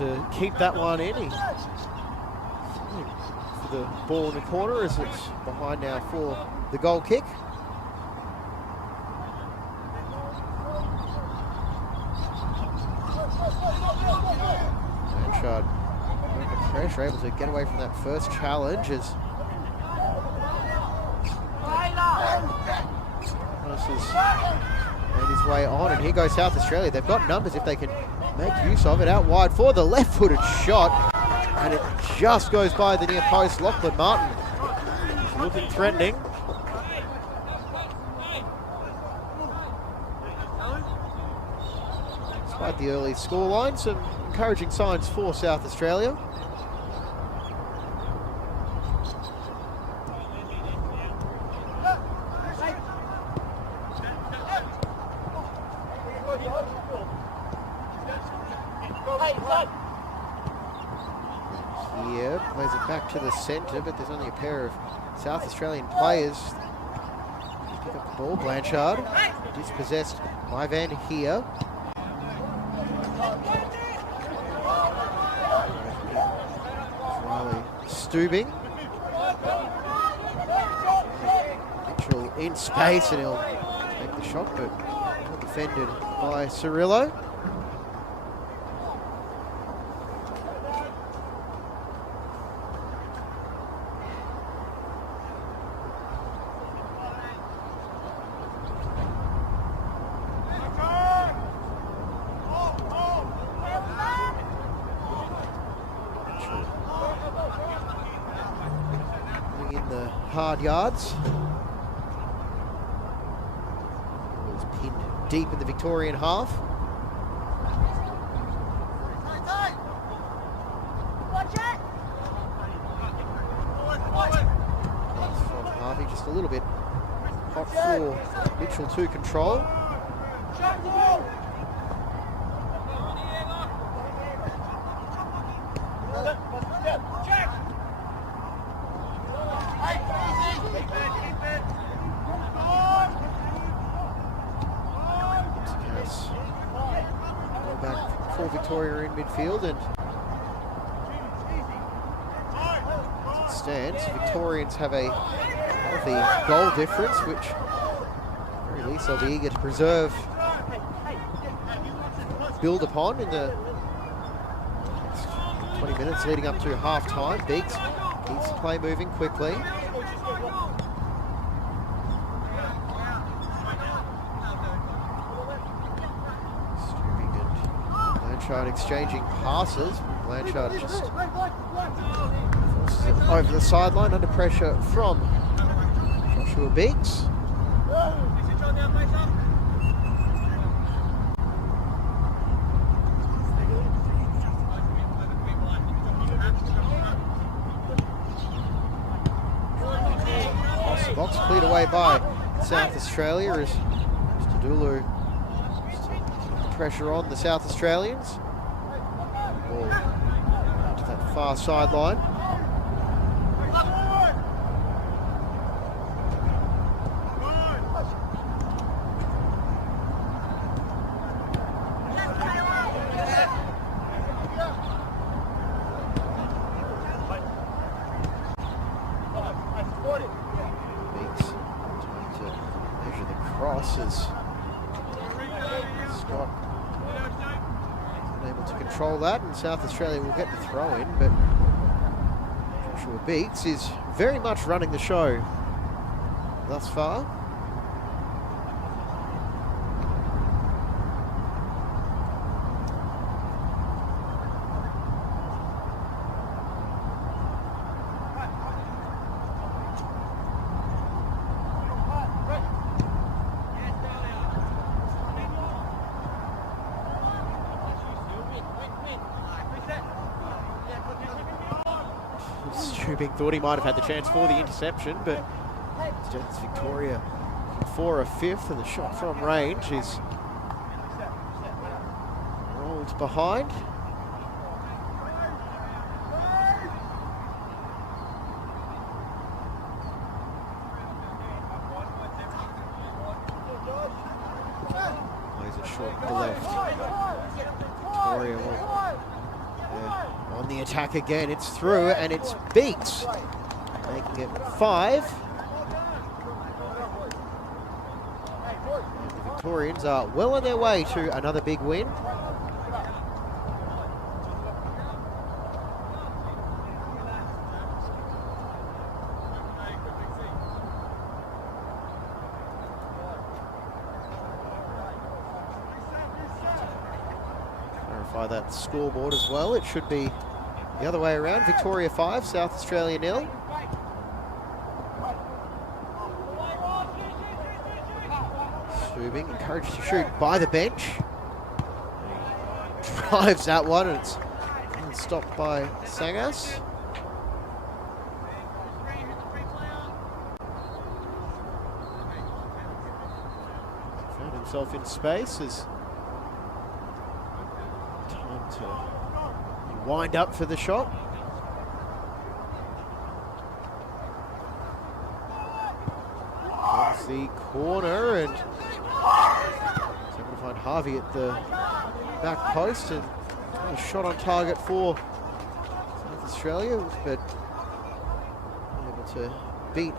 to keep that one in. He's for the ball in the corner as it's behind now for the goal kick. Blanchard under pressure, able to get away from that first challenge as has made his way on, and here goes South Australia. They've got numbers if they can make use of it. Out wide for the left-footed shot, and it just goes by the near post. Lachlan Martin is looking threatening. Despite the early scoreline, some encouraging signs for South Australia. Here, plays it back to the centre, but there's only a pair of South Australian players. Pick up the ball, Blanchard, dispossessed by Van here. Riley Stubing. Mitchell in space, and he'll take the shot, but well defended by Cirillo. Hard yards. It was pinned deep in the Victorian half. From Harvey, just a little bit hot for Mitchell to control. Victoria in midfield, and as it stands, Victorians have a healthy goal difference, which at the very least they'll be eager to preserve, build upon in the next 20 minutes leading up to half time. Biggs keeps the play moving quickly. Blanchard exchanging passes. Blanchard just forces it over the sideline under pressure from Joshua Biggs. Across the box, cleared away by South Australia as Stadulu pressure on the South Australians. Ball to that far sideline. Biggs trying to measure the cross as Scott able to control that, and South Australia will get the throw in, but Joshua Biggs is very much running the show thus far. Stubing thought he might have had the chance for the interception, but it's Victoria for a fifth, and the shot from range is rolled behind. Plays it short to the left. Victoria will On the attack again, it's through and it's Beaks, making it 5. And the Victorians are well on their way to another big win. That scoreboard as well. It should be the other way around. Victoria 5, South Australia 0. Subing, encouraged to shoot by the bench. Drives that one and it's stopped by Sangas. Found himself in space as to wind up for the shot. Comes the corner and able to find Harvey at the back post and a shot on target for South Australia, but able to beat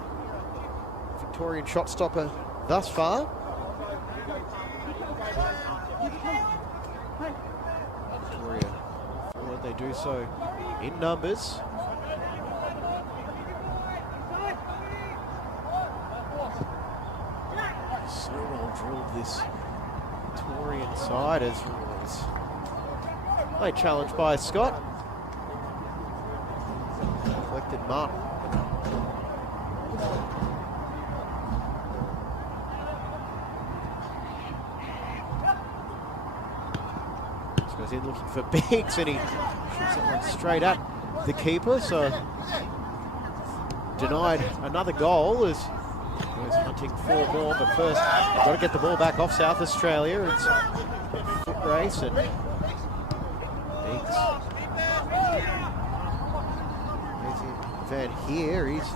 Victorian shot stopper thus far. They do so in numbers. So well drilled this Victorian side as was late challenge by Scott. Collected Martin. Goes in looking for Biggs and he shoots that one straight at the keeper, so denied another goal as he was hunting for more, but first got to get the ball back off South Australia. It's a foot race and Biggs. Van here, he's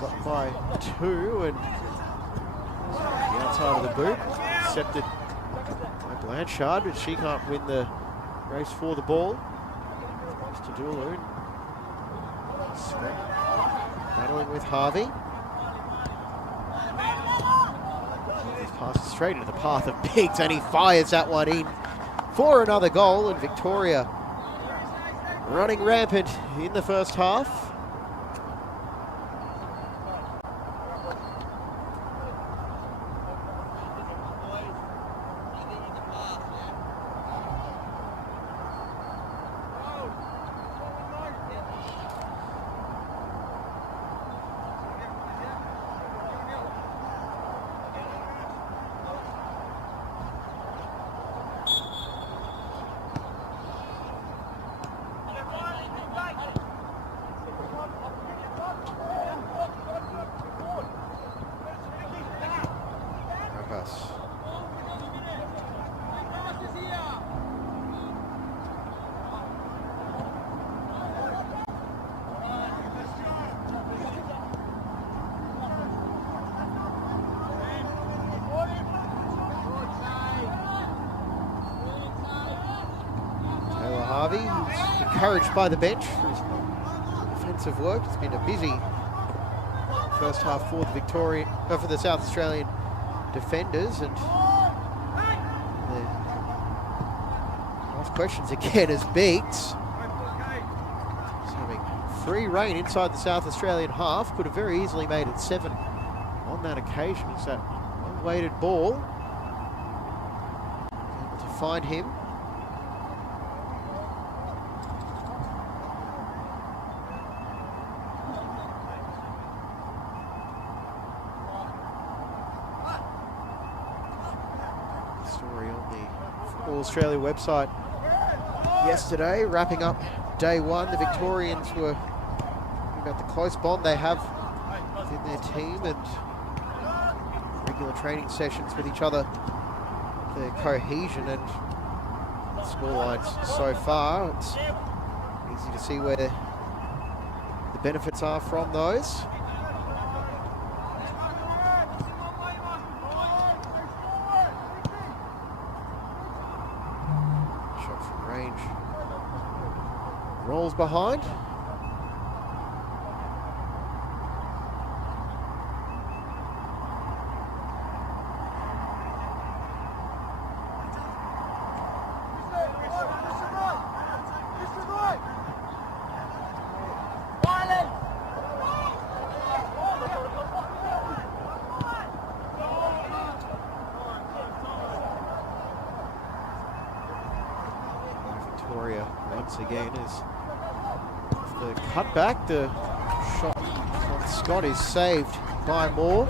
got by 2 and the outside of the boot, intercepted by Blanchard, but she can't win the race for the ball. Mr. Dulu. Battling with Harvey. He's passed straight into the path of Biggs and he fires that one in for another goal, and Victoria running rampant in the first half. Encouraged by the bench for his defensive work. It's been a busy first half for the South Australian defenders, and ask questions again as Beaks. He's having free rein inside the South Australian half. Could have very easily made it 7 on that occasion. It's that long-weighted ball. Able to find him. Australia website yesterday, wrapping up day 1. The Victorians were talking about the close bond they have within their team and regular training sessions with each other, their cohesion and scorelines so far. It's easy to see where the benefits are from those. goals behind. Once again is the cutback. The shot from Scott is saved by Moore.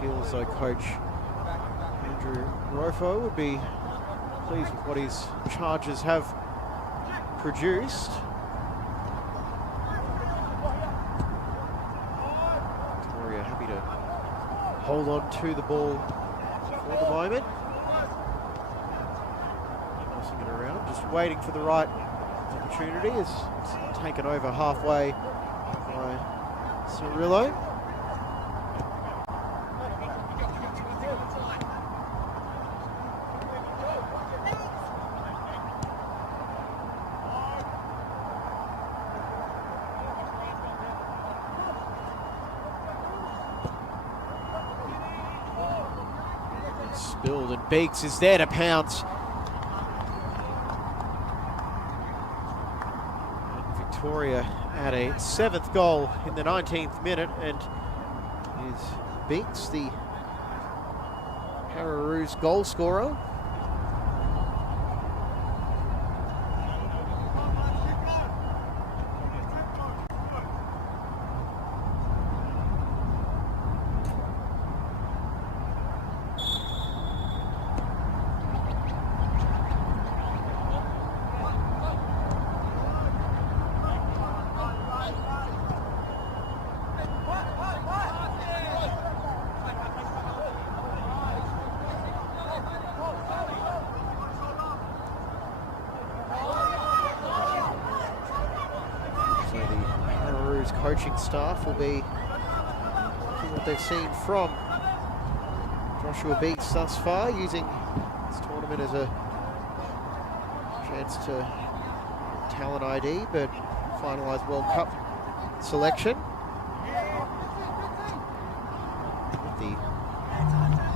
Feels like Coach Andrew Rofo would be pleased with what his charges have produced. Victoria happy to hold on to the ball for the moment. Passing it around, just waiting for the right opportunity. Is taken over halfway by Cirillo. Spilled and Beeks is there to pounce. And Victoria at a 7th goal in the 19th minute, and is Beeks the Pararoos goal scorer. Coaching staff will be what they've seen from Joshua Beeks thus far, using this tournament as a chance to talent ID, but finalise World Cup selection. With the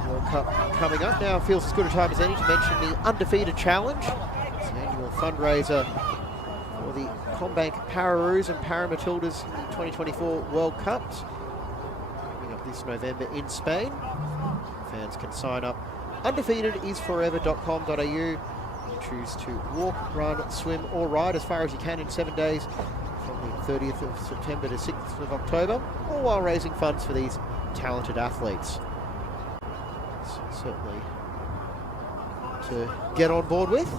World Cup coming up now, feels as good a time as any to mention the Undefeated Challenge. It's an annual fundraiser for the CommBank Pararoos and Matildas in the 2024 World Cups, coming up this November in Spain. Fans can sign up undefeatedisforever.com.au and choose to walk, run, swim or ride as far as you can in 7 days from the 30th of September to 6th of October, all while raising funds for these talented athletes. So certainly to get on board with.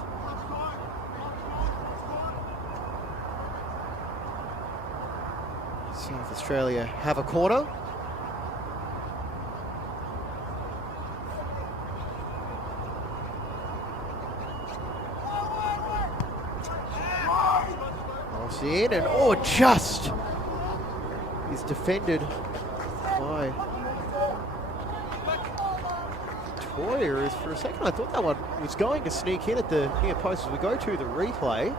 South Australia have a corner. Cross in and just is defended by Victoria. As for a second I thought that one was going to sneak in at the near post as we go to the replay.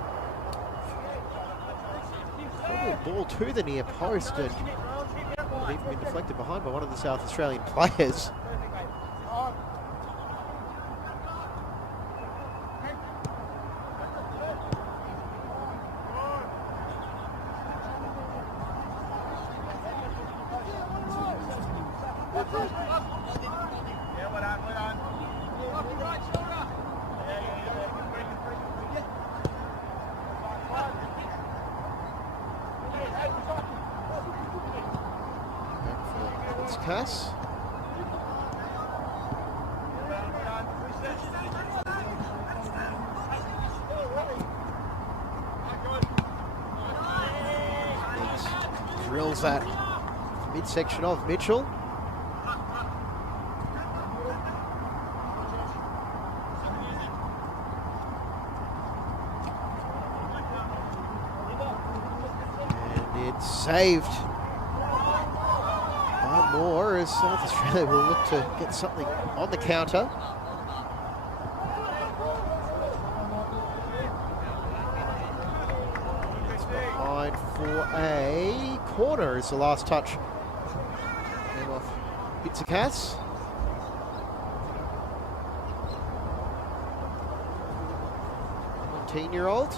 Ball to the near post and even been deflected behind by one of the South Australian players. Cass. Drills that midsection of Mitchell. And it's saved by Moore as South Australia will look to get something on the counter. For a corner is the last touch. Came off Itzakas. Year-old.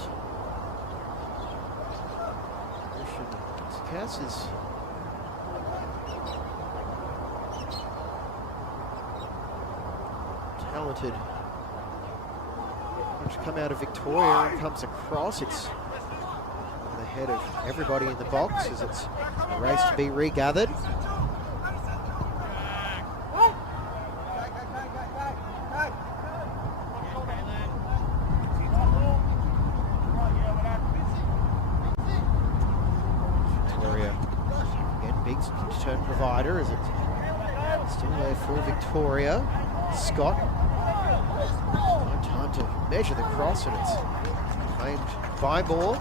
Itzakas is talented. Come out of Victoria and comes across. It's ahead of everybody in the box as it's a race to be regathered. Victoria again, big turn provider as it's still there for Victoria. Scott, no time to measure the cross and it's claimed by Moore.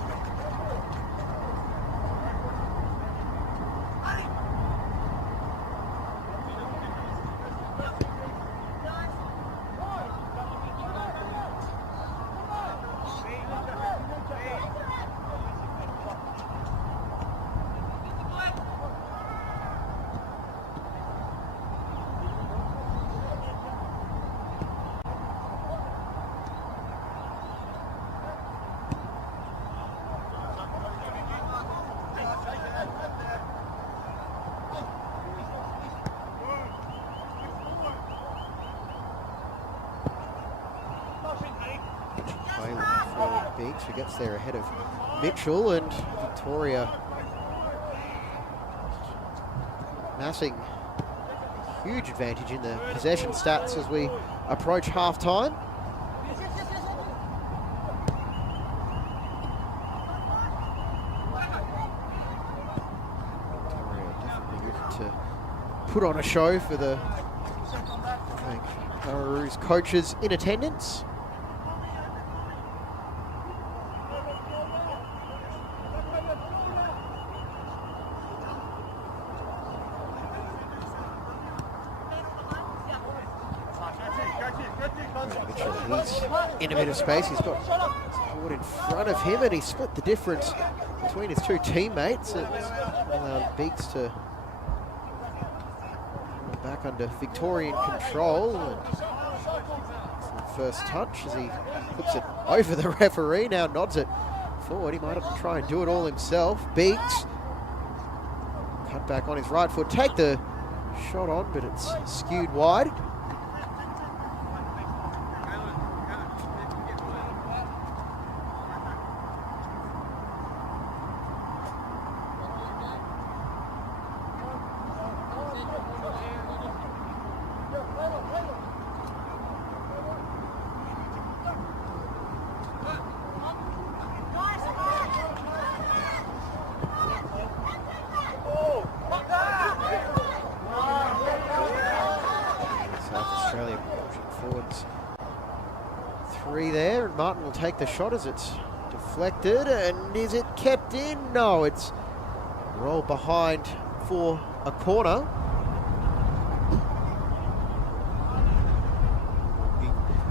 Who gets there ahead of Mitchell, and Victoria amassing a huge advantage in the possession stats as we approach half-time. Victoria definitely looking to put on a show for the Pararoos coaches in attendance. In a bit of space, he's got forward in front of him and he split the difference between his two teammates. It allowed Beeks to go back under Victorian control. And the first touch as he puts it over the referee, now nods it forward. He might have to try and do it all himself. Beeks cut back on his right foot, take the shot on, but it's skewed wide. There, and Martin will take the shot as it's deflected, and is it kept in? No, it's rolled behind for a corner.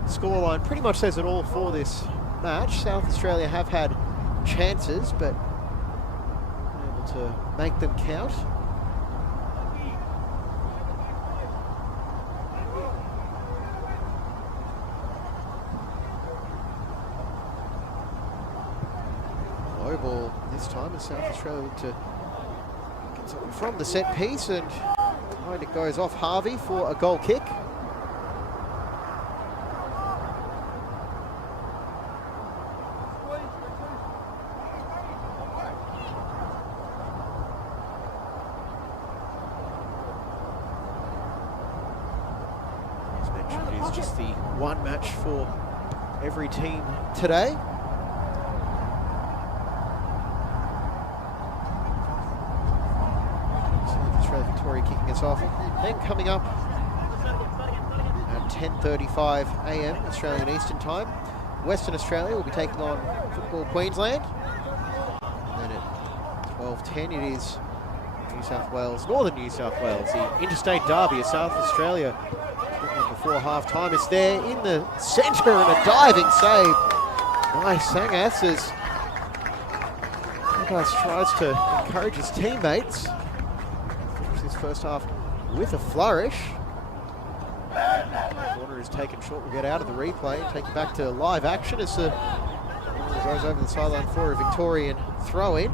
The scoreline pretty much says it all for this match. South Australia have had chances, but able to make them count. Ball this time, as South Australia look to get something from the set piece, and it goes off Harvey for a goal kick. just the one match for every team today. Victoria kicking us off. Then coming up at 10:35 a.m. Australian Eastern Time, Western Australia will be taking on Football Queensland. And then at 12:10 it is New South Wales, Northern New South Wales, the interstate derby of South Australia. Before half-time, it's there in the centre and a diving save. Nice Sangas as Sangas tries to encourage his teammates. This first half with a flourish. Corner is taken short. We'll get out of the replay, take it back to live action as the goes over the sideline for a Victorian throw-in.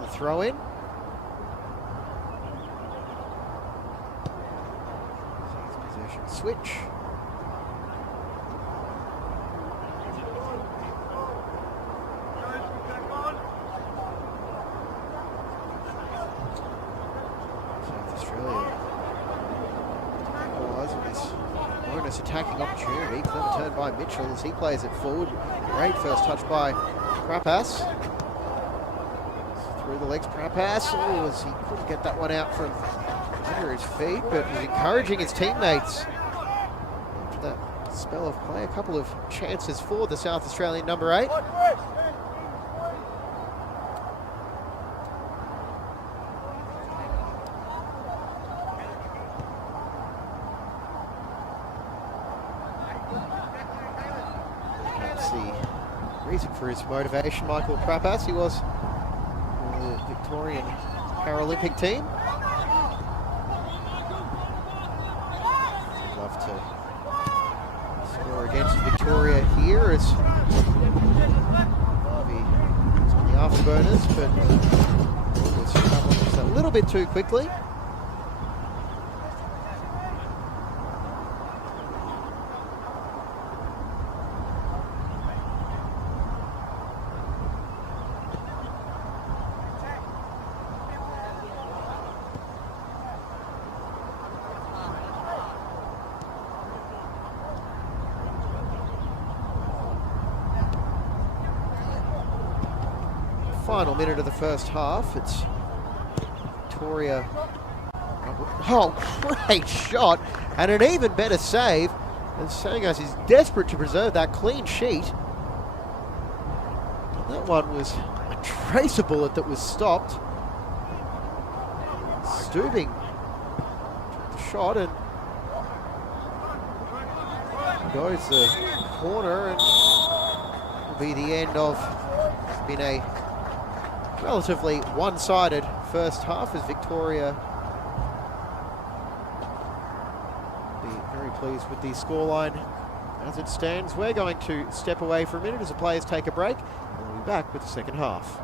The throw in. Possession switch. South Australia capitalised on this bonus attacking opportunity. Clever turn by Mitchell as he plays it forward. Great first touch by Prapas. Through the legs, Prapas. Oh, as he couldn't get that one out from under his feet, but was encouraging his teammates after that spell of play. A couple of chances for the South Australian number 8. That's the reason for his motivation, Michael Prapas. He was the Victorian Paralympic team. I'd love to score against Victoria here as Harvey is on the afterburners, but was travelling just a little bit too quickly. Final minute of the first half. It's Victoria. Oh, great shot and an even better save. And Sangas is desperate to preserve that clean sheet. And that one was a tracer bullet that was stopped. Stooping the shot and goes the corner, and will be the end of what's been a relatively one-sided first half as Victoria be very pleased with the scoreline as it stands. We're going to step away for a minute as the players take a break, and we'll be back with the second half.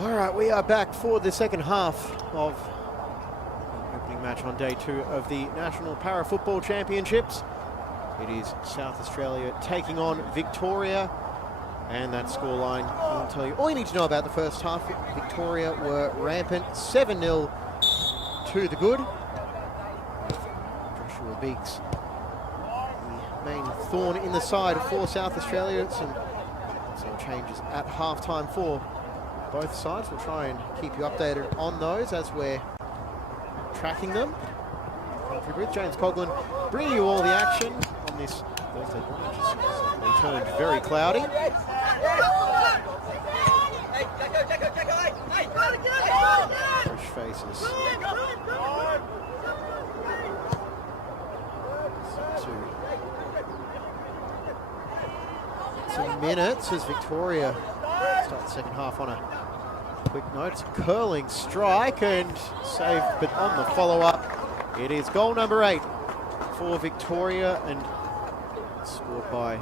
All right, we are back for the second half of the opening match on day 2 of the National Para Football Championships. It is South Australia taking on Victoria, and that scoreline will tell you all you need to know about the first half. Victoria were rampant, 7-0 to the good. Joshua Beeks, the main thorn in the side for South Australia. Some changes at halftime for both sides. We'll try and keep you updated on those as we're tracking them. With James Coughlin bringing you all the action on this Thursday morning, which has turned very cloudy. Fresh faces. 2 minutes as Victoria start the second half on a quick note. It's a curling strike and saved, but on the follow-up, it is goal number 8 for Victoria and scored by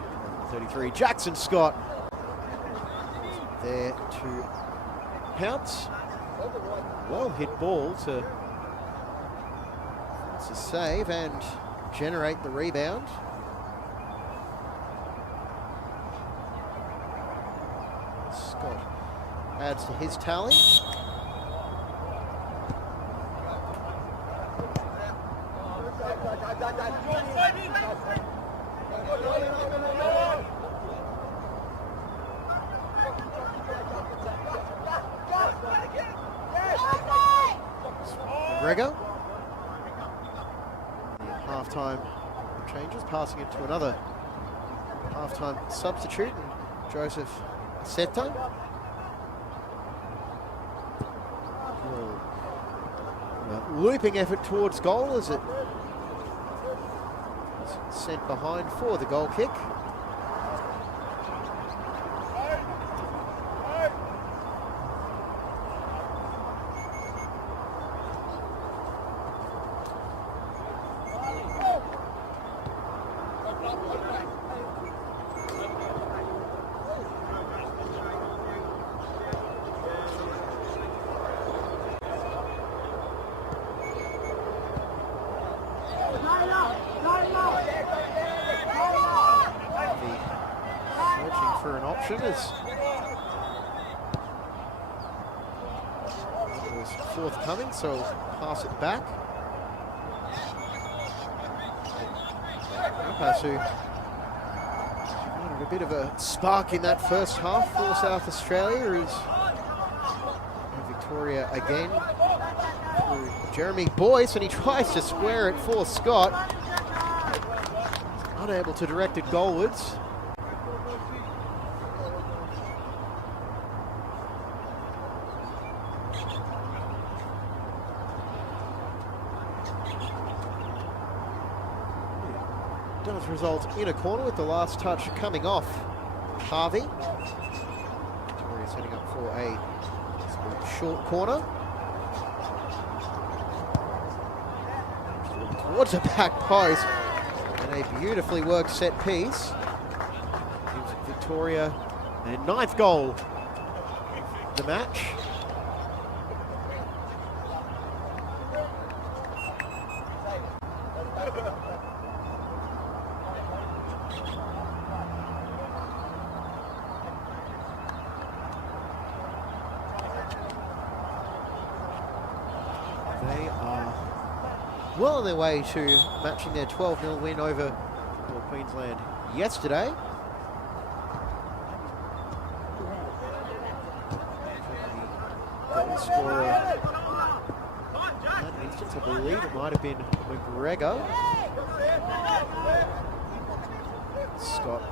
33. Jackson Scott there to pounce. Well hit ball to save and generate the rebound. Scott adds to his tally. McGregor. Halftime changes, passing it to another halftime substitute, and Joseph Seta. Looping effort towards goal as it is sent behind for the goal kick. Searching for an option as it was forthcoming, so pass it back. Pasu a bit of a spark in that first half for South Australia as Victoria again through Jeremy Boyce, and he tries to square it for Scott. Unable to direct it goalwards. Does result in a corner with the last touch coming off Harvey. Victoria setting up for a short corner. Towards the back post. And a beautifully worked set piece. Gives Victoria their 9th goal of the match. They are well on their way to matching their 12-0 win over Queensland yesterday. The goal scorer in that instance, I believe it might have been McGregor. Scott.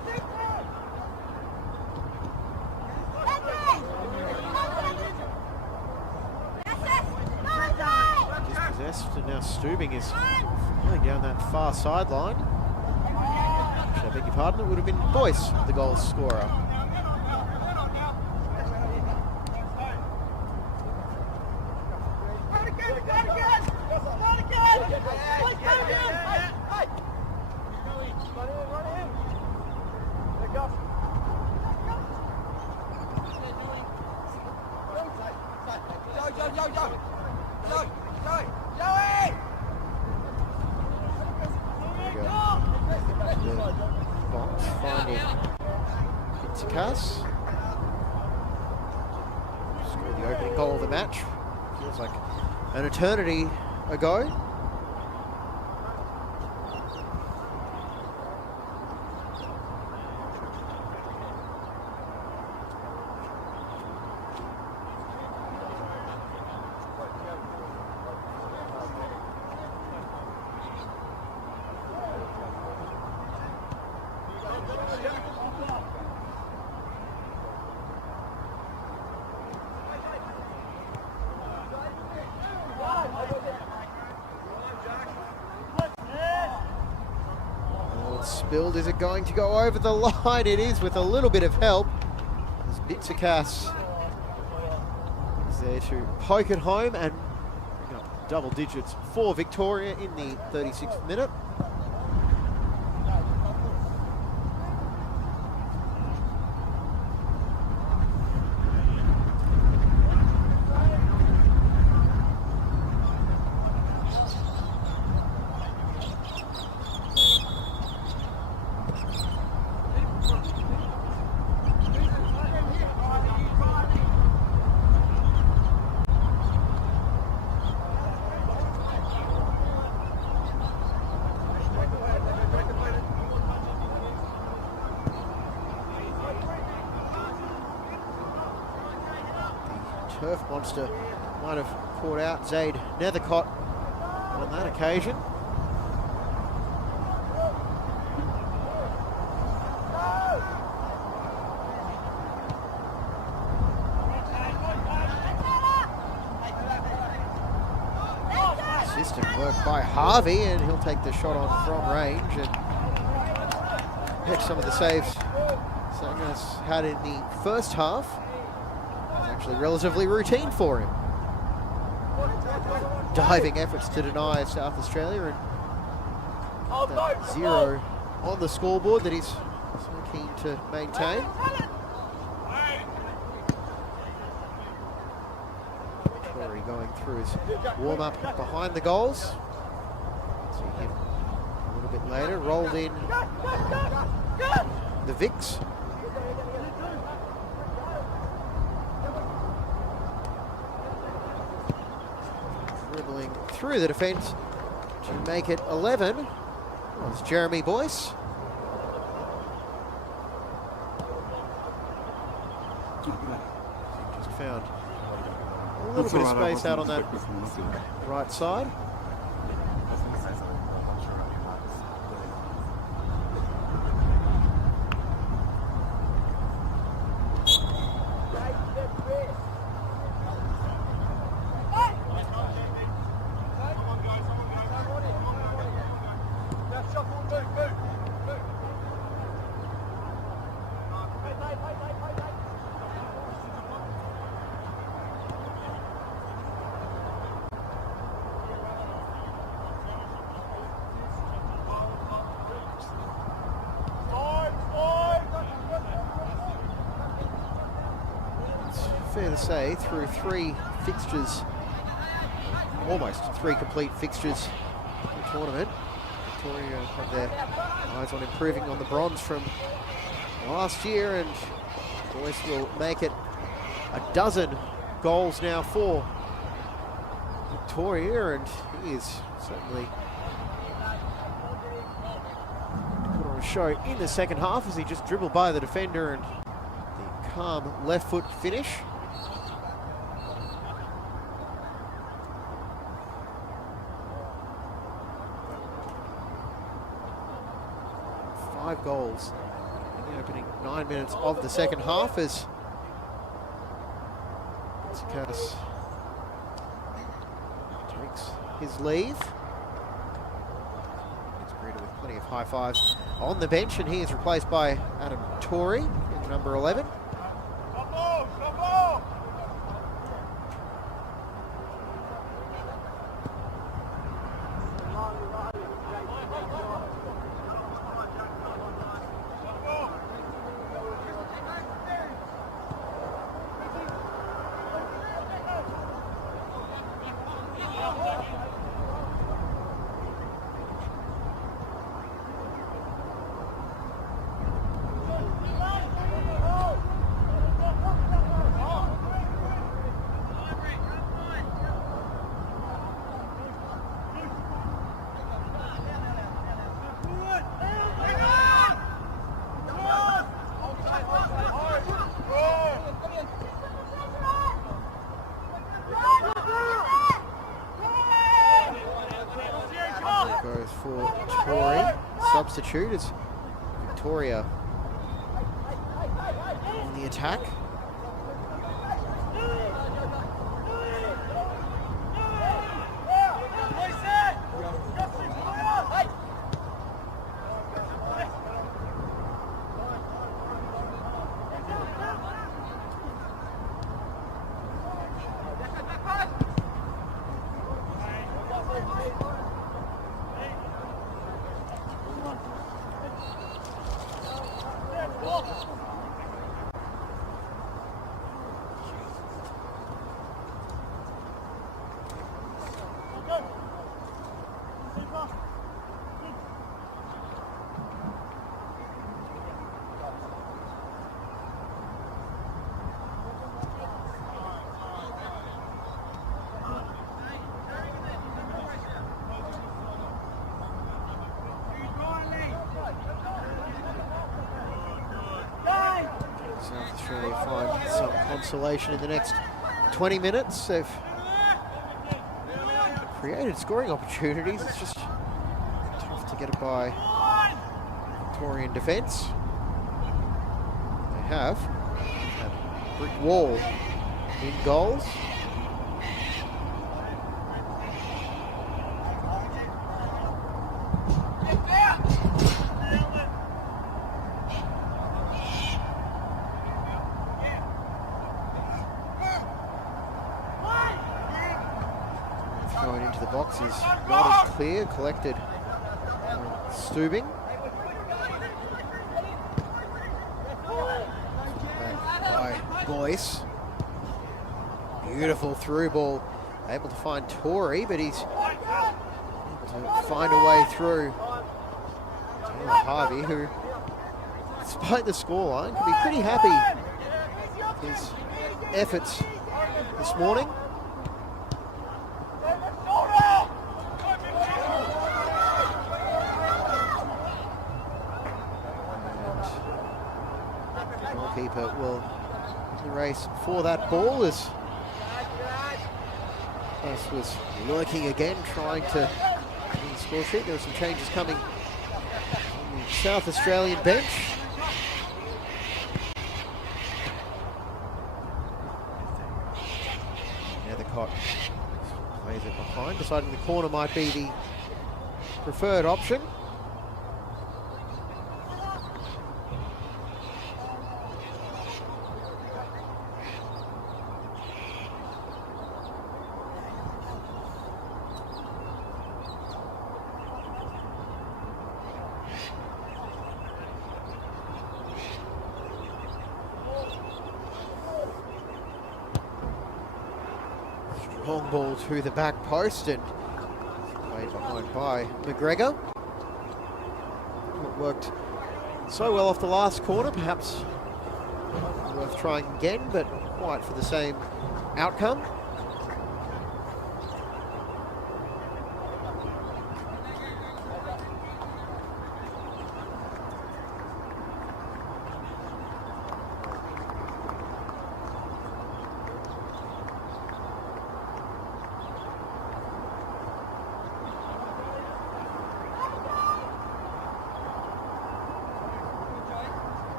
Dispossessed, and now Stubing is flying down that far sideline. I beg your pardon, it would have been Boyce, the goal scorer. Box finding Itzikas. Scored the opening goal of the match. Feels like an eternity ago. Spilled, is it going to go over the line? It is, with a little bit of help. As Bitsakas is there to poke it home and bring up double digits for Victoria in the 36th minute. Turf monster might have caught out Zaid Nethercott on that occasion. System work by Harvey, and he'll take the shot on from range and pick some of the saves Sangas had in the first half. Actually relatively routine for him. Diving efforts to deny South Australia, and that 0 on the scoreboard that he's so keen to maintain. Tory going through his warm-up behind the goals. See him a little bit later, rolled in the Vicks. Dribbling through the defence to make it 11. Oh, it's Jeremy Boyce. Just found a little bit of space out on that right side. Fair to say, through 3 fixtures, almost 3 complete fixtures in the tournament, Victoria have their eyes on improving on the bronze from last year, and Boyce will make it a dozen goals now for Victoria, and he is certainly put on a show in the second half as he just dribbled by the defender and the calm left foot finish. 5 goals in the opening 9 minutes of the second half as Itzikas takes his leave. He's greeted with plenty of high fives on the bench, and he is replaced by Adam Tory in number 11. substitute as Victoria in the attack. South Australia find some consolation in the next 20 minutes. They've created scoring opportunities. It's just tough to get it by Victorian defence. They have that brick wall in goals. Going into the box is not as clear, collected Stubing. Back by Boyce. Beautiful through ball, able to find Torrey, but he's able to find a way through Taylor Harvey, who, despite the scoreline, can be pretty happy with his efforts this morning. Keeper will in the race for that ball as Plus was lurking again, trying to in the score sheet. There were some changes coming on the South Australian bench. Nethercott plays it behind, deciding the corner might be the preferred option. Long ball to the back post and played behind by McGregor. It worked so well off the last corner, perhaps worth trying again, but not quite for the same outcome.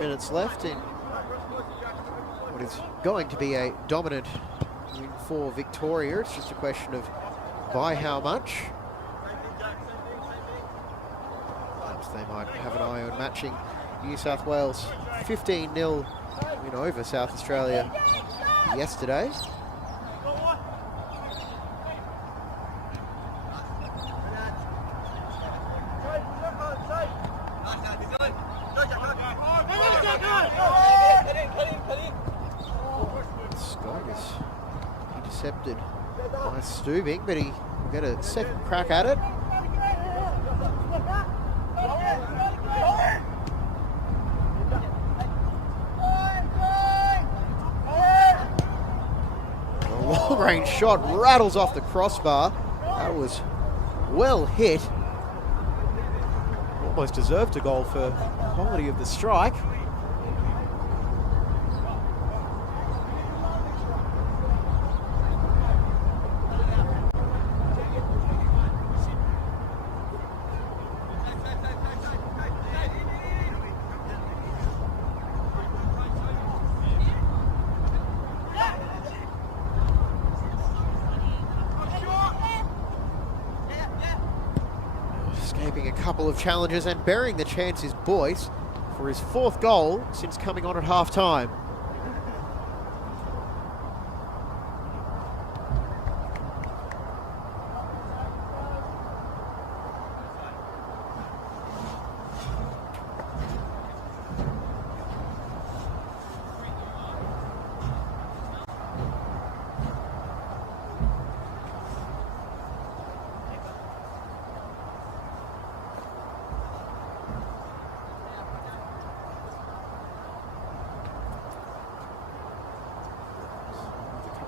Minutes left in what is going to be a dominant win for Victoria. It's just a question of by how much. Perhaps they might have an eye on matching New South Wales 15-0 win over South Australia yesterday. Intercepted by Stubing, but he will get a second crack at it. A long-range shot rattles off the crossbar. That was well hit. Almost deserved a goal for quality of the strike. Escaping a couple of challenges and burying the chance is Boyce for his 4th goal since coming on at half-time.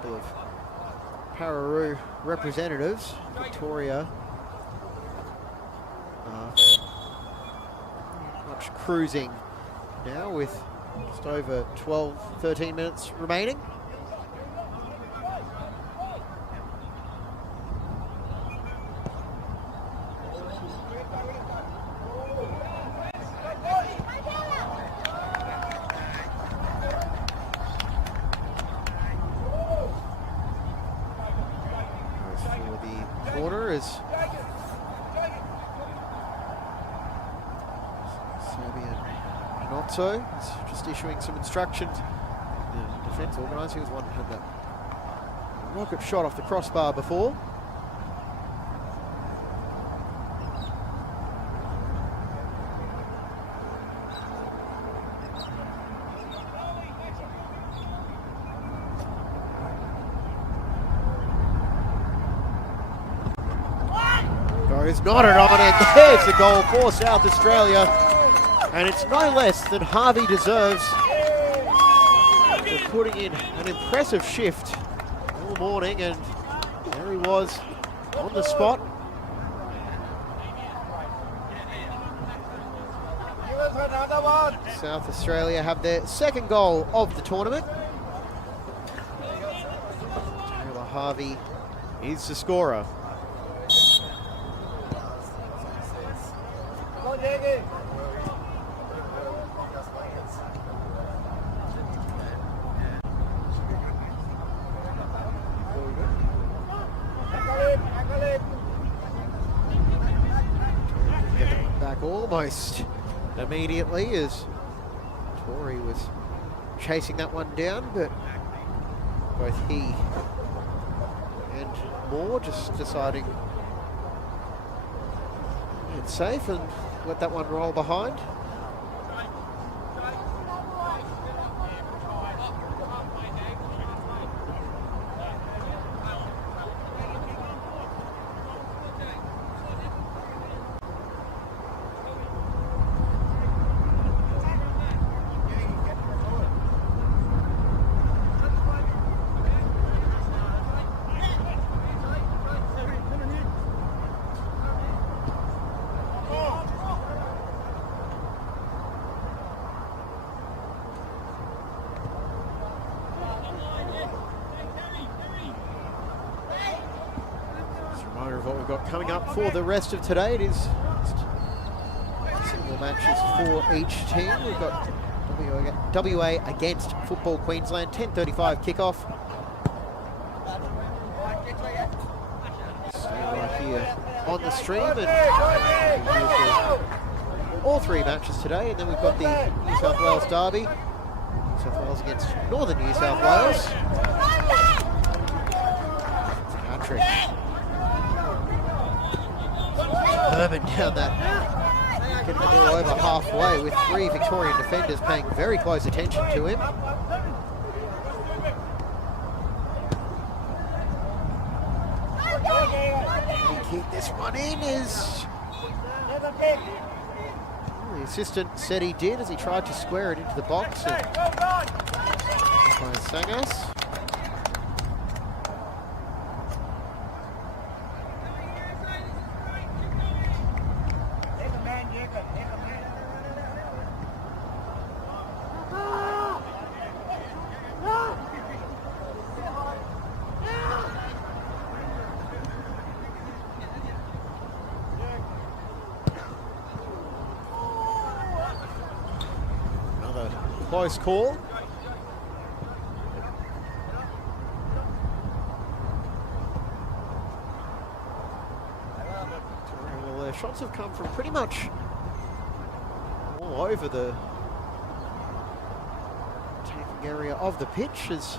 Of Pararoos representatives, Victoria, much cruising now with just over 13 minutes remaining. Corner is Serbian Notso is just issuing some instructions. The defence organiser, he was one who had that rocket shot off the crossbar before. Is knotted on, and there's the goal for South Australia, and it's no less than Harvey deserves for putting in an impressive shift all morning, and there he was on the spot. South Australia have their 2nd goal of the tournament. Taylor Harvey is the scorer. Back almost immediately as Tory was chasing that one down, but both he and Moore just deciding it's safe and let that one roll behind. Of what we've got coming up for the rest of today. It is single matches for each team. We've got WA against Football Queensland, 10:35 kickoff. Stay right here on the stream, and all 3 matches today. And then we've got the New South Wales derby, New South Wales against Northern New South Wales. Patrick Herman down that, getting the ball over halfway with 3 Victorian defenders paying very close attention to him. He kicked this one in as the assistant said he did as he tried to square it into the box. And Sangas. close call. Well, their shots have come from pretty much all over the attacking area of the pitch. As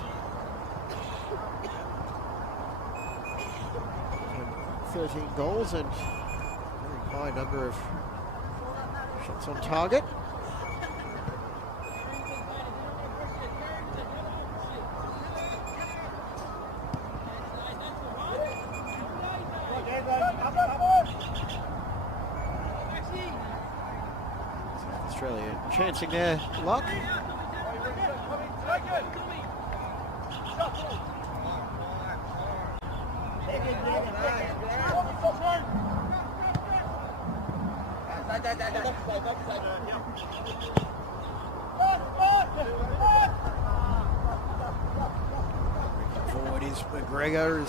13 goals and very high number of shots on target. Australia chancing their luck. Forward is McGregor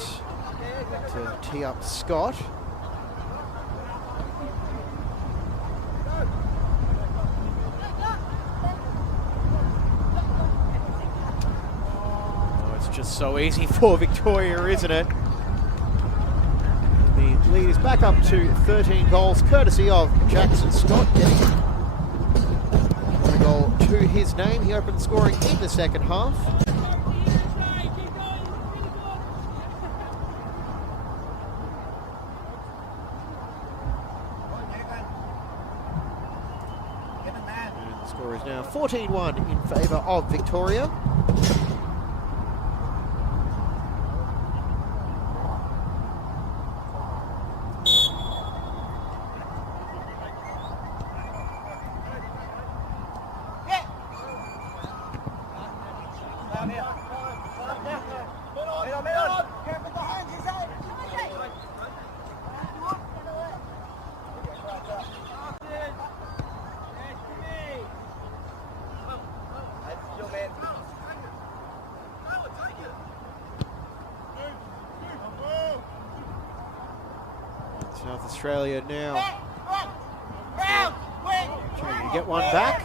to tee up Scott. Oh, it's just so easy for Victoria, isn't it? The lead is back up to 13 goals, courtesy of Jackson Scott, getting a goal to his name. He opened scoring in the second half. And the score is now 14-1 in favour of Victoria. South Australia now trying to get one back.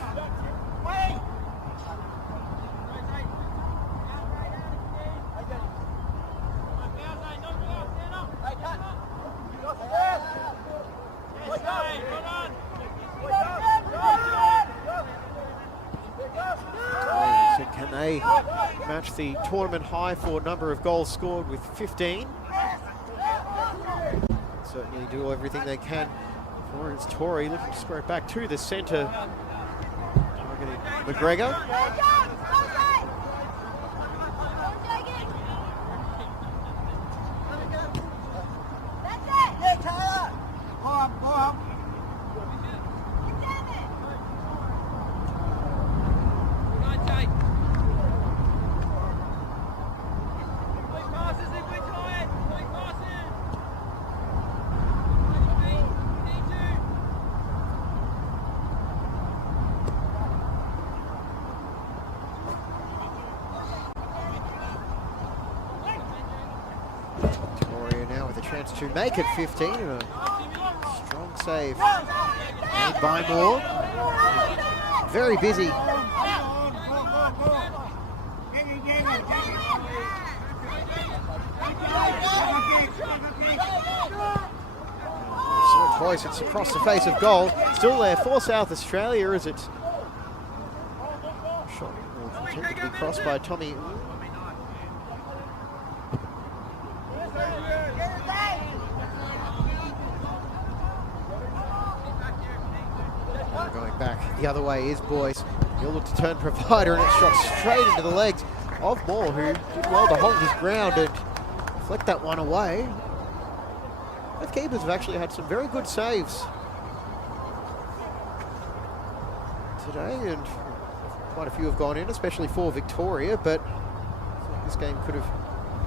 So can they match the tournament high for number of goals scored with 15? Certainly do everything they can. Florence Torrey looking to square it back to the centre. Targeting McGregor. Chance to make it 15 and a strong save made by Moore. Very busy. So close, it's across the face of goal. Still there for South Australia as it's shot will continue to be crossed by Tommy. Going back the other way is Boyce. He'll look to turn provider and it's shot straight into the legs of Moore, who did well to hold his ground and flick that one away. Both keepers have actually had some very good saves today, and quite a few have gone in, especially for Victoria, but this game could have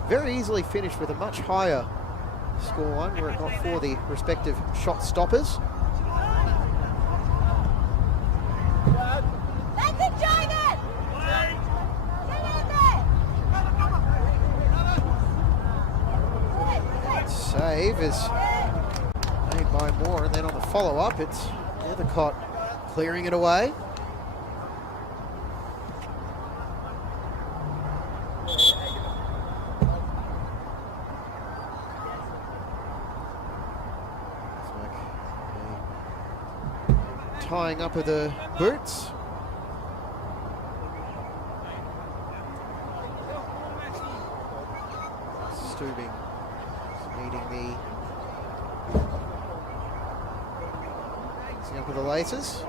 very easily finished with a much higher scoreline were it not for the respective shot stoppers. Save is made by Moore, and then on the follow-up, it's Nethercott clearing it away. tying up of the boots. Stooping, needing the up with the laces.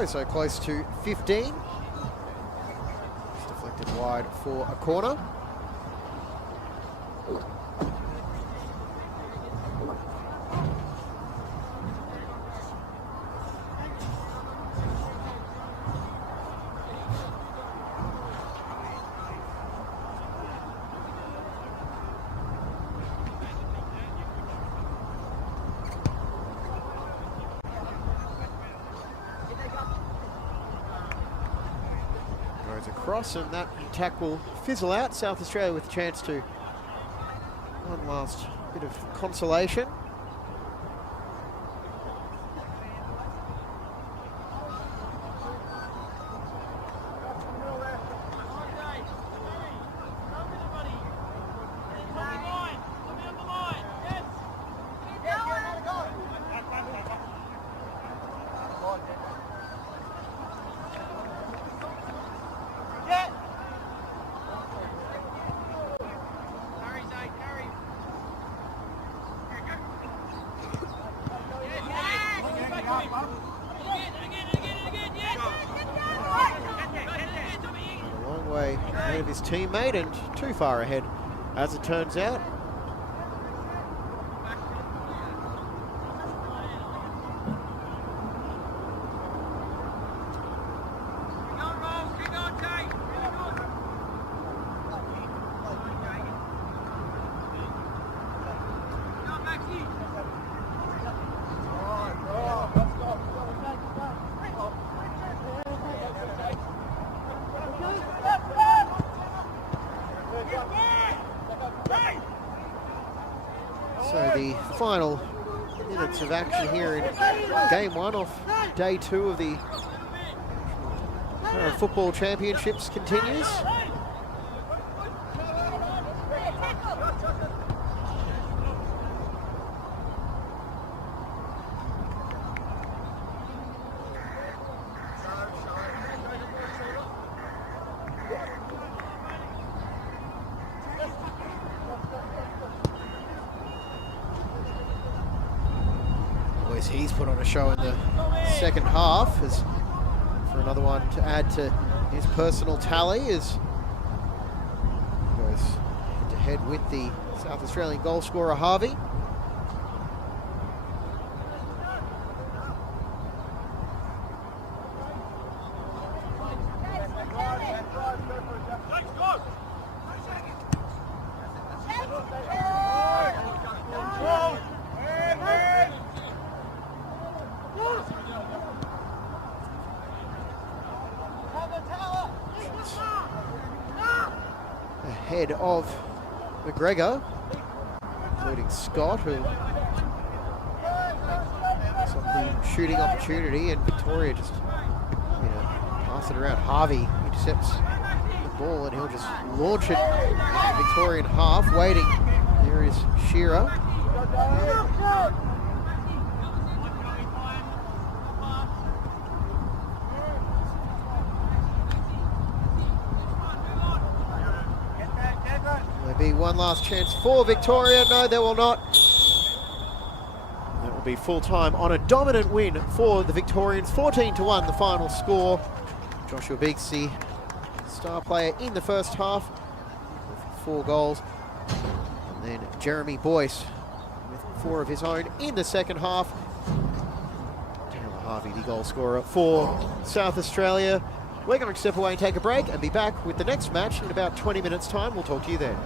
Oh, so close to 15. Just deflected wide for a corner. Across, and that attack will fizzle out. South Australia with a chance to one last bit of consolation. Of his teammate and too far ahead, as it turns out. So the final minutes of action here in game one of day 2 of the Football Championships continues. He's put on a show in the second half as for another one to add to his personal tally as he goes head to head with the South Australian goal scorer Harvey. Ahead of McGregor, including Scott, who saw the shooting opportunity, and Victoria just pass it around. Harvey intercepts the ball and he'll just launch it Victorian half, waiting. There is Shearer. Be one last chance for Victoria. No, there will not. That will be full time on a dominant win for the Victorians. 14-1 the final score. Joshua Biggs, the star player in the first half with 4 goals. And then Jeremy Boyce with 4 of his own in the second half. Taylor Harvey, the goal scorer for South Australia. We're going to step away and take a break and be back with the next match in about 20 minutes' time. We'll talk to you then.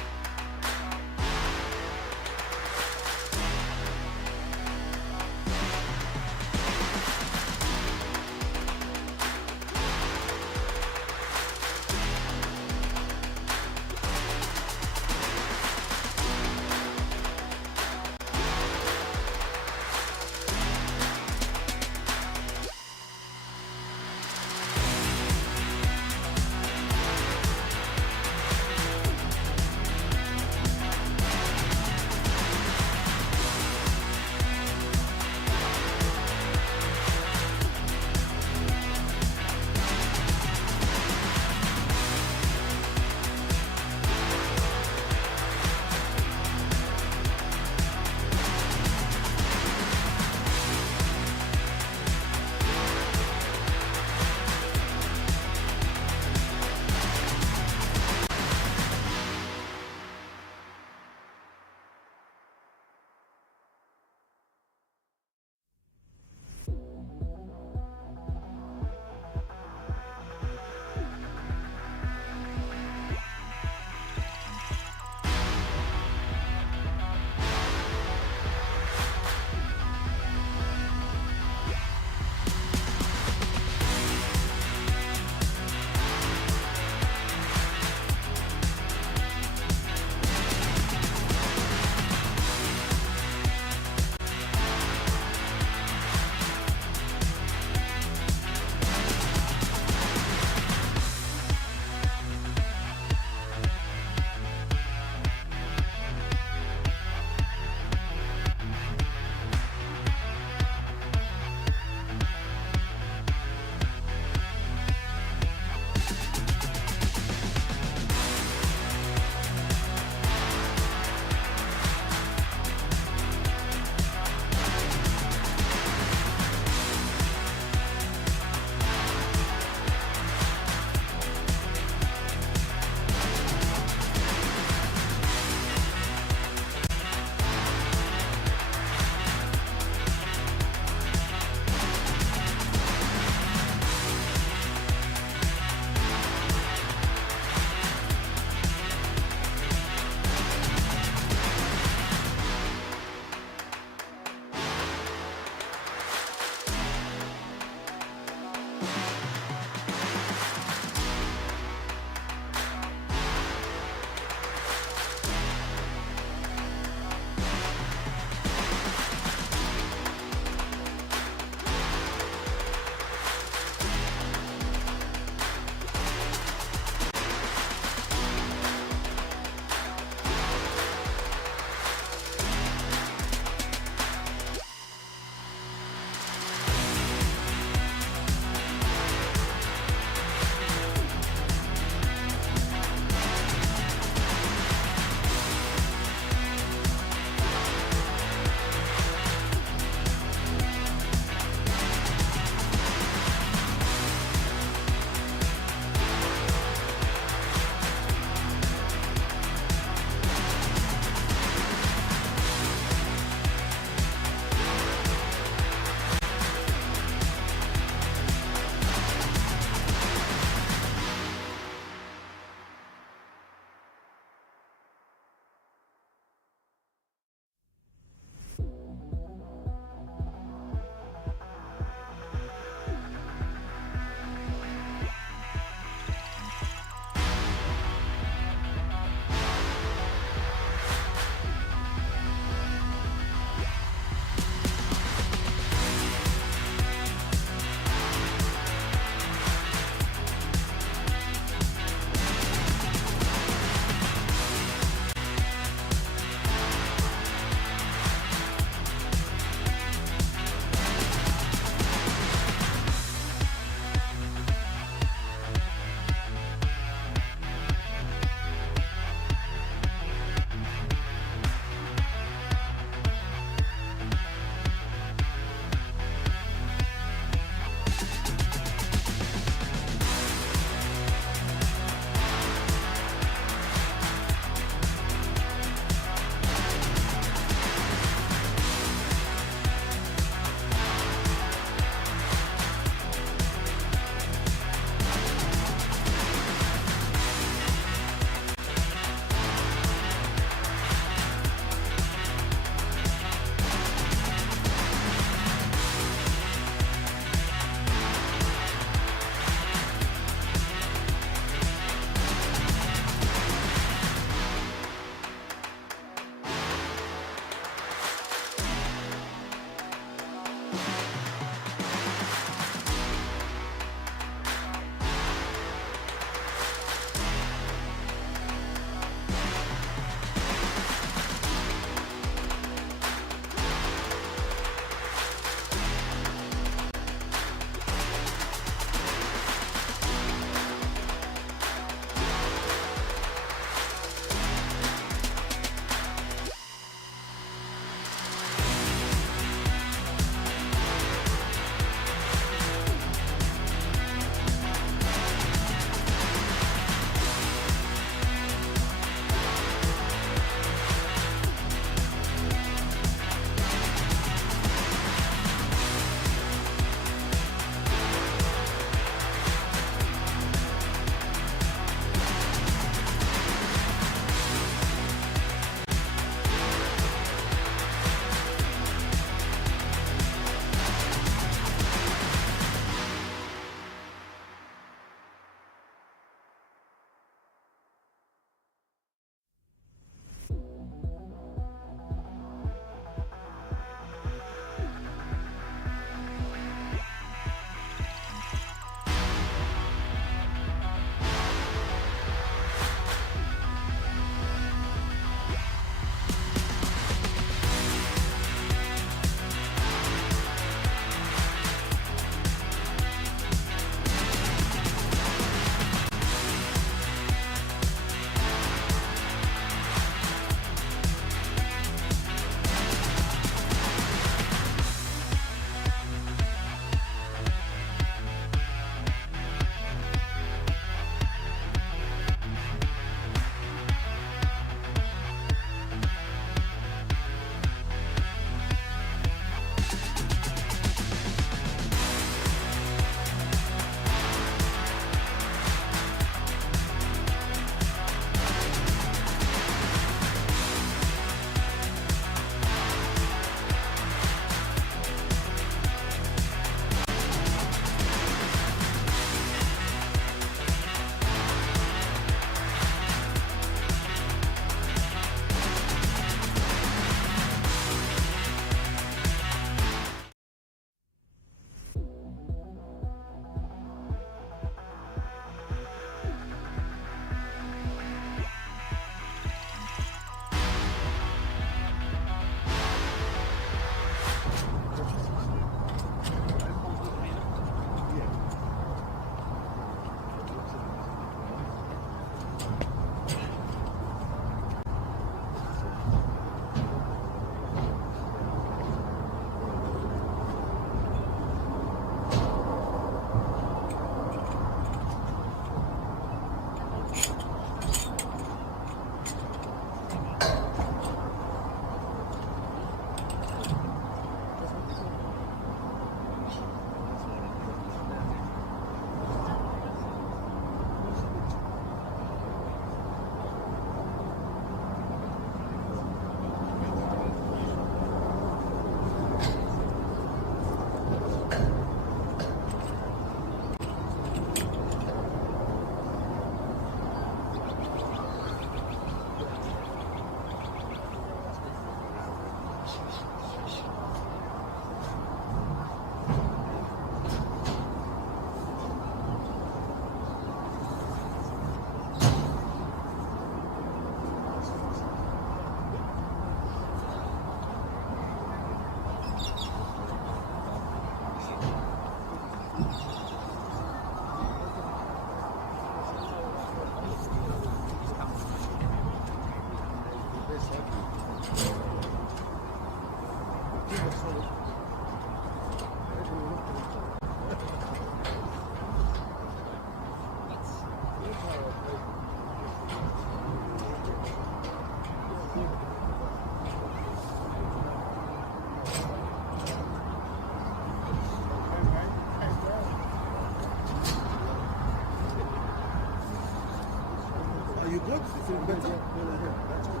good? You feel better? That's good.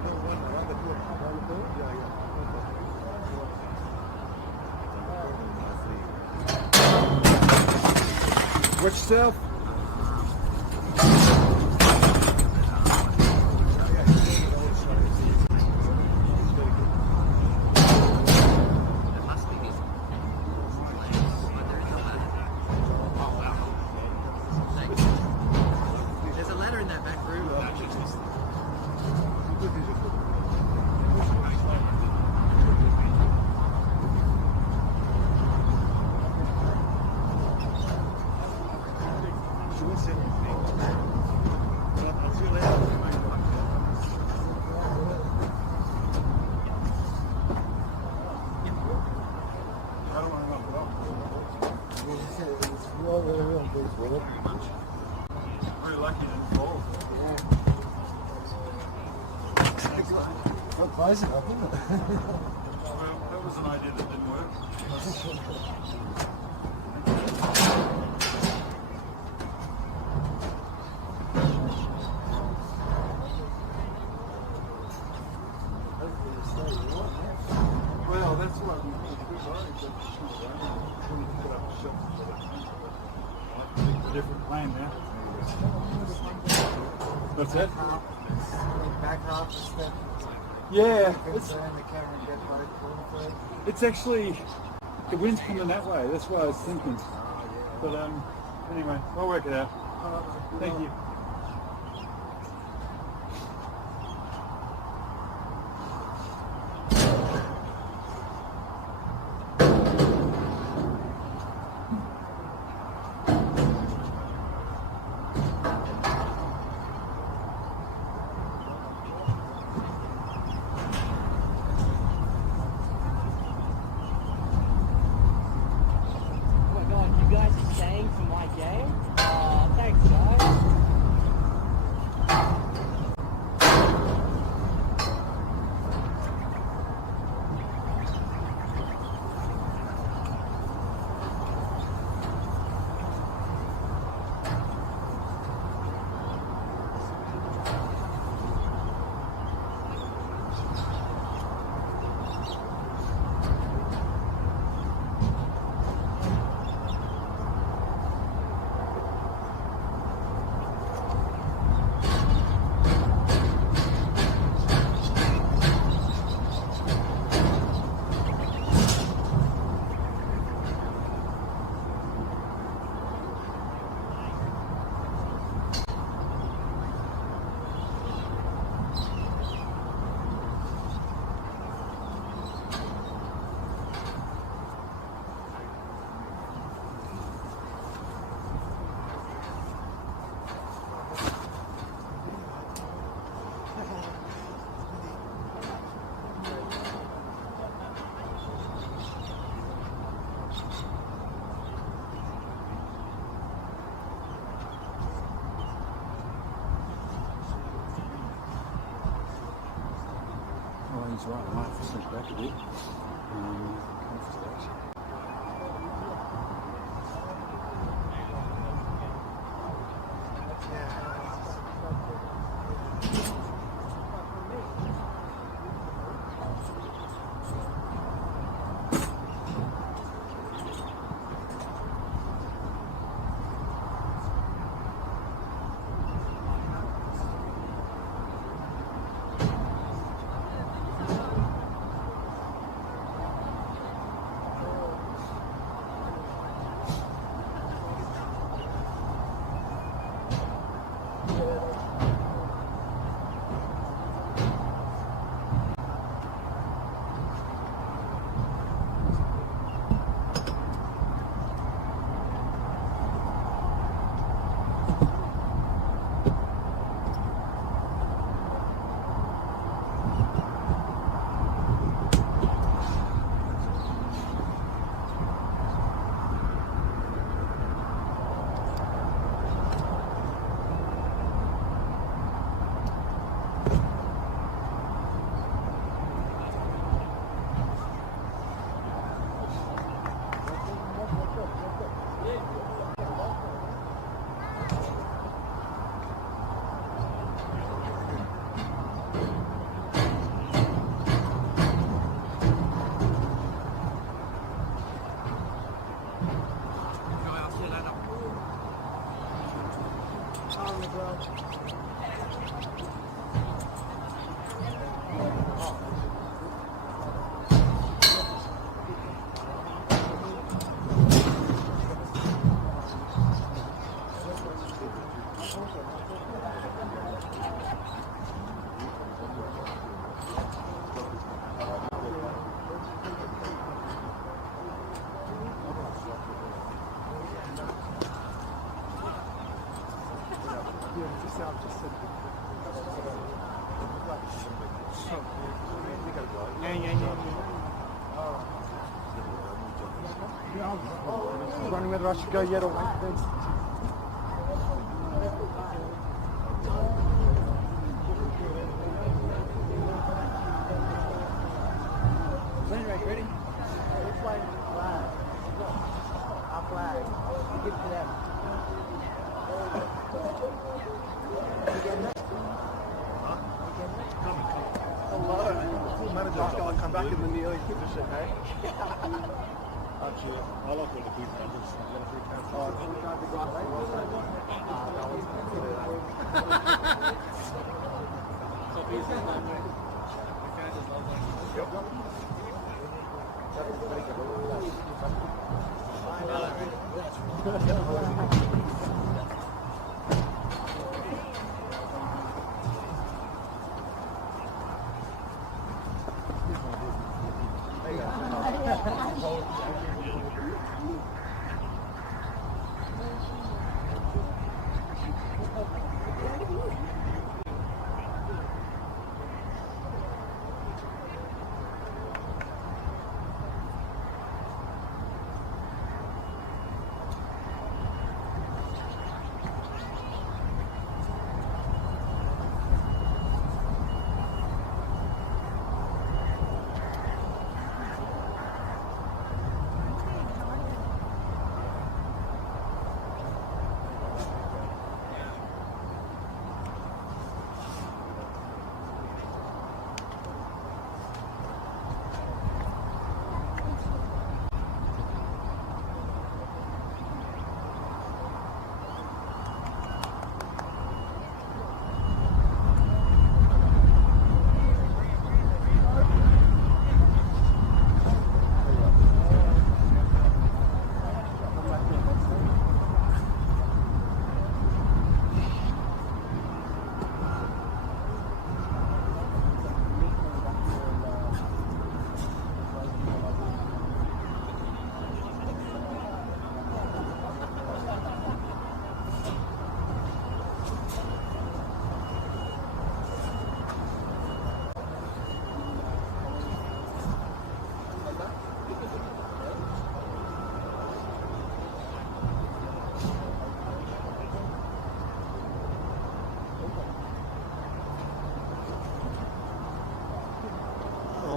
No, one around the corner. Yeah. Watch yourself. close enough, isn't it? Well, that was an idea that didn't work. Well, that's what we worried that it's not raining. We need to put up a shelter for that. I think a different plan now. What's that? Back half a step. Yeah, Turn the camera and get right for it. it's actually, the wind's coming that way, that's what I was thinking. But anyway, I'll work it out. Thank you. Oh, he's right, I might have to sink back a bit. Wondering whether I should go yet or wait then. I'll come back in the kneeling position, hey? Actually, I like all the big numbers.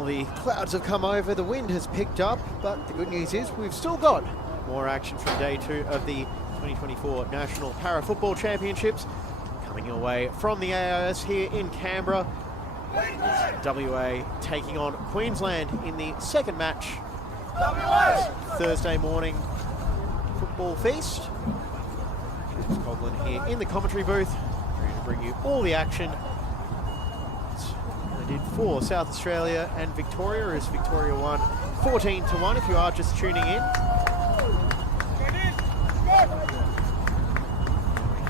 The clouds have come over, the wind has picked up, but the good news is we've still got more action from day 2 of the 2024 National Para Football Championships coming your way from the AIS here in Canberra. It's WA taking on Queensland in the second match. Thursday morning football feast. James Coughlin here in the commentary booth, ready to bring you all the action. Did for South Australia and Victoria as Victoria won 14-1 if you are just tuning in. We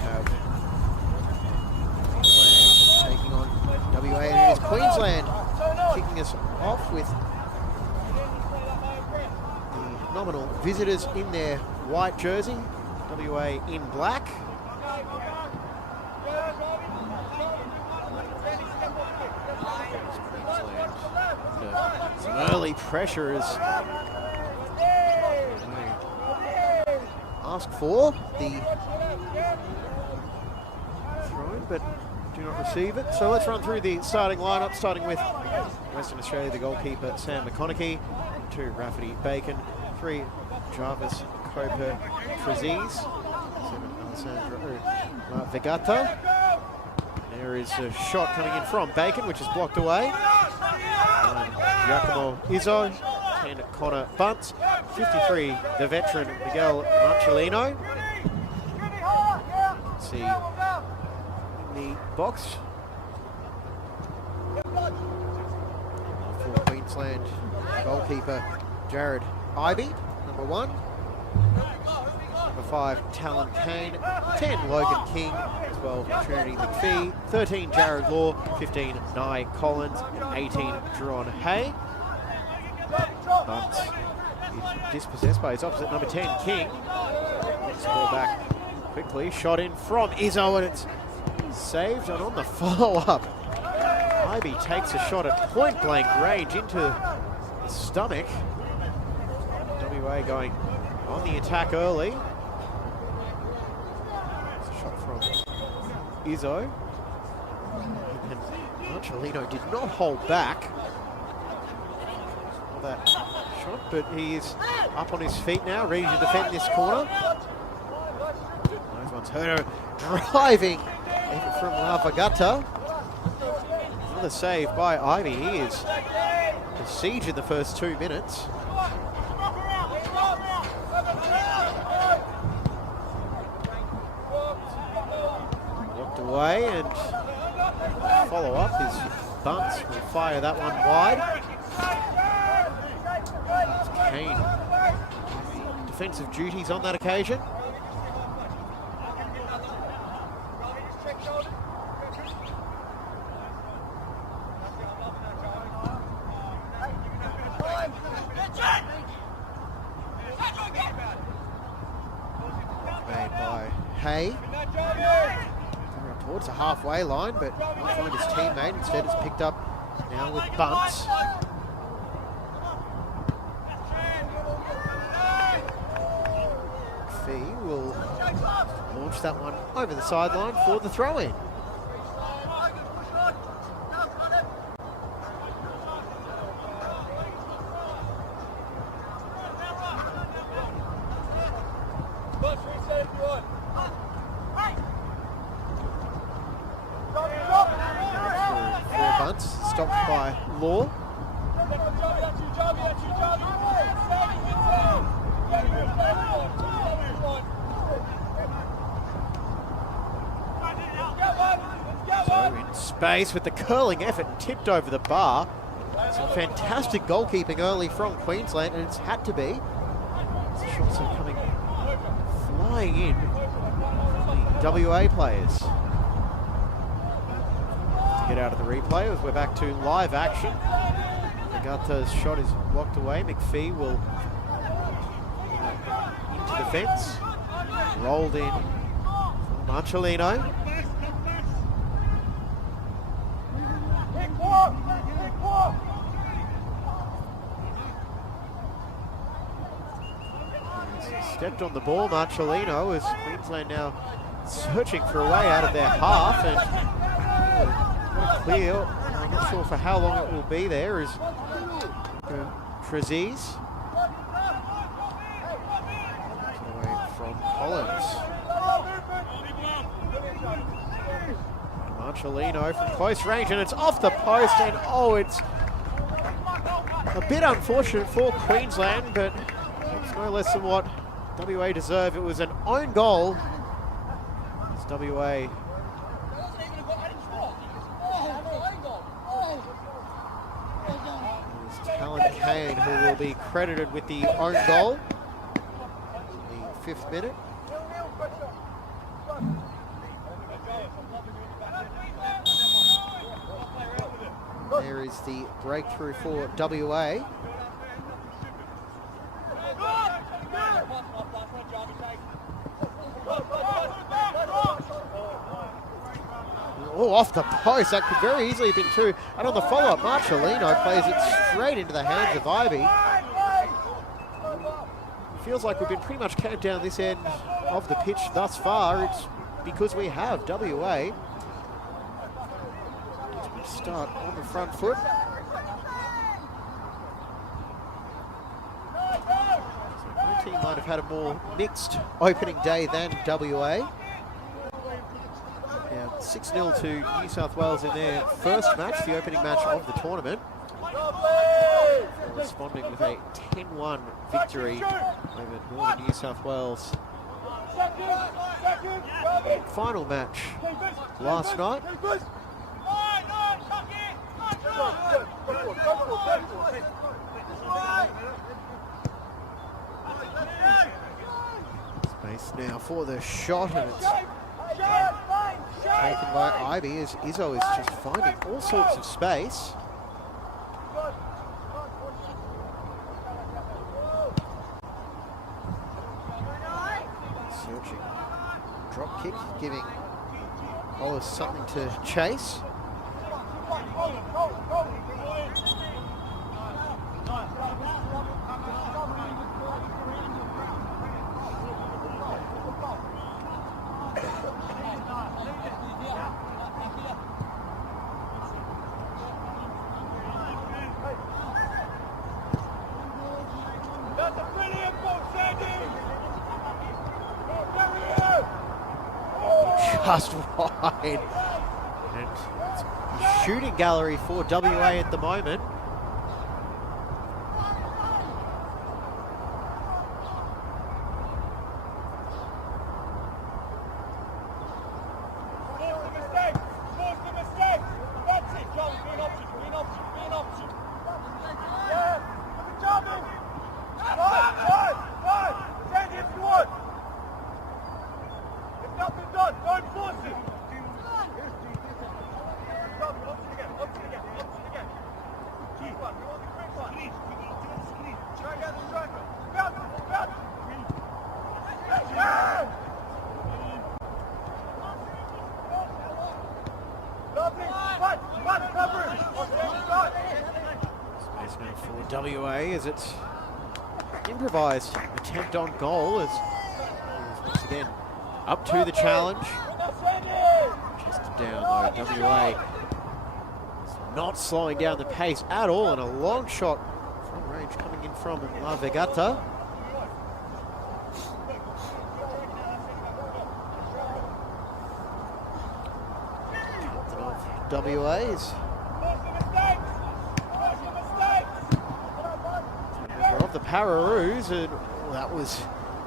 have Queensland taking on WA, and it is Queensland kicking us off with the nominal visitors in their white jersey, WA in black. Some early pressure is asked for the throw, but do not receive it. So let's run through the starting lineup, starting with Western Australia, the goalkeeper Sam McConaughey, 2 Rafferty Bacon, 3 Jarvis Coper Traziz, 7 Alessandro Vegata. There is a shot coming in from Bacon, which is blocked away. Giacomo Izzo, 10 Connor Bunce, 53 the veteran Miguel Marcellino. Let's see in the box for Queensland, goalkeeper Jared Ivey, number 1. Number 5, Talon Kane, 10, Logan King, 12, Trinity McPhee, 13, Jared Law, 15, Nye Collins, and 18, Jerron Hay. But he's dispossessed by his opposite, number 10, King. Next ball back quickly, shot in from Izzo, and it's saved, and on the follow-up, Ivey takes a shot at point-blank range into the stomach. WA going on the attack early. Izzo, and Marcellino did not hold back for that shot, but he is up on his feet now, ready to defend this corner. Jones heard a driving effort from Lavagata. Another save by Ivy. He is a siege in the first 2 minutes. Walked away and follow up is Bunce. Will fire that one wide. Kane. Defensive duties on that occasion. Made by Hay. Towards the halfway line, but won't find his teammate. Instead, it's picked up now with Bunce. Fee will launch that one over the sideline for the throw-in. Stopped by Law. So in space with the curling effort and tipped over the bar. Some fantastic goalkeeping early from Queensland, and it's had to be. The shots are coming flying in from the WA players. Get out of the replay as we're back to live action. Agata's shot is blocked away. McPhee will into the fence. Rolled in Marcellino. Stepped on the ball, Marcellino, as Queensland now searching for a way out of their half, and clear. I'm not sure for how long it will be there as Trezise. Away from Collins. Marcellino from close range, and it's off the post, and oh, it's a bit unfortunate for Queensland, but it's no less than what WA deserve. It was an own goal. It's WA. Kane, who will be credited with the own goal in the 5th minute. There is the breakthrough for WA. Oh, off the post. That could very easily have been 2. And on the follow-up, Marcellino plays it straight into the hands of Ivy. It feels like we've been pretty much camped down this end of the pitch thus far. It's because we have WA. Start on the front foot. So my team might have had a more mixed opening day than WA. 6-0 to New South Wales in their first match, the opening match of the tournament. Responding with a 10-1 victory over Northern New South Wales. Final match last night. Space now for the shot, and it's taken by Ivy as Izzo is just finding all sorts of space. Searching drop kick, giving Hollis something to chase. just wide. And it's a shooting gallery for WA at the moment. For WA as it's improvised attempt on goal as once again up to the challenge. Just down though, WA is not slowing down the pace at all, and a long shot from range coming in from La Vegata. Captain of WA is of the Pararoos, and that was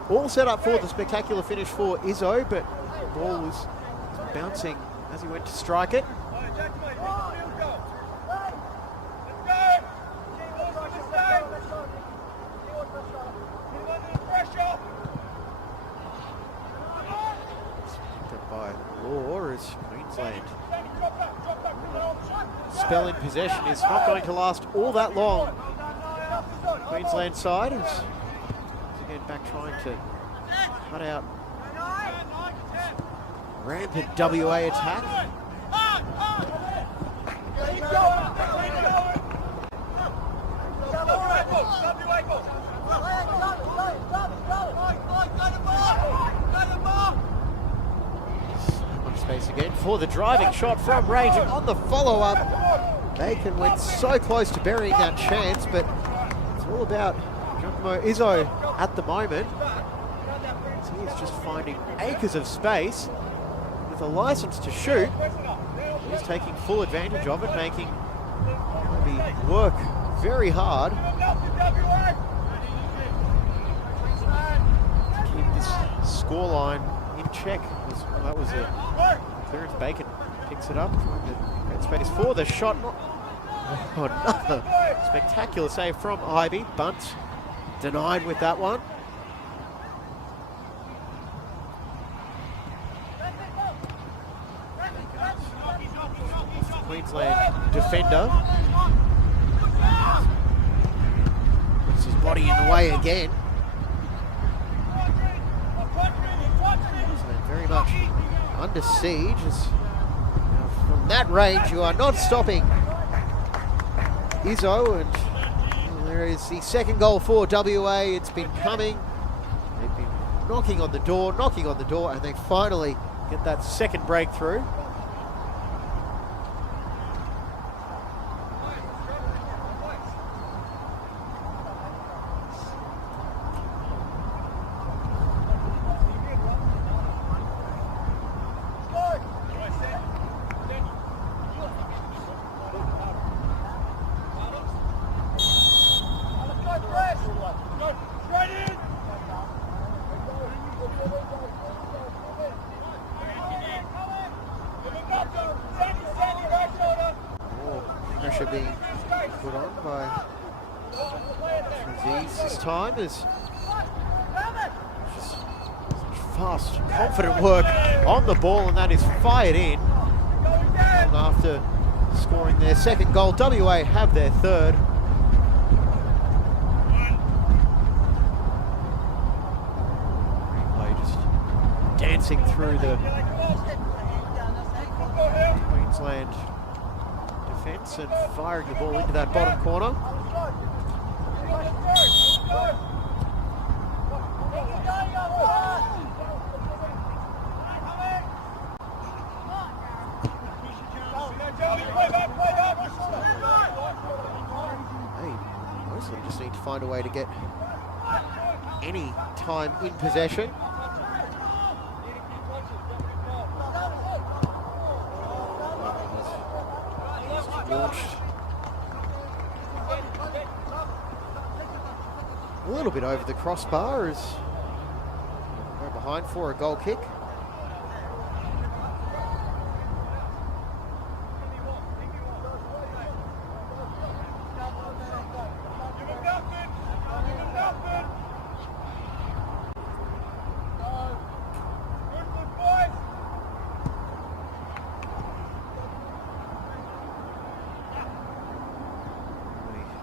all set up for the spectacular finish for Izzo, but the ball was bouncing as he went to strike it. Picked up by Law as Queensland. Spell in possession is not going to last all that long. Queensland side is again back trying to cut out rampant WA attack. Much space again for the driving shot from range, and on the follow-up, Bacon went so close to burying that chance, but all about Giacomo Izzo at the moment. He is just finding acres of space with a license to shoot. He's taking full advantage of it, making the work very hard to keep this scoreline in check. That was a clearance. Bacon picks it up, trying to get space for the shot. Oh, another spectacular save from Ivy. Bunt denied with that one. Queensland defender. Puts his body in the way again. Queensland very much under siege. From that range, you are not stopping Izzo, and there is the second goal for WA. It's been coming. They've been knocking on the door, and they finally get that second breakthrough. Pressure being put on by Aziz this time is just fast, confident work on the ball, and that is fired in. And after scoring their second goal, WA have their third. Replay just dancing through the Queensland defence and firing the ball into that bottom corner. Hey, mostly just need to find a way to get any time in possession. launched a little bit over the crossbar as we're behind for a goal kick.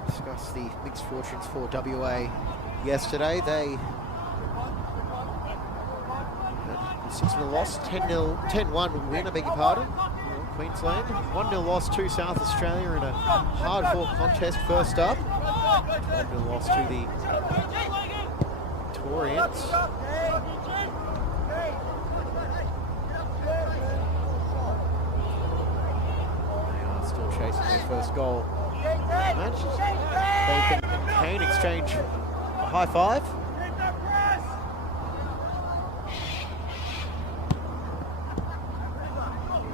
Discussed the mixed fortunes for WA yesterday. They had a 6-0 loss, 10-1 win, I beg your pardon, Queensland. 1-0 loss to South Australia in a hard-fought contest first up. 1-0 loss to the Victorians. They are still chasing their first goal. Match. Bacon and Kane exchange a high five.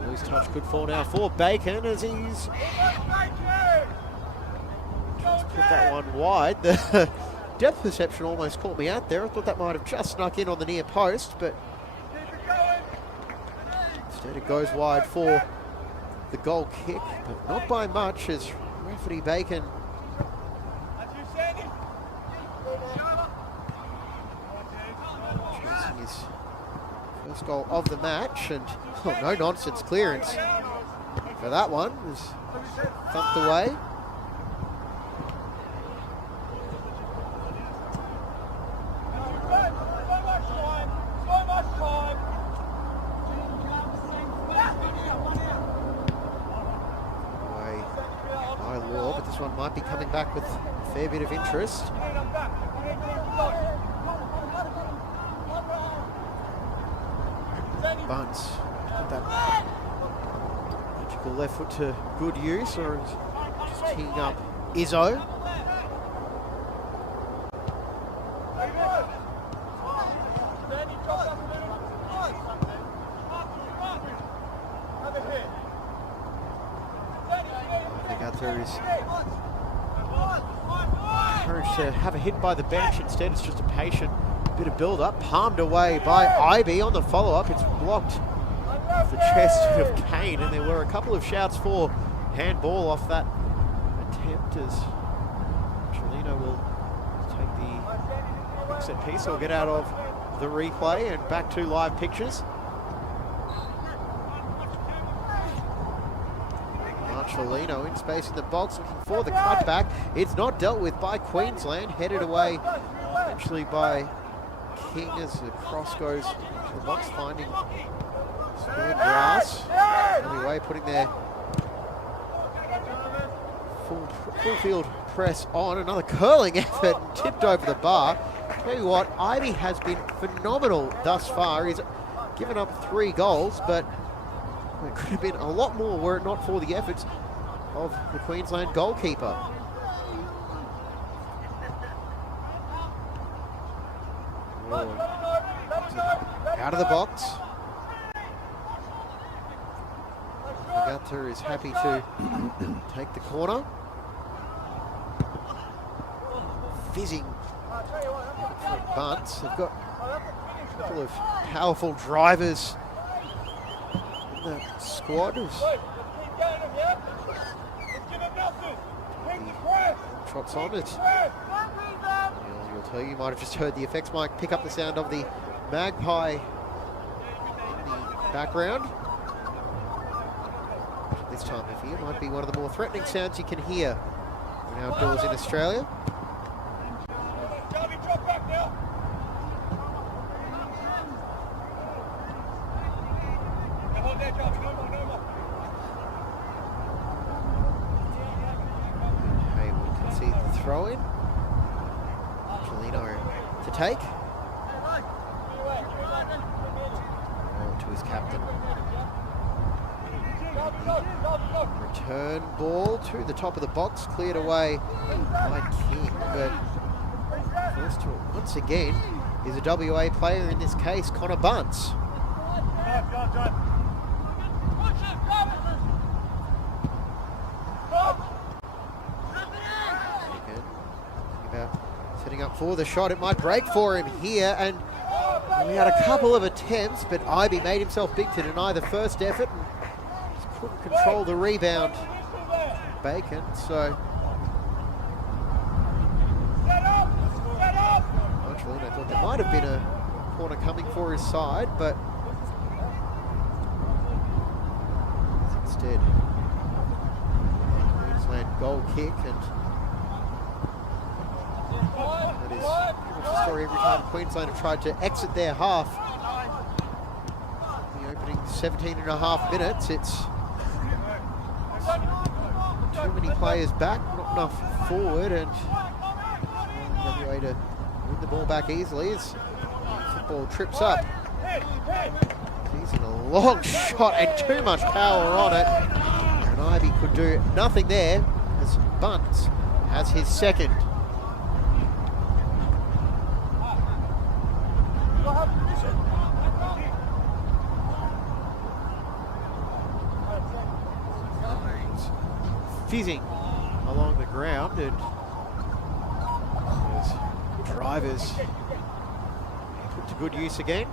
Loose touch good fall now for Bacon as he's tries to put that one wide. The depth perception almost caught me out there. I thought that might have just snuck in on the near post, but instead it goes wide for the goal kick, but not by much as referee Bacon chasing his first goal of the match, and no nonsense clearance for that one. Was thumped away. But this one might be coming back with a fair bit of interest. Bunce put that magical left foot to good use, or just teeing up Izzo. There is encouraged to have a hit by the bench. Instead, it's just a patient bit of build-up. Palmed away by Ivy on the follow-up. It's blocked off the chest of Kane, and there were a couple of shouts for handball off that attempt as Chelino will take the set piece. So we'll get out of the replay and back to live pictures. Chelino in space in the box, looking for the cutback. It's not dealt with by Queensland, headed away eventually by King as the cross goes to the box, finding square grass. Anyway, putting their full field press on. Another curling effort, tipped over the bar. Tell you what, Ivy has been phenomenal thus far. He's given up 3 goals, but it could have been a lot more were it not for the efforts of the Queensland goalkeeper. Out of the box. Agata is happy to take the corner. Fizzing bunts. They've got a couple of powerful drivers in the squad. Trots on it. You'll tell you might have just heard the effects mic pick up the sound of the magpie in the background. This time of year might be one of the more threatening sounds you can hear in outdoors in Australia. Throw in. Chelino to take. To his captain. Return ball to the top of the box, cleared away by King, but first to it once again is a WA player, in this case Connor Bunce. Setting up for the shot. It might break for him here, and we had a couple of attempts, but Ibe made himself big to deny the first effort and just couldn't control the rebound. Bacon, so actually, I thought there might have been a corner coming for his side, but instead Queensland goal kick, and that is pretty much the story every time Queensland have tried to exit their half. The opening 17.5 minutes, it's too many players back, not enough forward, and WA to win the ball back easily as football trips up. He's in a long shot and too much power on it, and Ivy could do nothing there as Bunce has his second. Fizzing along the ground, and those drivers put to good use again.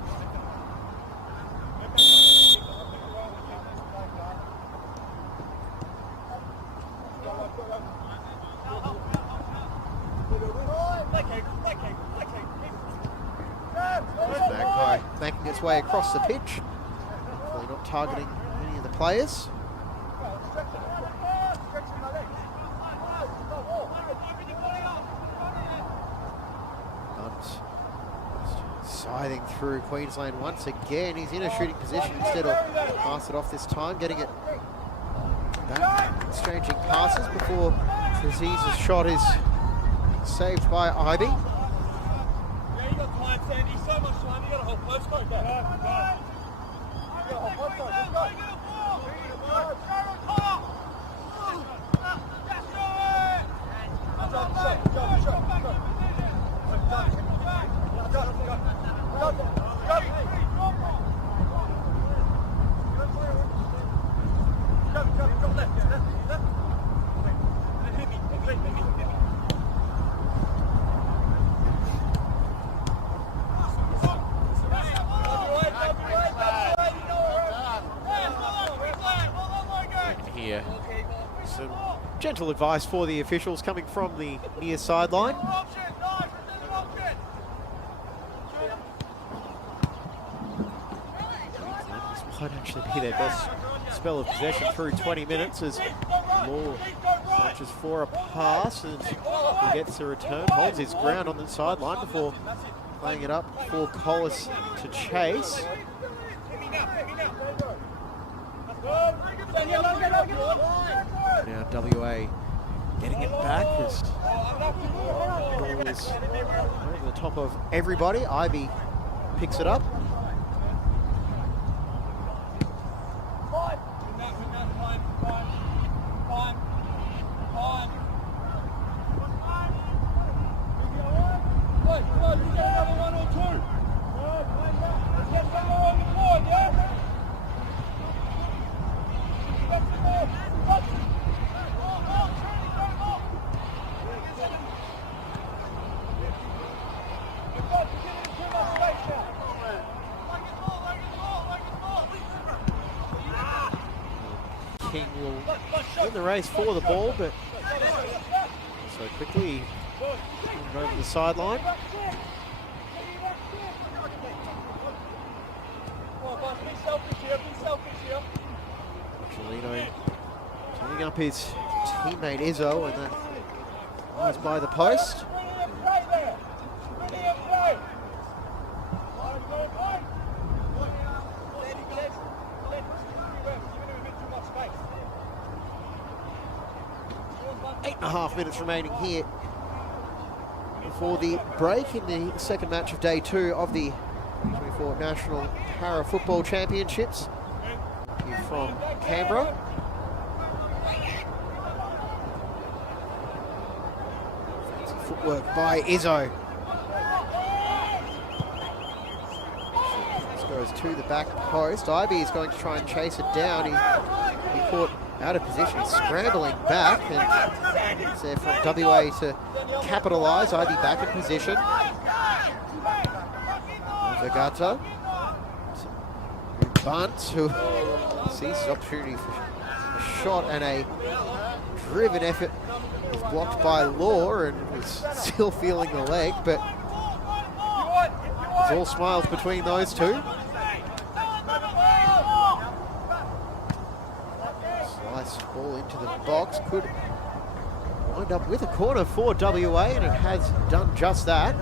Magpie making its way across the pitch, hopefully not targeting any of the players. Scything through Queensland once again. He's in a shooting position instead of pass it off this time, getting it back, exchanging passes before Traziz's shot is saved by Ivy. Yeah, you got time, Sandy. So much time. You got a whole postcode there. You got a whole postcode. Let's go. Here, some gentle advice for the officials coming from the near sideline. This might actually be their best spell of possession through 20 minutes as Law searches for a pass and he gets a return, holds his ground on the sideline before playing it up for Collis to chase. Now WA getting it back as the ball is over the top of everybody. Ivy picks it up. King will win the race for the ball, but so quickly over the sideline. Cholino turning up his teammate Izzo, and that was by the post. Eight and a half minutes remaining here before the break in the second match of day 2 of the 2024 National Para Football Championships here from Canberra. Fancy footwork by Izzo. This goes to the back post. Ivy is going to try and chase it down. He caught out of position, scrambling back, and it's there from WA to capitalise. IB back in position. Vegata. Bunt, who sees his opportunity for a shot, and a driven effort is blocked by Law, and was still feeling the leg, but it's all smiles between those two. Slice ball into the box, could wind up with a corner for WA, and it has done just that.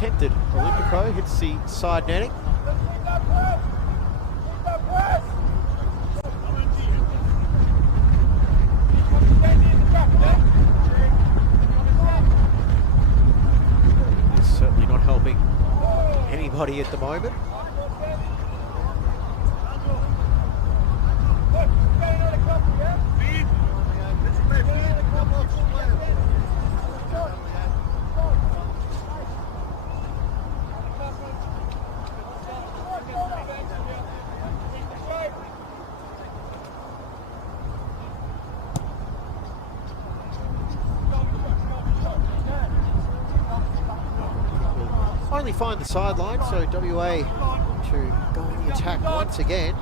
Attempted. Olympico hits the side netting. It's certainly not helping anybody at the moment. Only find the sideline, so WA to go on the attack once again.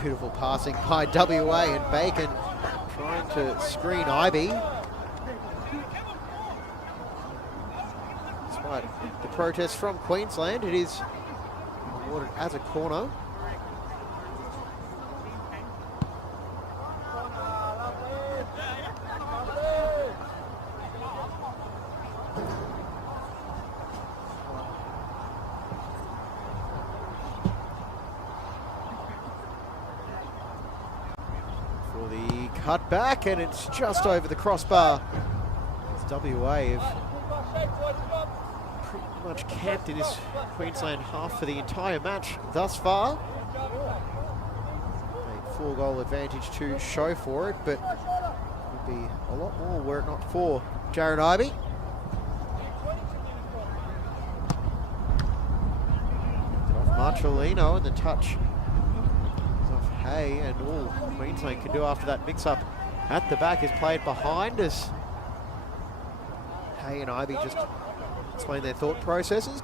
Beautiful passing by WA, and Bacon trying to screen IB. Despite the protest from Queensland, it is awarded as a corner. Cut back, and it's just over the crossbar. As WA have pretty much camped in this Queensland half for the entire match thus far. A 4-goal advantage to show for it, but would be a lot more were it not for Jared Ivey. Off Marcellino, and the touch Hay, and all Queensland can do after that mix-up at the back is played behind as Hay and Ivey just explain their thought processes.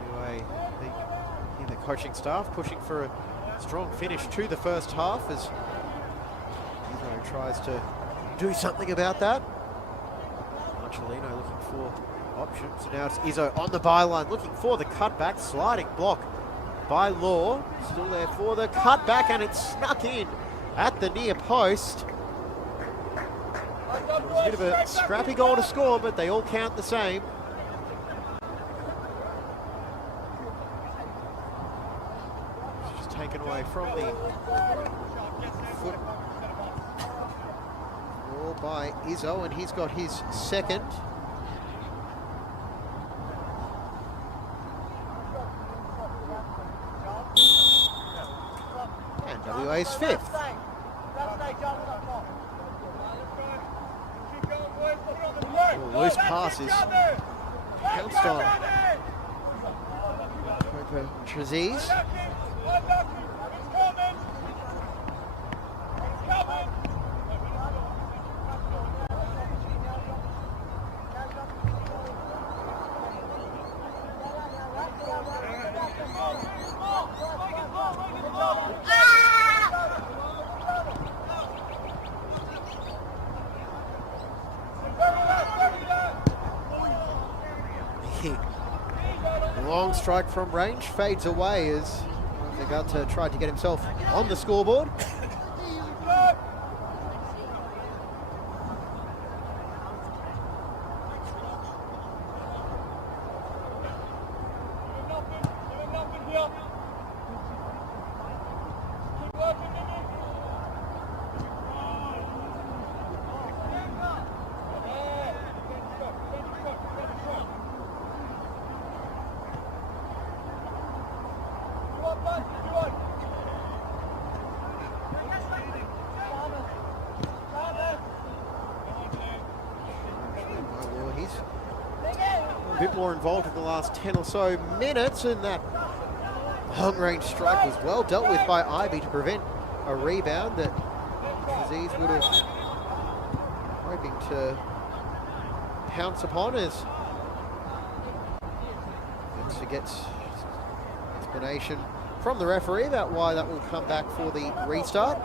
Anyway, the coaching staff pushing for a strong finish to the first half as tries to do something about that. Marcellino looking for options. Now it's Izzo on the byline looking for the cutback. Sliding block by Law. Still there for the cutback, and it's snuck in at the near post. It was a bit of a scrappy goal to score, but they all count the same. It's just taken away from the foot by Izzo, and he's got his second. And WA's fifth. Well, loose passes pounced on Traziz. Long strike from range fades away as Vegata tried to get himself on the scoreboard. a bit more involved in the last 10 or so minutes, and that long-range strike was well dealt with by Ivy to prevent a rebound that Aziz would have hoping to pounce upon as Spencer gets explanation from the referee about why that will come back for the restart.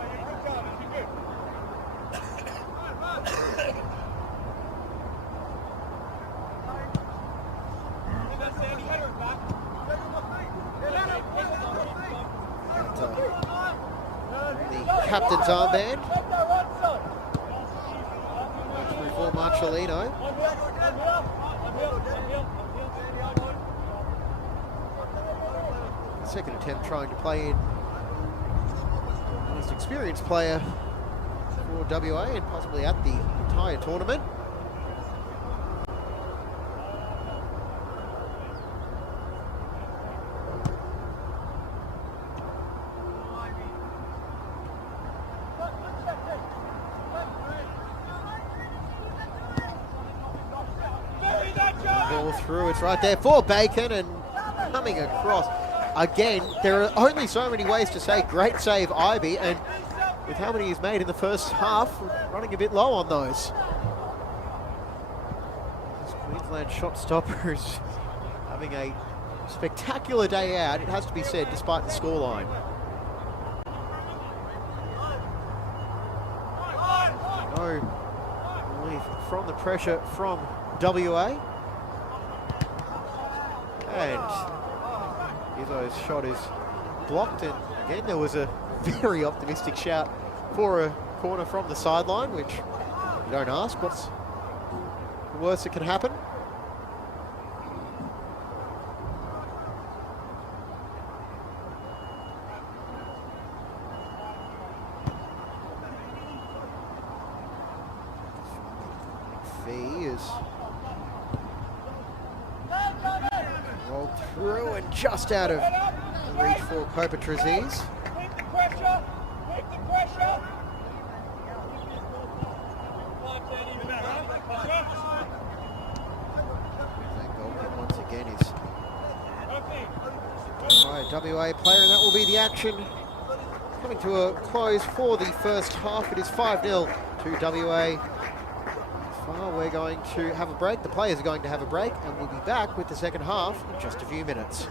The captain's armband for Marcellino. Second attempt trying to play in the most experienced player for WA and possibly at the entire tournament. Ball through, it's right there for Bacon and coming across. Again, there are only so many ways to say great save, Ivy, and with how many he's made in the first half, we're running a bit low on those. This Queensland shot stopper is having a spectacular day out, it has to be said, despite the scoreline. No relief from the pressure from WA. And Izzo's shot is blocked, and again there was a very optimistic shout for a corner from the sideline, which you don't ask what's the worst that can happen. Fee is rolled through and just out of reach for Kopatraziz. Keep the pressure. Keep the pressure. That goal once again is by a WA player, and that will be the action coming to a close for the first half. It is 5-0 to WA. We're going to have a break. The players are going to have a break, and we'll be back with the second half in just a few minutes.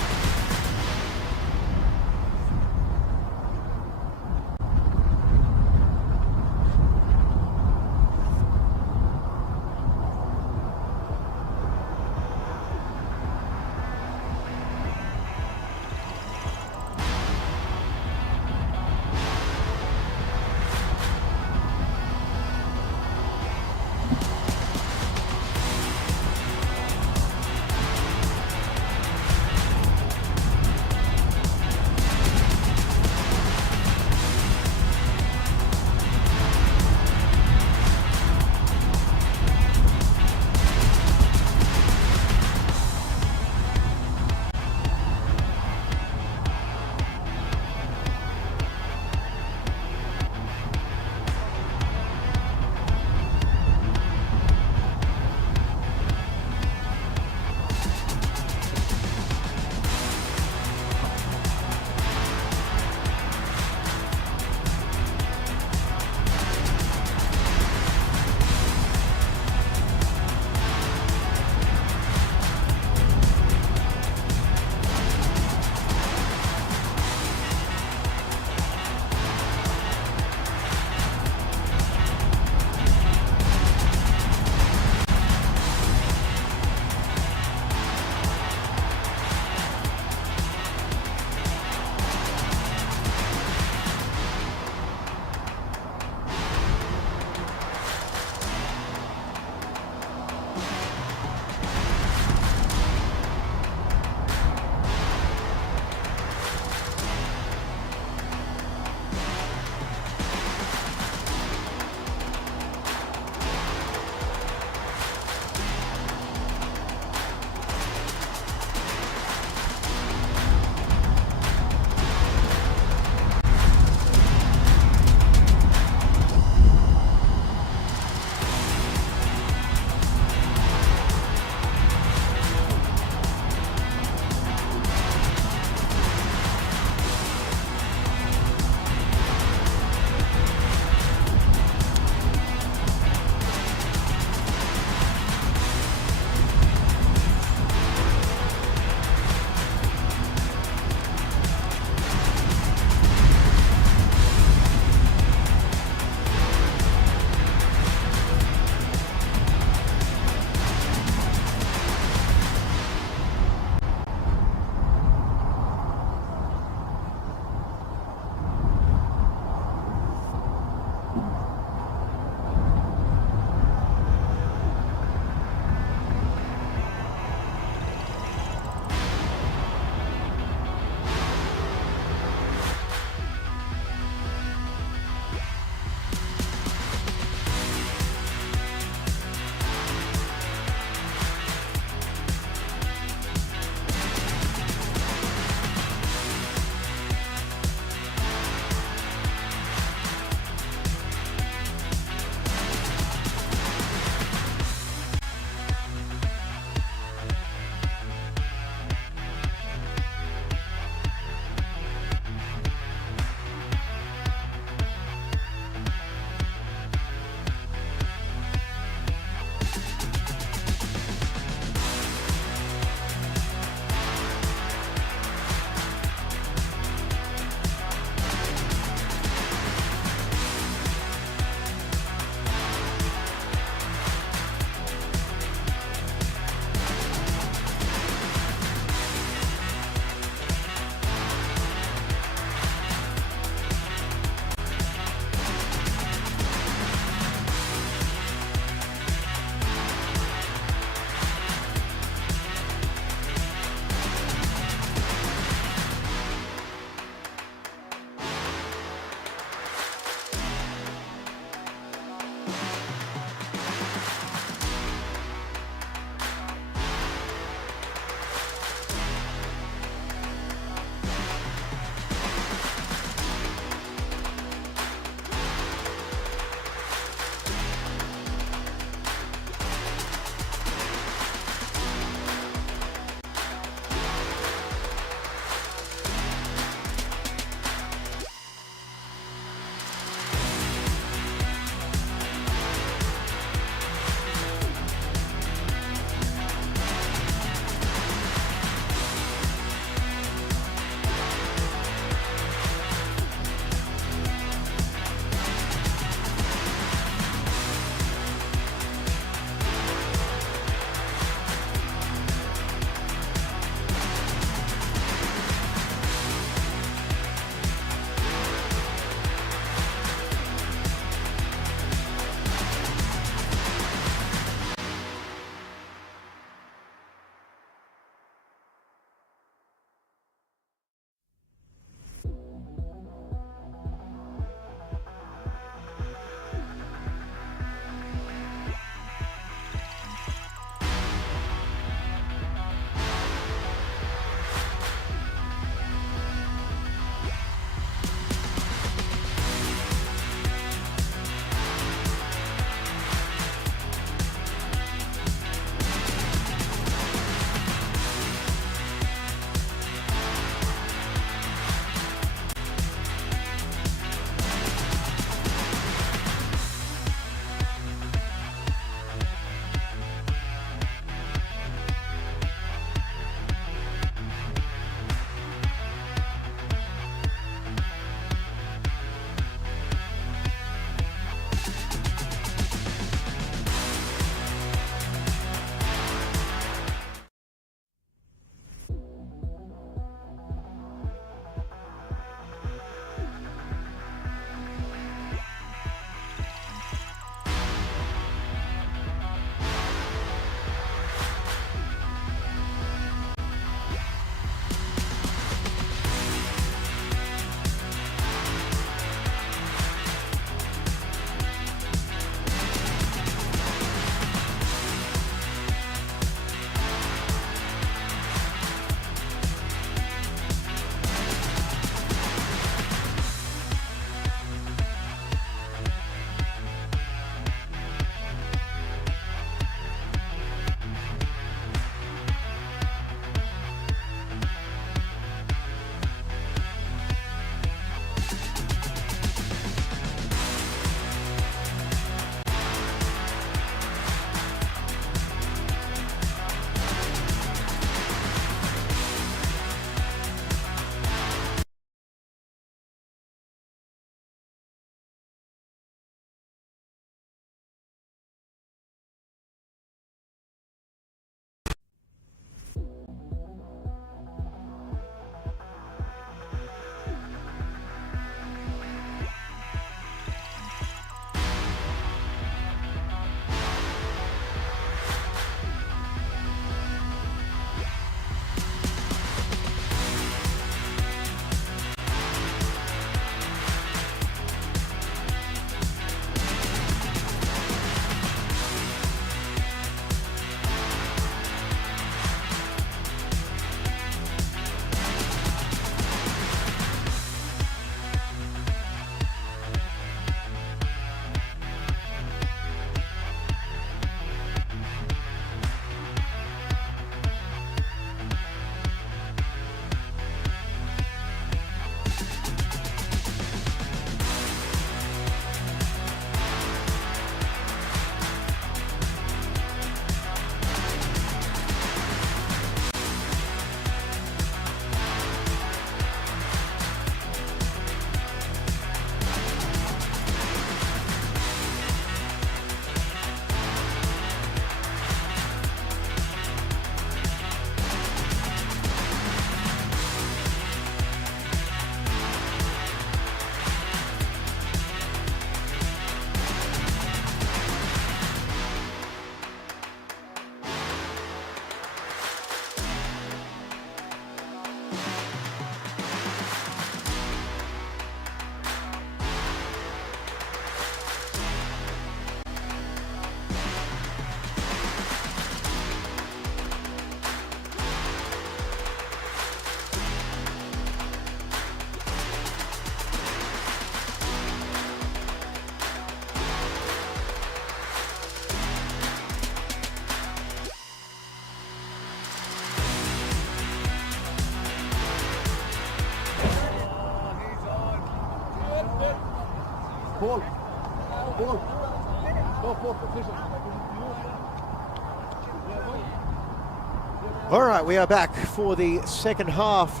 All right, we are back for the second half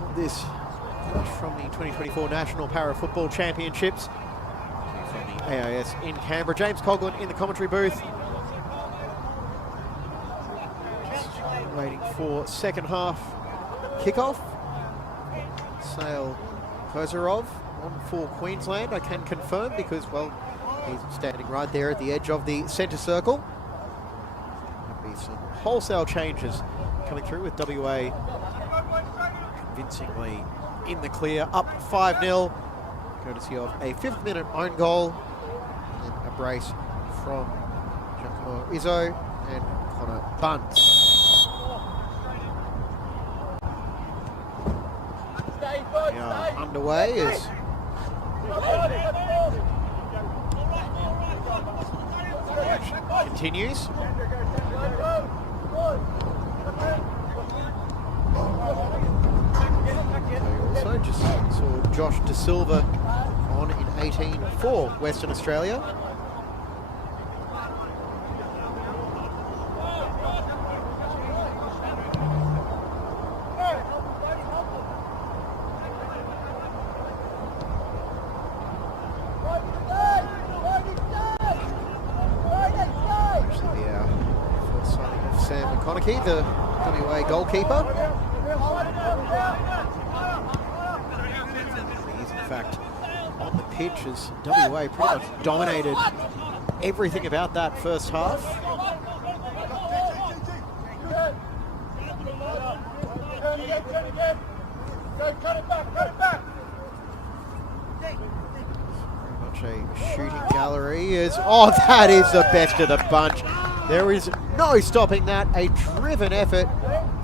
of this from the 2024 National Para Football Championships from the AIS in Canberra. James Coughlin in the commentary booth. Just waiting for second half kickoff. Sale Kozarov on for Queensland, I can confirm, because, well, he's standing right there at the edge of the centre circle. There'll be some wholesale changes coming through with WA convincingly in the clear, up 5-0, courtesy of a 5th minute own goal, and then a brace from Giacomo Izzo and Connor Bunce. We are underway as the action continues. Also just saw Josh De Silva on in 18 for Western Australia. Actually, the first signing of Sam McConaughey, the WA goalkeeper. He's in fact on the pitch as WA pretty much dominated everything about that first half. Very much a shooting gallery. Oh, that is the best of the bunch. There is no stopping that. A driven effort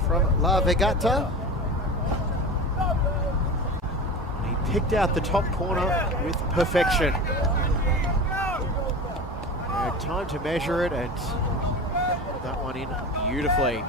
from La Vegata. He picked out the top corner with perfection. Had time to measure it and put that one in beautifully.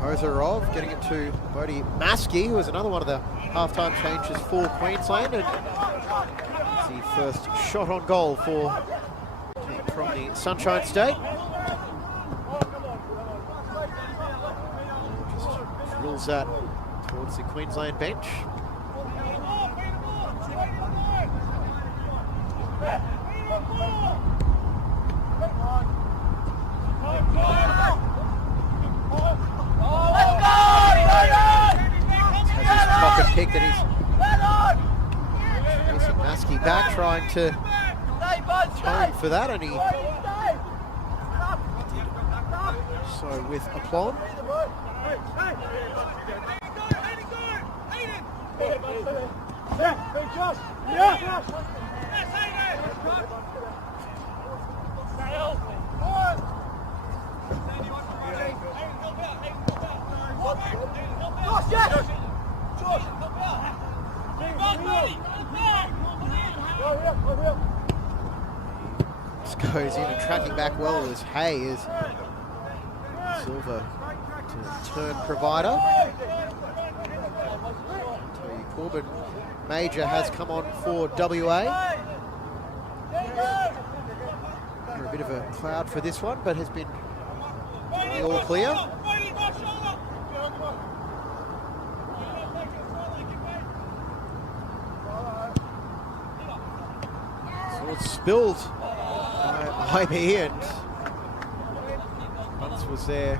Kozarov getting it to Bodie Maskey, who was another one of the halftime changes for Queensland, and it's the first shot on goal for from the Sunshine State. Just drills that towards the Queensland bench. Pocket pick that he's chasing Maskey back, trying to tone for that, and he so with aplomb. Just goes in and tracking back well was Hay is Silva to turn provider. Corbin Major has come on for WA. A bit of a cloud for this one, but has been all clear. So it's spilled by IB, and Bunce was there,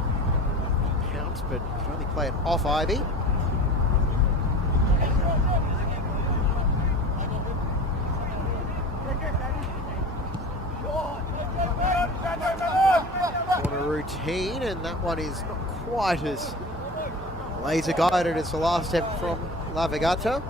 pounce, but can only play it off Ivy. Corner routine, and that one is not quite as laser guided as the last step from La Vegata.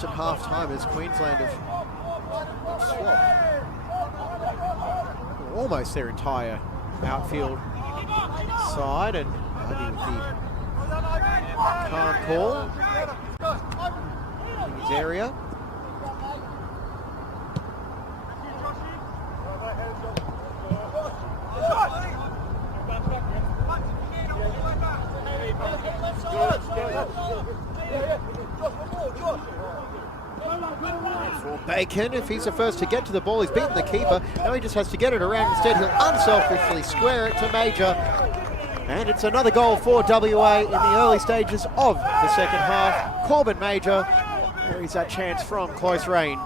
just at half-time as Queensland have swapped almost their entire outfield side, and maybe with the calm call in his area. For Bacon, if he's the first to get to the ball, he's beaten the keeper. Now he just has to get it around. Instead, he'll unselfishly square it to Major. And it's another goal for WA in the early stages of the second half. Corbin Major, there is that chance from close range.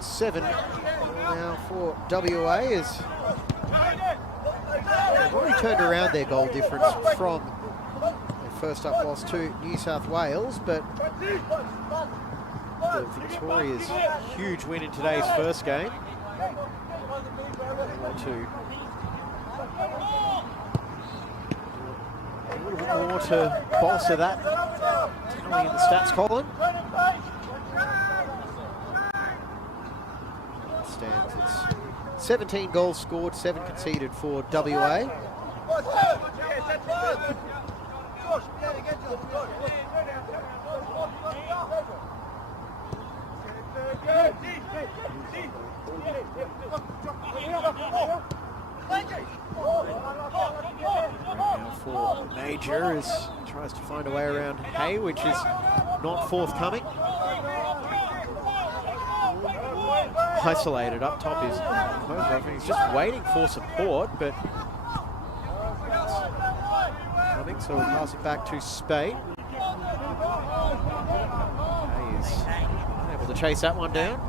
Seven now for WA as they've already turned around their goal difference from their first up loss to New South Wales, but the Victoria's huge win in today's first game. They want to do a little bit more to bolster that tally in the stats column. Stands it's 17 goals scored, 7 conceded for WA. Now for Major as tries to find a way around Hay, which is not forthcoming. Isolated up top is he's just waiting for support, but coming, so we'll pass it back to Spade. He is able to chase that one down.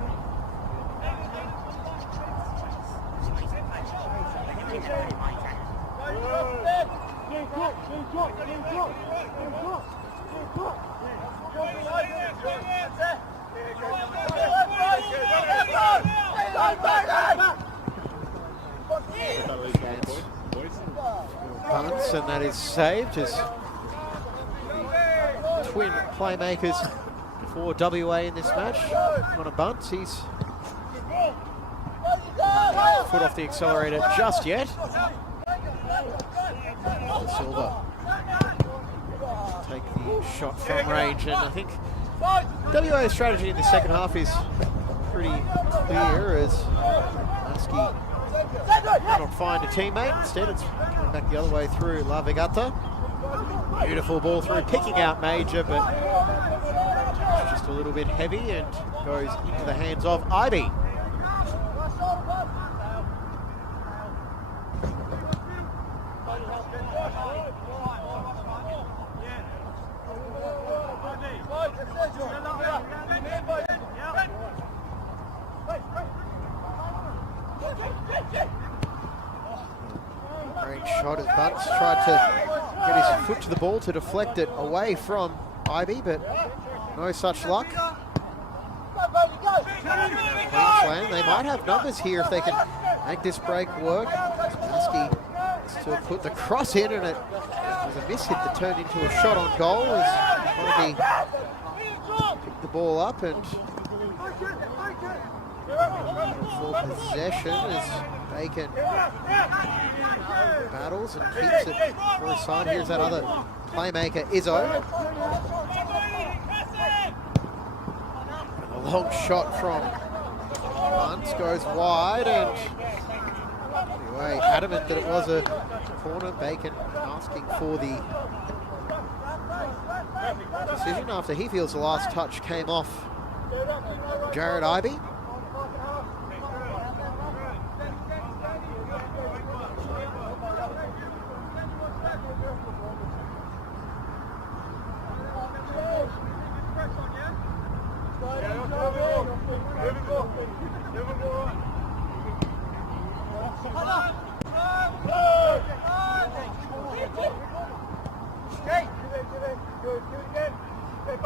Bunts, and that is saved as the twin playmakers for WA in this match. On a bunt, he's foot off the accelerator just yet. Silva take the shot from range, and I think WA's strategy in the second half is pretty clear as Husky cannot find a teammate. Instead, it's coming back the other way through La Vigata. Beautiful ball through, picking out Major, but just a little bit heavy and goes into the hands of Ivy. Great shot as Bunts tried to get his foot to the ball to deflect it away from Ivy, but no such luck. Queensland, they might have numbers here if they can make this break work. Husky still put the cross in, and it was a miss hit that turned into a shot on goal as Ivy picked the ball up and full possession as Bacon battles and keeps it for his side. Here's that other playmaker, Izzo. And a long shot from Bunts goes wide, and anyway, adamant that it was a corner. Bacon asking for the decision after he feels the last touch came off Jared Ivy. The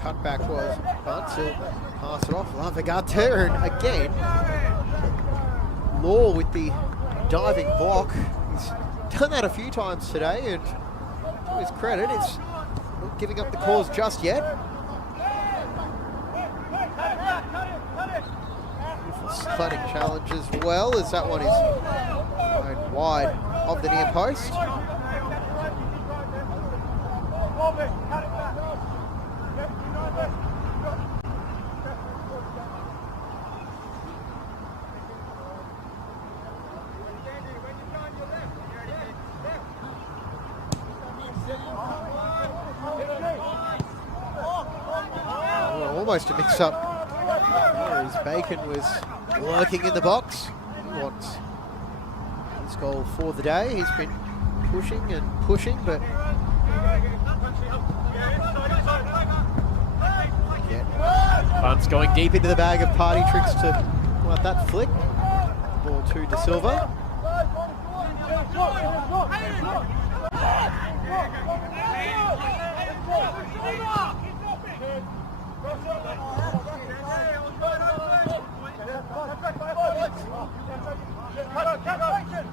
cutback was Bunce. He'll pass it off. Lavagata, and again, Law with the diving block. He's done that a few times today, and to his credit, it's not giving up the cause just yet. Beautiful sliding challenge as well, as that one is going wide of the near post. Almost a mix-up, whereas Bacon was lurking in the box. He wants his goal for the day. He's been pushing and pushing, but Bunce going deep into the bag of party tricks to let that flick. Ball to De Silva.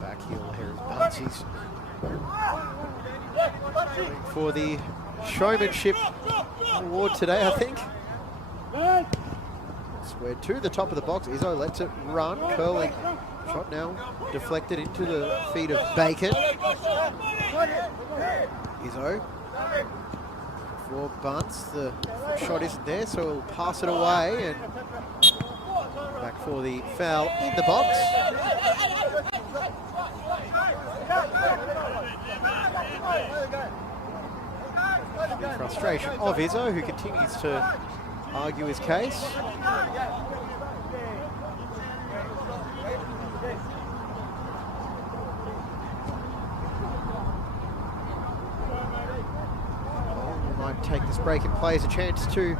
Back heel here is Bunce. He's for the showmanship award today, I think. Squared to the top of the box. Izzo lets it run. Curling shot now deflected into the feet of Bacon. Izzo for Bunce. The shot isn't there, so he'll pass it away and back for the foul in the box. The frustration of Izzo, who continues to argue his case. We might take this break and play as a chance to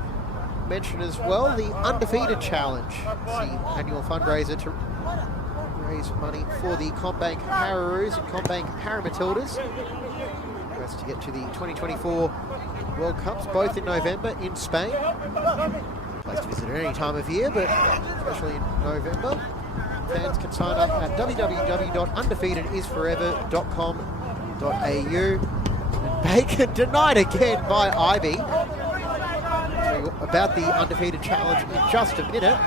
mention as well the Undefeated Challenge. It's the annual fundraiser to raise money for the CommBank Pararoos and CommBank Matildas. That's to get to the 2024 World Cups, both in November in Spain. Place to visit at any time of year, but especially in November. Fans can sign up at www.undefeatedisforever.com.au. And Bacon denied again by Ivy. About the Undefeated Challenge in just a minute.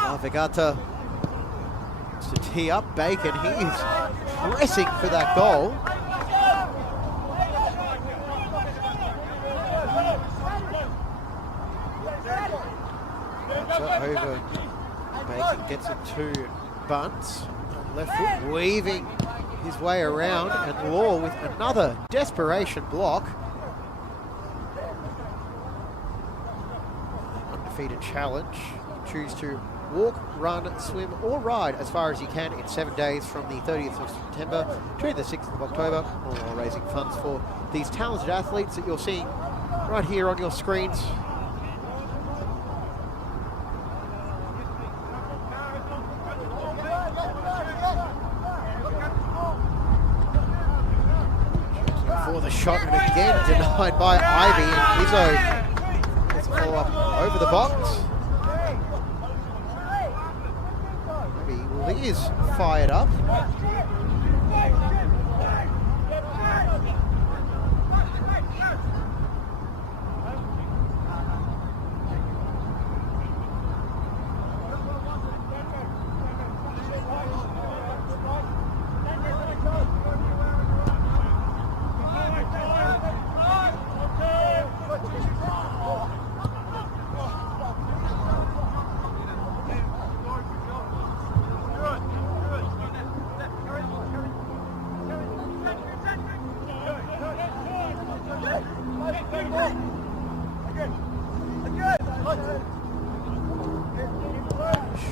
Salvagata wants to tee up Bacon. He is pressing for that goal. Over. Bacon gets it to Bunce. Left foot weaving his way around, and Law with another desperation block. Undefeated Challenge. Choose to walk, run, swim or ride as far as you can in 7 days from the 30th of September to the 6th of October, all while raising funds for these talented athletes that you're seeing right here on your screens. For the shot, and again denied by Ivy, and Izzo gets a follow-up over the box. Maybe, well, he is fired up.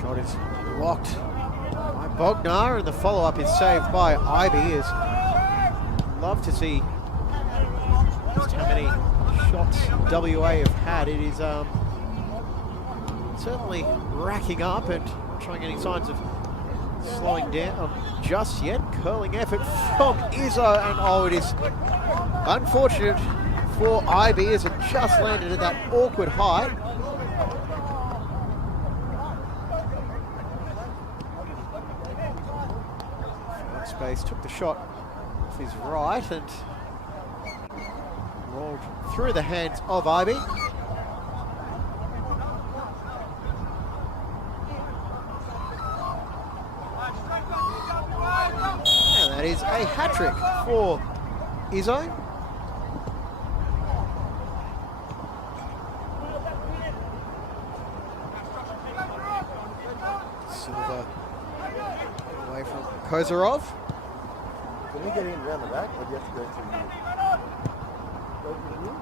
Shot is blocked by Bognar, and the follow-up is saved by Ivy. Love to see just how many shots WA have had. It is certainly racking up and not showing any signs of slowing down just yet. Curling effort from Izzo, and oh, it is unfortunate for IB as it just landed at that awkward height. Front space took the shot off his right and rolled through the hands of IB. And that is a hat-trick for Izzo. Silva away from Kozarov. Can we get in around the back, or do you have to go through you? Go through you?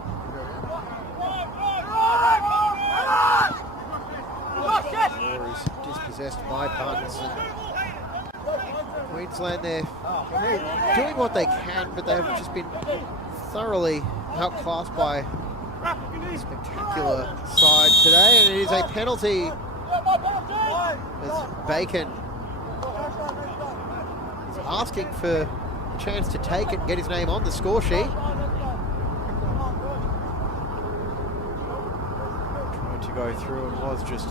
Or is dispossessed by Buns. Queensland, they're doing what they can, but they've just been thoroughly outclassed by a spectacular side today, and it is a penalty as Bacon is asking for a chance to take it and get his name on the score sheet. Trying to go through and was just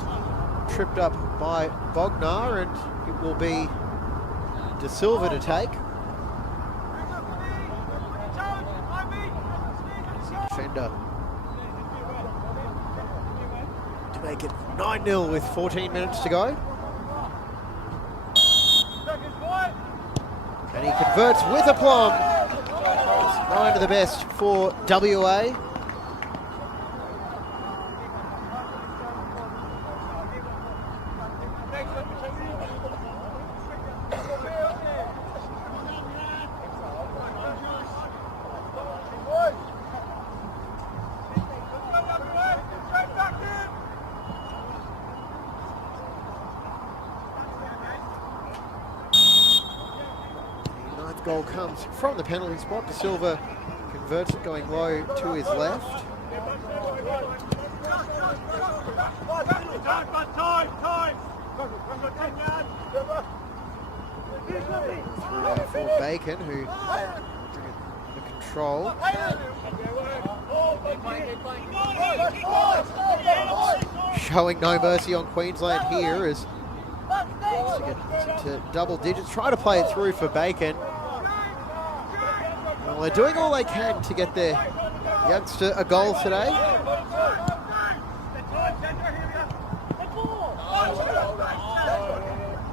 tripped up by Bognar, and it will be De Silva to take. Defender to make it 9-0 with 14 minutes to go. And he converts with aplomb. It's 9 to the best for WA. Goal comes from the penalty spot. De Silva converts it, going low to his left. Through for Bacon, who bring it under control. Showing no mercy on Queensland here as to get into double digits. Try to play it through for Bacon. Well, they're doing all they can to get their youngster a goal today.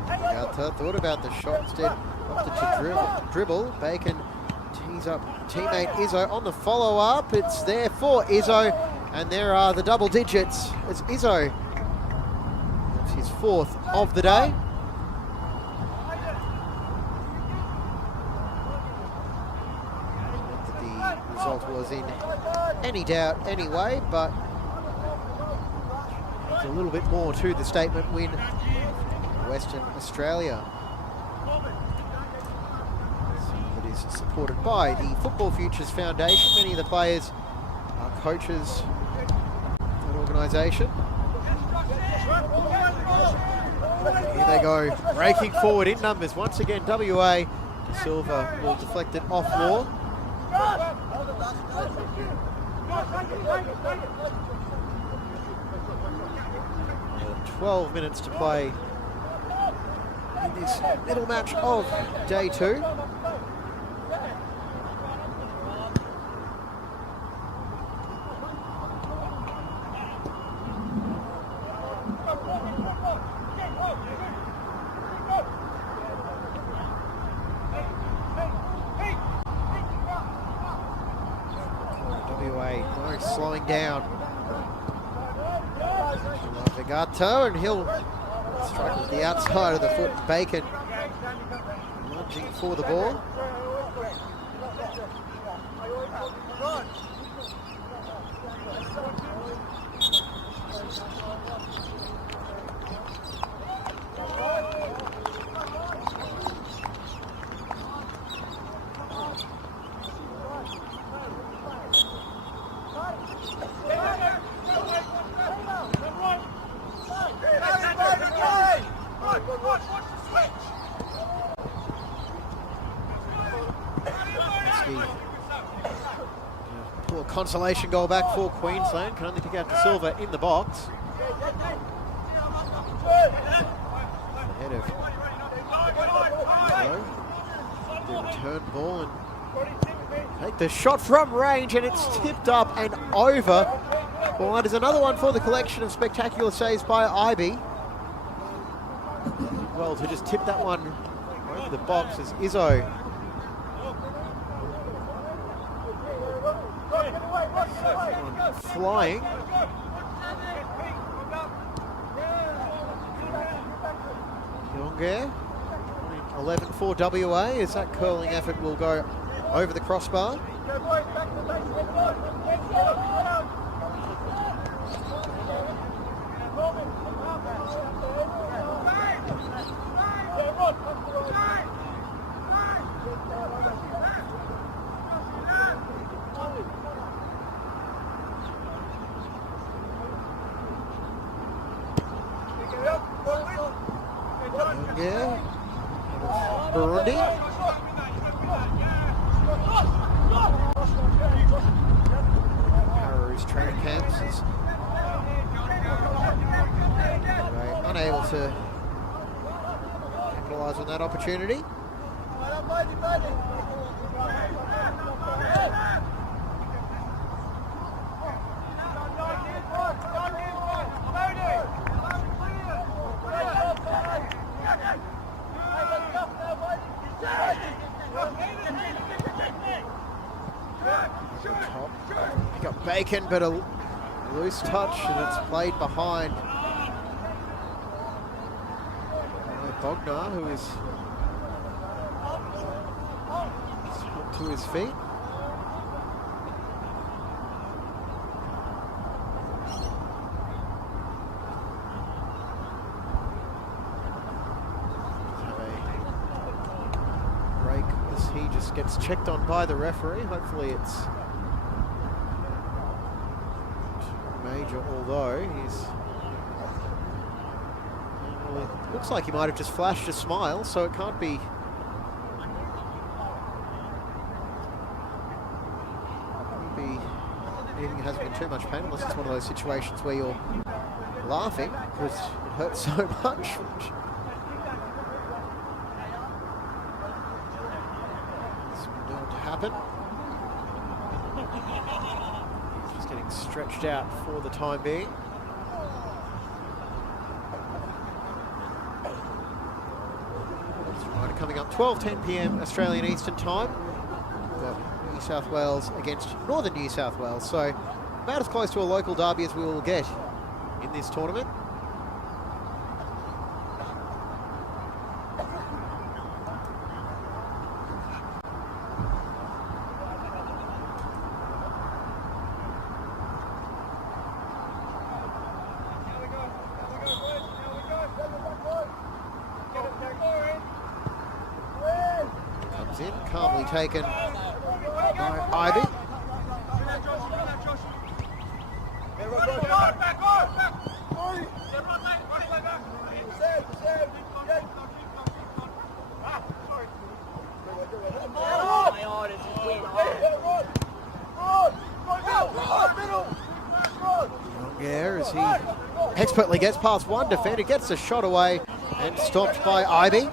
Gata thought about the shot, instead opted to dribble. Bacon tees up teammate Izzo on the follow-up. It's there for Izzo, and there are the double digits as Izzo, that's his fourth of the day. Result was in any doubt anyway, but there's a little bit more to the statement win for Western Australia. That is supported by the Football Futures Foundation. Many of the players are coaches of that organisation. Here they go, raking forward in numbers once again. WA. De Silva will deflect it off Law. 12 minutes to play in this middle match of day 2. WA slowing down. Gato, and he'll strike with the outside of the foot. Bacon lunging for the ball. consolation goal back for Queensland. Can only pick out the silver in the box. Ahead of the return ball and take the shot from range, and it's tipped up and over. Well, that is another one for the collection of spectacular saves by Ivy. Well, to just tip that one over the box is Izzo. Flying. 11 for WA as that curling effort will go over the crossbar. Yeah. Burundi. Pararoos training camps is unable to capitalise on that opportunity. He got Bacon, but a loose touch, and it's played behind Bognar, who is to his feet. Break as he just gets checked on by the referee. Hopefully it's major, although he's... Well, it looks like he might have just flashed a smile, so it can't be... anything that hasn't been too much pain, unless it's one of those situations where you're laughing because it hurts so much. It's known to happen. Just getting stretched out for the time being. Coming up 12:10 p.m. Australian Eastern Time. New South Wales against Northern New South Wales, so about as close to a local derby as we will get in this tournament. Comes in, calmly taken by Ivy. Longier as he expertly gets past one defender, gets the shot away and stopped by Ivy.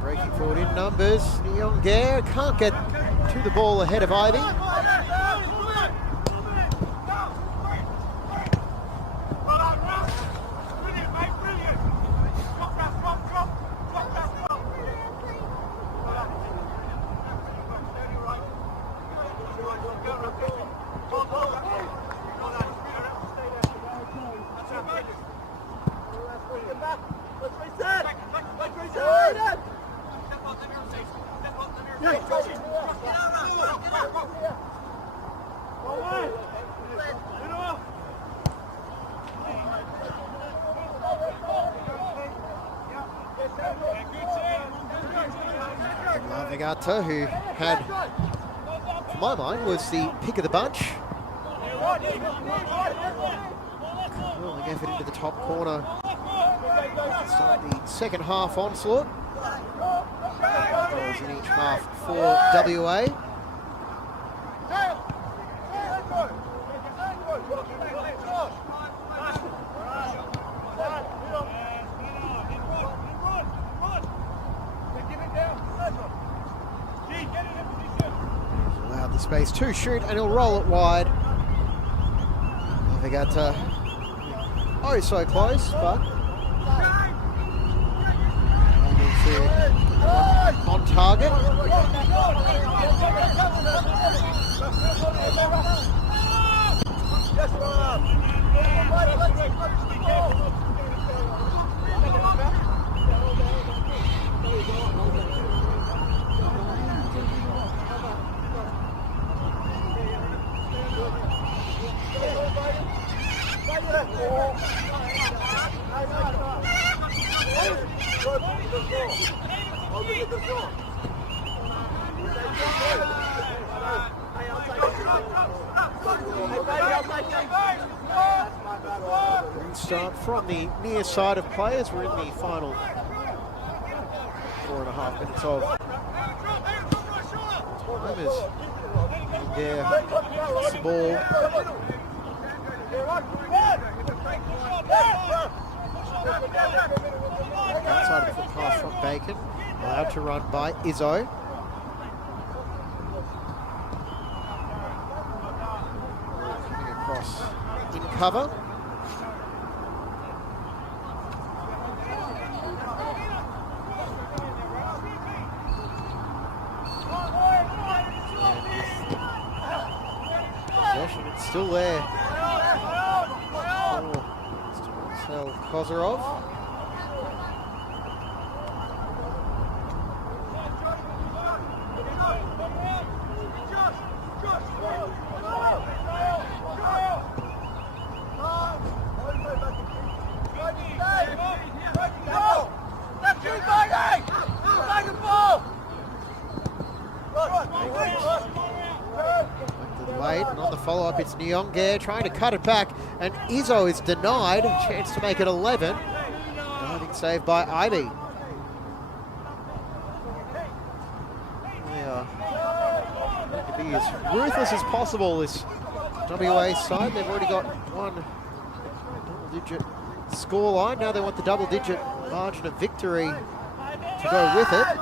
Breaking forward in numbers. Nyong'o can't get to the ball ahead of Ivy. Navigata, who had, to my mind, was the pick of the bunch. Well, they gave it into the top corner. Start the second half onslaught. Goals in each half for WA. Allowed the space to shoot, and he'll roll it wide. Navigata, oh, so close, but on target. Start from the near side of players. We're in the final 4.5 minutes of timers. There, it's the ball. Outside of the foot pass from Bacon. Allowed to run by Izzo. Coming across in cover. Possession, it's still there. Oh, Kozarov. And on the follow-up, it's Nyong'e trying to cut it back, and Izzo is denied. A chance to make it 11. Diving save by Ivy. They are going to be as ruthless as possible, this WA side. They've already got one double-digit scoreline. Now they want the double-digit margin of victory to go with it.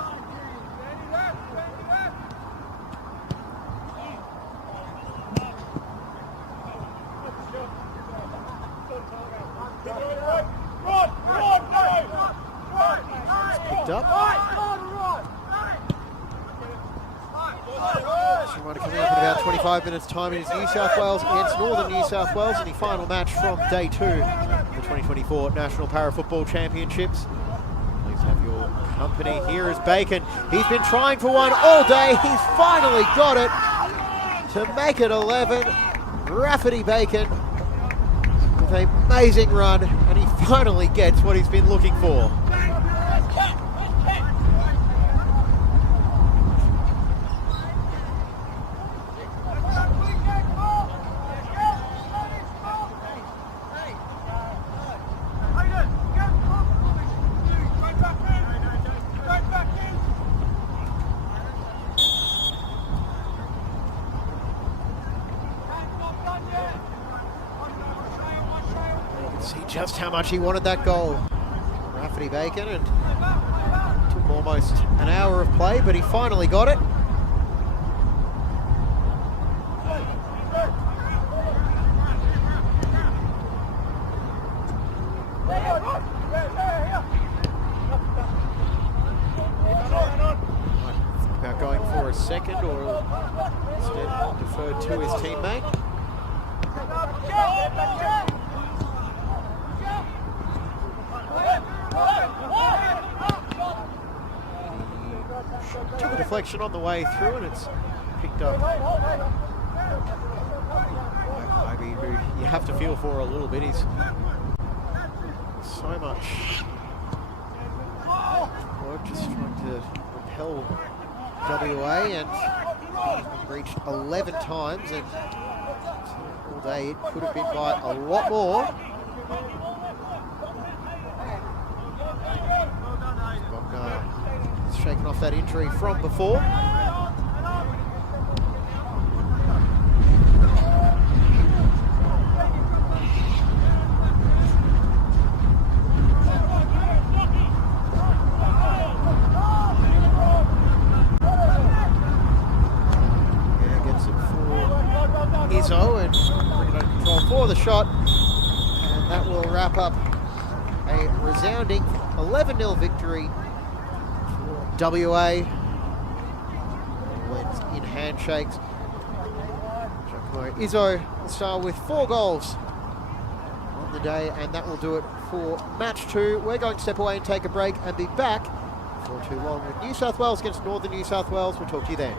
Up. Coming up in about 25 minutes time. It is New South Wales against Northern New South Wales in the final match from day 2 of the 2024 National Para Football Championships. Please have your company. Here is Bacon. He's been trying for one all day. He's finally got it to make it 11. Rafferty Bacon with an amazing run, and he finally gets what he's been looking for. Just how much he wanted that goal. Rafferty Bacon, and took almost an hour of play, but he finally got it. About going for a second, or instead deferred to his teammate. Took a deflection on the way through, and it's picked up by Ivy, who you have to feel for a little bit. He's so much just trying to repel WA, and he's been reached 11 times, and all day it could have been by a lot more. He's shaken off that injury from before. And bring it under control for the shot, and that will wrap up a resounding 11-0 victory for WA. Went in handshakes. Giacomo Izzo, the star, with 4 goals on the day, and that will do it for match 2. We're going to step away and take a break and be back before too long with New South Wales against Northern New South Wales. We'll talk to you then.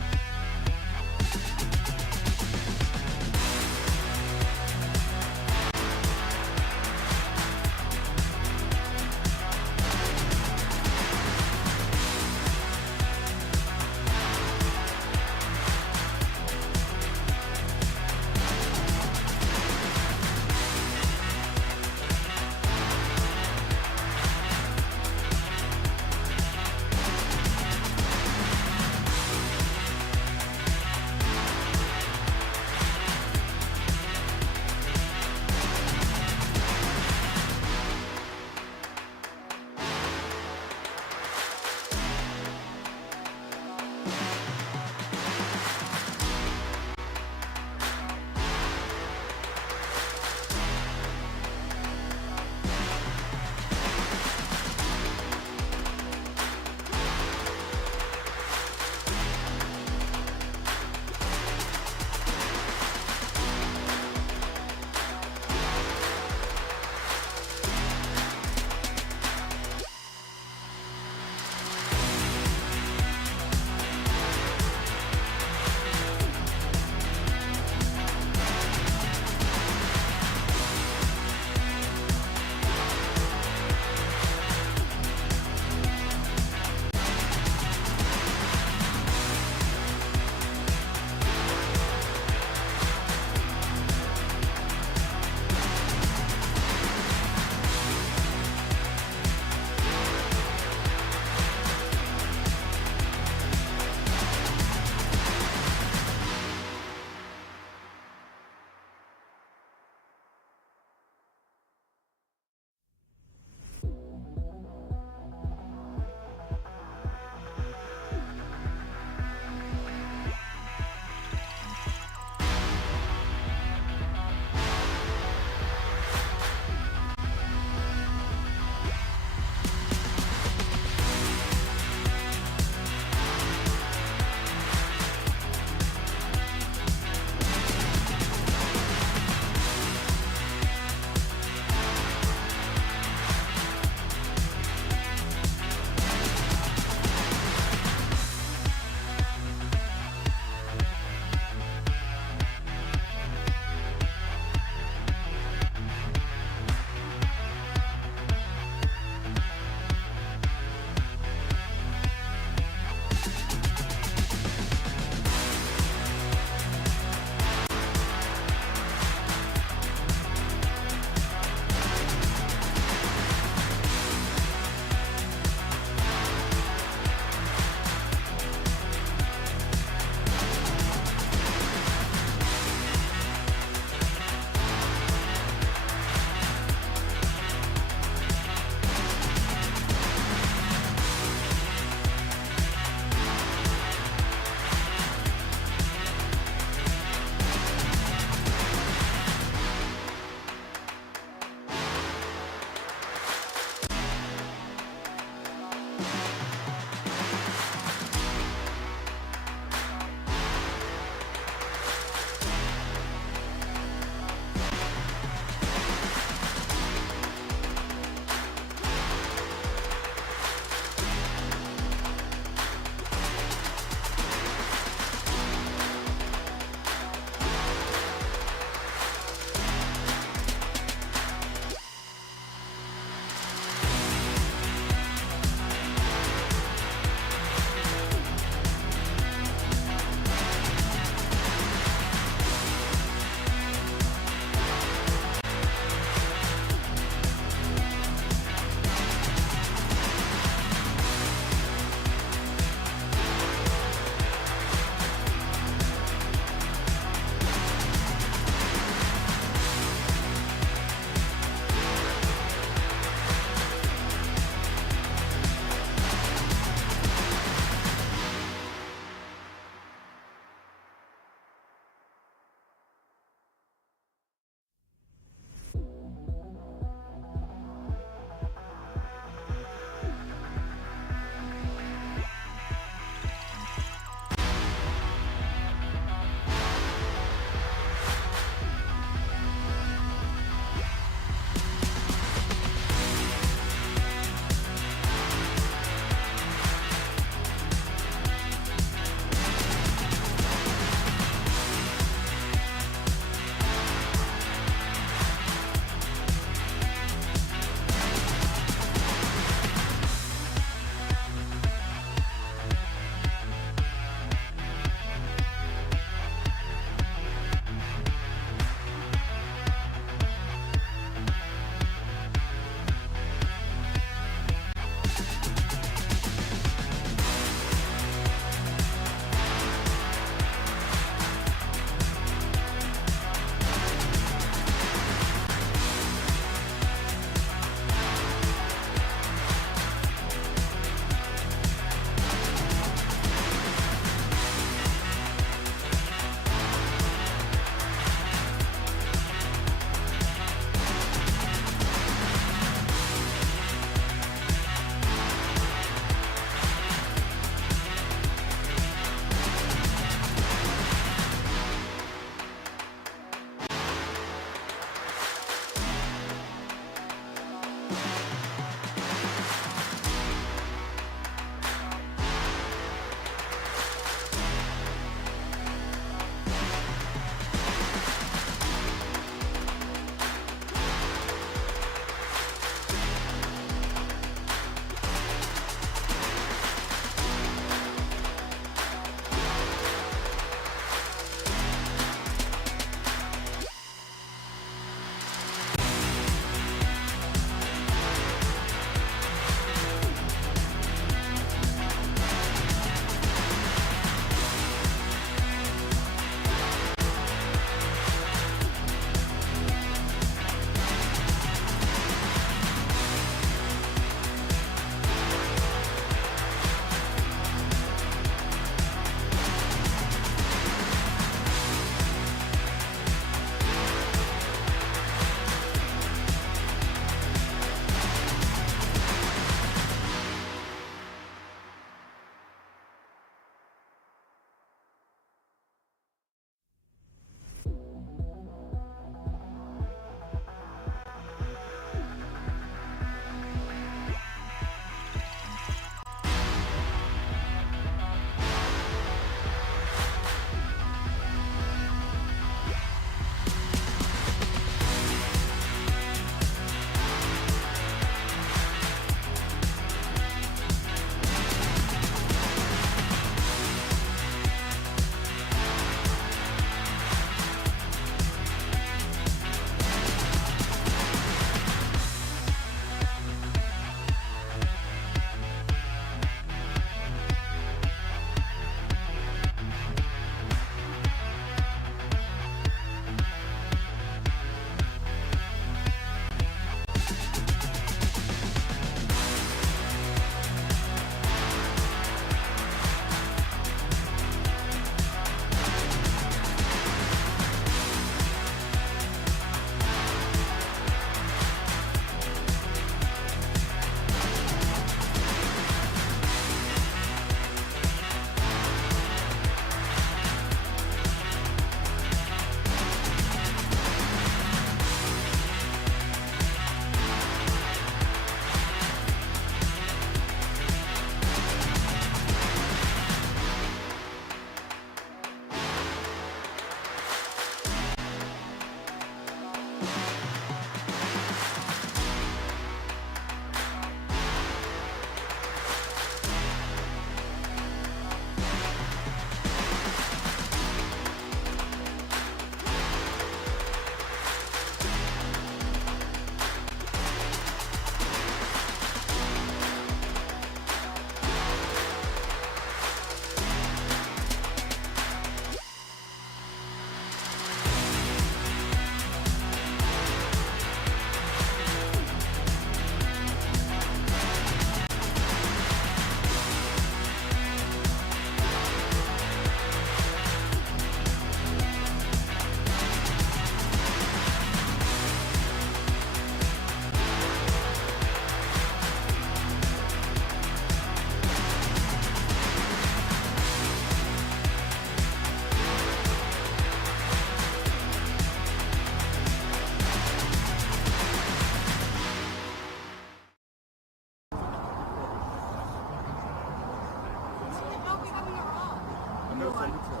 I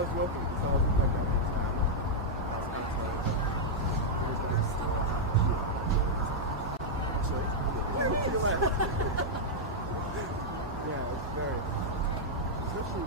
was walking because I was like, yeah, it's very, especially.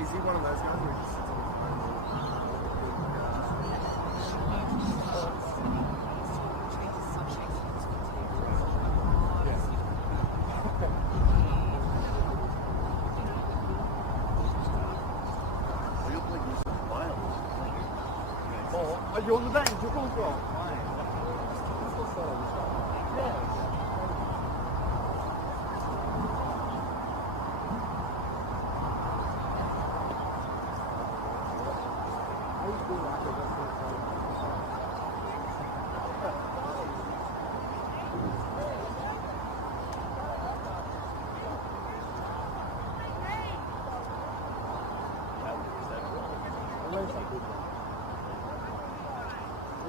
Is he one of those guys where he just sits on the phone?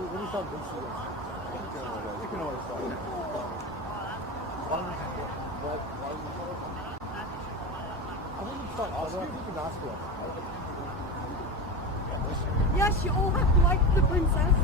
When you start this year, you can always start. I think you start. I think you can ask for it. Yes, you all have to like the princess.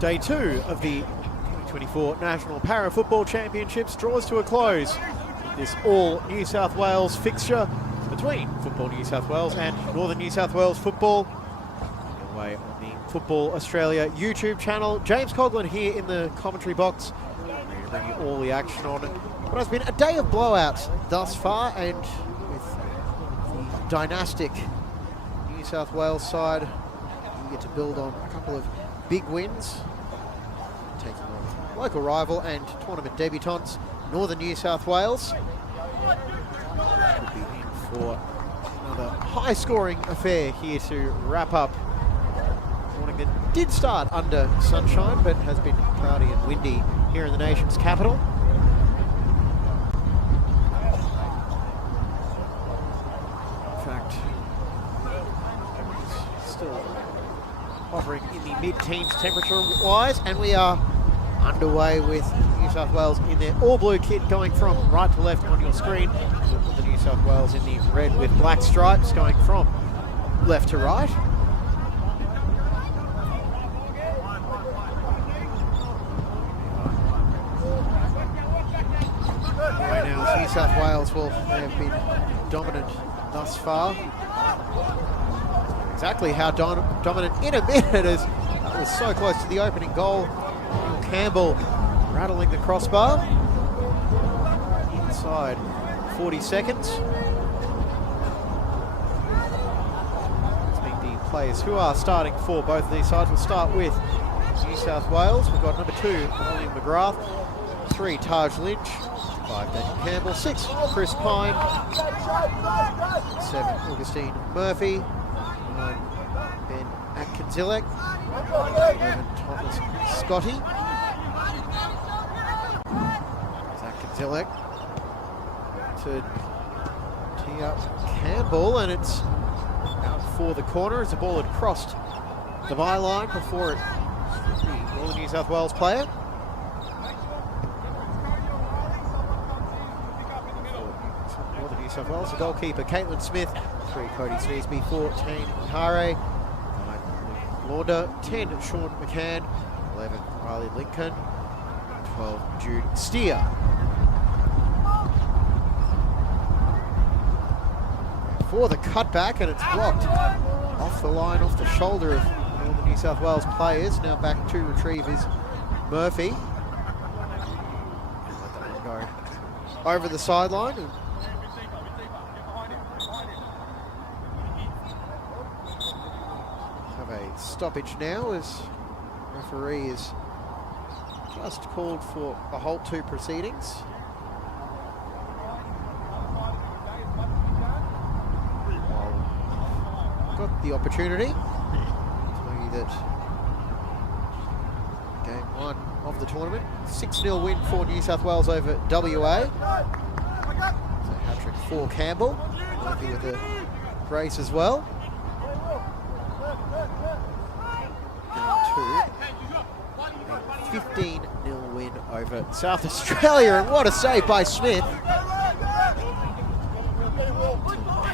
Day 2 of the 2024 National Para Football Championships draws to a close. This all New South Wales fixture between Football New South Wales and Northern New South Wales Football. Away on the Football Australia YouTube channel. James Coughlin here in the commentary box, ready to bring you all the action on what has been a day of blowouts thus far, and with the dynastic New South Wales side, you get to build on a couple of big wins, taking on local rival and tournament debutants Northern New South Wales. Could be in for another high-scoring affair here to wrap up a morning that did start under sunshine but has been cloudy and windy here in the nation's capital. In fact, it's still hovering in the mid-teens temperature-wise, and we are underway with New South Wales in their all-blue kit going from right to left on your screen. The New South Wales in the red with black stripes going from left to right. Right now, New South Wales they have been dominant thus far. Exactly how dominant in a minute, as it was so close to the opening goal. Campbell rattling the crossbar. Inside 40 seconds. The players who are starting for both of these sides. We'll start with New South Wales. We've got number 2, William McGrath, 3, Taj Lynch, 5, Daniel Campbell, 6, Chris Pine, 7, Augustine Murphy, 9, Ben Atkinzilek, 11, Thomas Scotty, Atkinzilek to tee up Campbell, and it's out for the corner as the ball had crossed the byline before it struck the Northern New South Wales player. Northern New South Wales, the goalkeeper Caitlin Smith, 3, Cody Sneesby, 4, Tane Hare, 9, Launder, 10, Sean McCann, 11, Riley Lincoln, 12, Jude Steer. For the cutback, and it's blocked off the line, off the shoulder of all the New South Wales players. Now back to retrieve is Murphy. Let that one go over the sideline. Have a stoppage now as referee is just called for a halt to proceedings. Got the opportunity to tell you that game 1 of the tournament, 6-0 win for New South Wales over WA. So hat-trick for Campbell, Murphy with a brace as well. Game 2, a 15-0 win over South Australia, and what a save by Smith.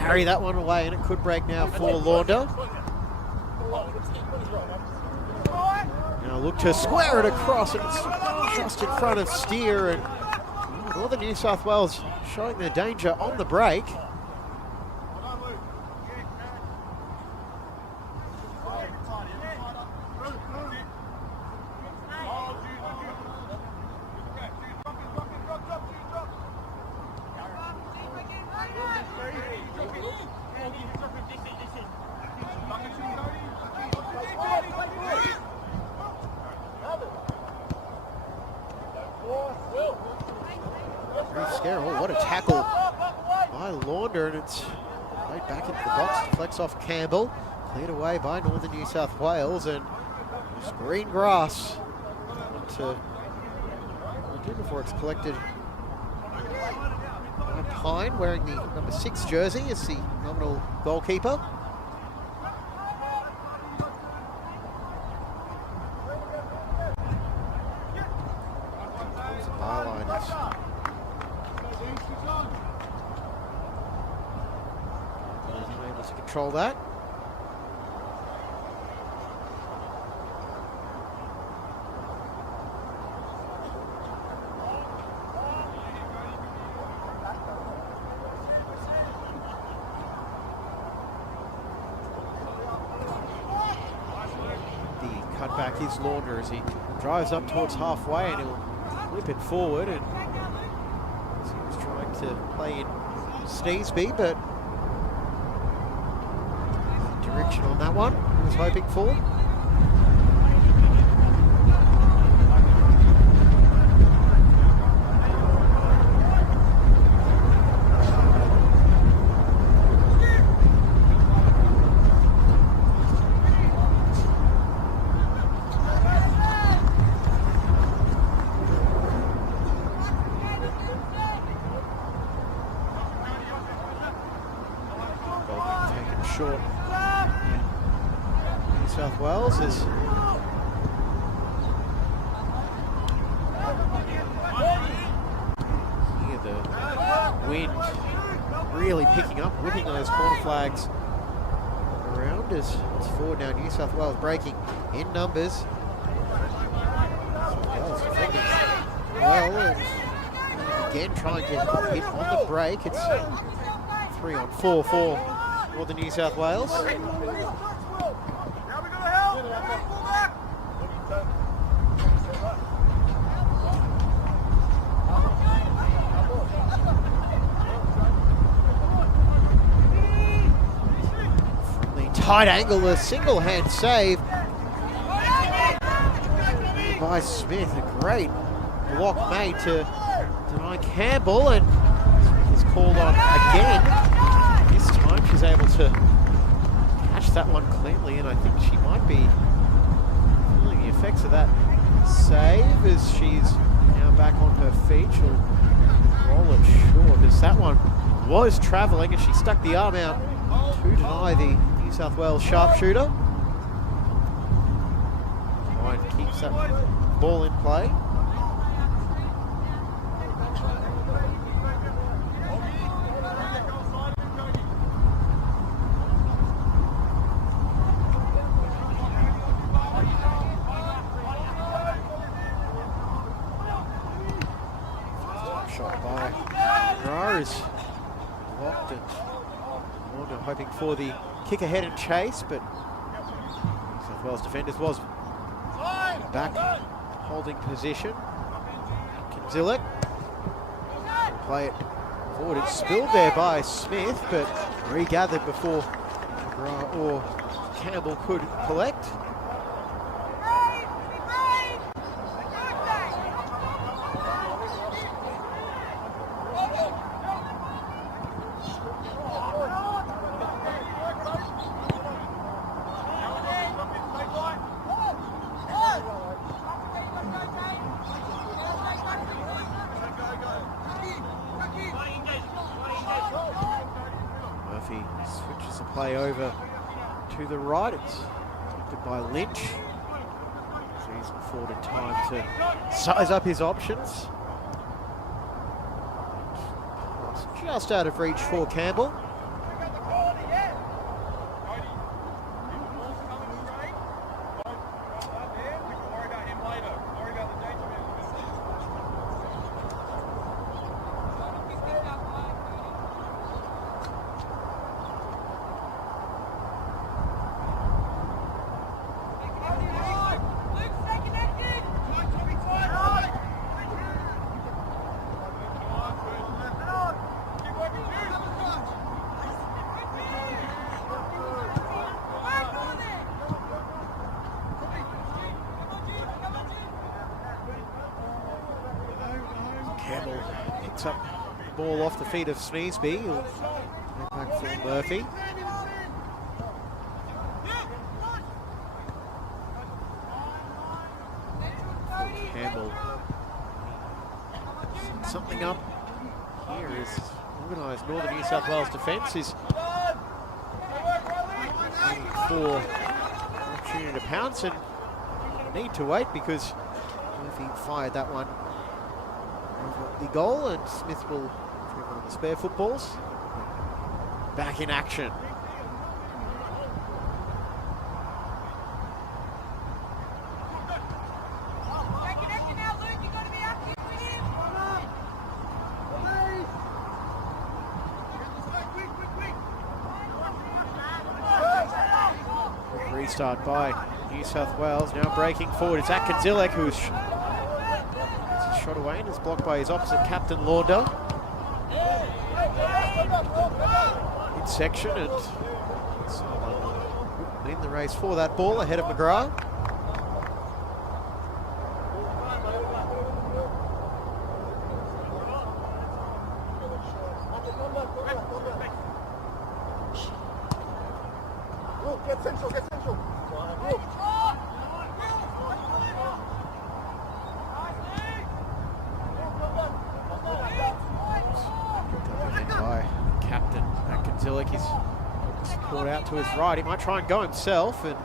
Carry that one away, and it could break now for Launder. Now look to square it across, and it's just in front of Steer, and Northern New South Wales showing their danger on the break. Oh, what a tackle by Launder, and it's played back into the box, deflects off Campbell, cleared away by Northern New South Wales, and just green grass to do before it's collected by Pine, wearing the number 6 jersey as the nominal goalkeeper. Able to control that. The cutback is Launder as he drives up towards halfway, and he'll whip it forward, and he was trying to play in Sneesby, but direction on that one he was hoping for. Taken short. South Wales is the wind really picking up, whipping those corner flags around as it's forward now. New South Wales breaking in numbers. Wales defending well, and again trying to hit on the break. It's 3 on 4 for the New South Wales. Tight angle, a single hand save by Smith. A great block made to deny Campbell, and Smith is called on again. This time she's able to catch that one cleanly, and I think she might be feeling the effects of that save as she's now back on her feet. She'll roll it short as that one was travelling, and she stuck the arm out to deny the New South Wales sharpshooter. Ryan keeps that ball in play. Shot by Pararoos, blocked it. Warner hoping for the kick ahead and chase, but New South Wales defenders was back holding position. Kinzilek play it forward. It's spilled there by Smith, but regathered before McGrath or Campbell could collect. Switches the play over to the right. It's lifted by Lynch. So he's forward in time to size up his options. Just out of reach for Campbell. Campbell picks up the ball off the feet of Sneesby. He'll get back for Murphy. Campbell something up here is organised Northern New South Wales defence is waiting for an opportunity to pounce and need to wait because Murphy fired that one over the goal, and Smith will dribble on the spare footballs. Back in action. Restart by New South Wales, now breaking forward. It's Akinzilek who's shot away and is blocked by his opposite captain, Launder. Midsection, and someone in the race for that ball ahead of McGrath. Get central, get central. By captain Akinzilek, he's support out to his right. He might try and go himself, and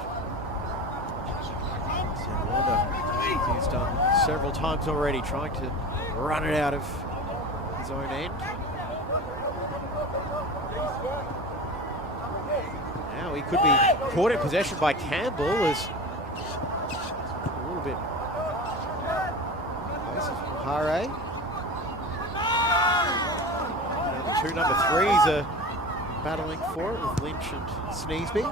several times already, trying to run it out of his own end. Now he could be caught in possession by Campbell as a little bit close from Hare. Now the two number threes are battling for it with Lynch and Sneesby.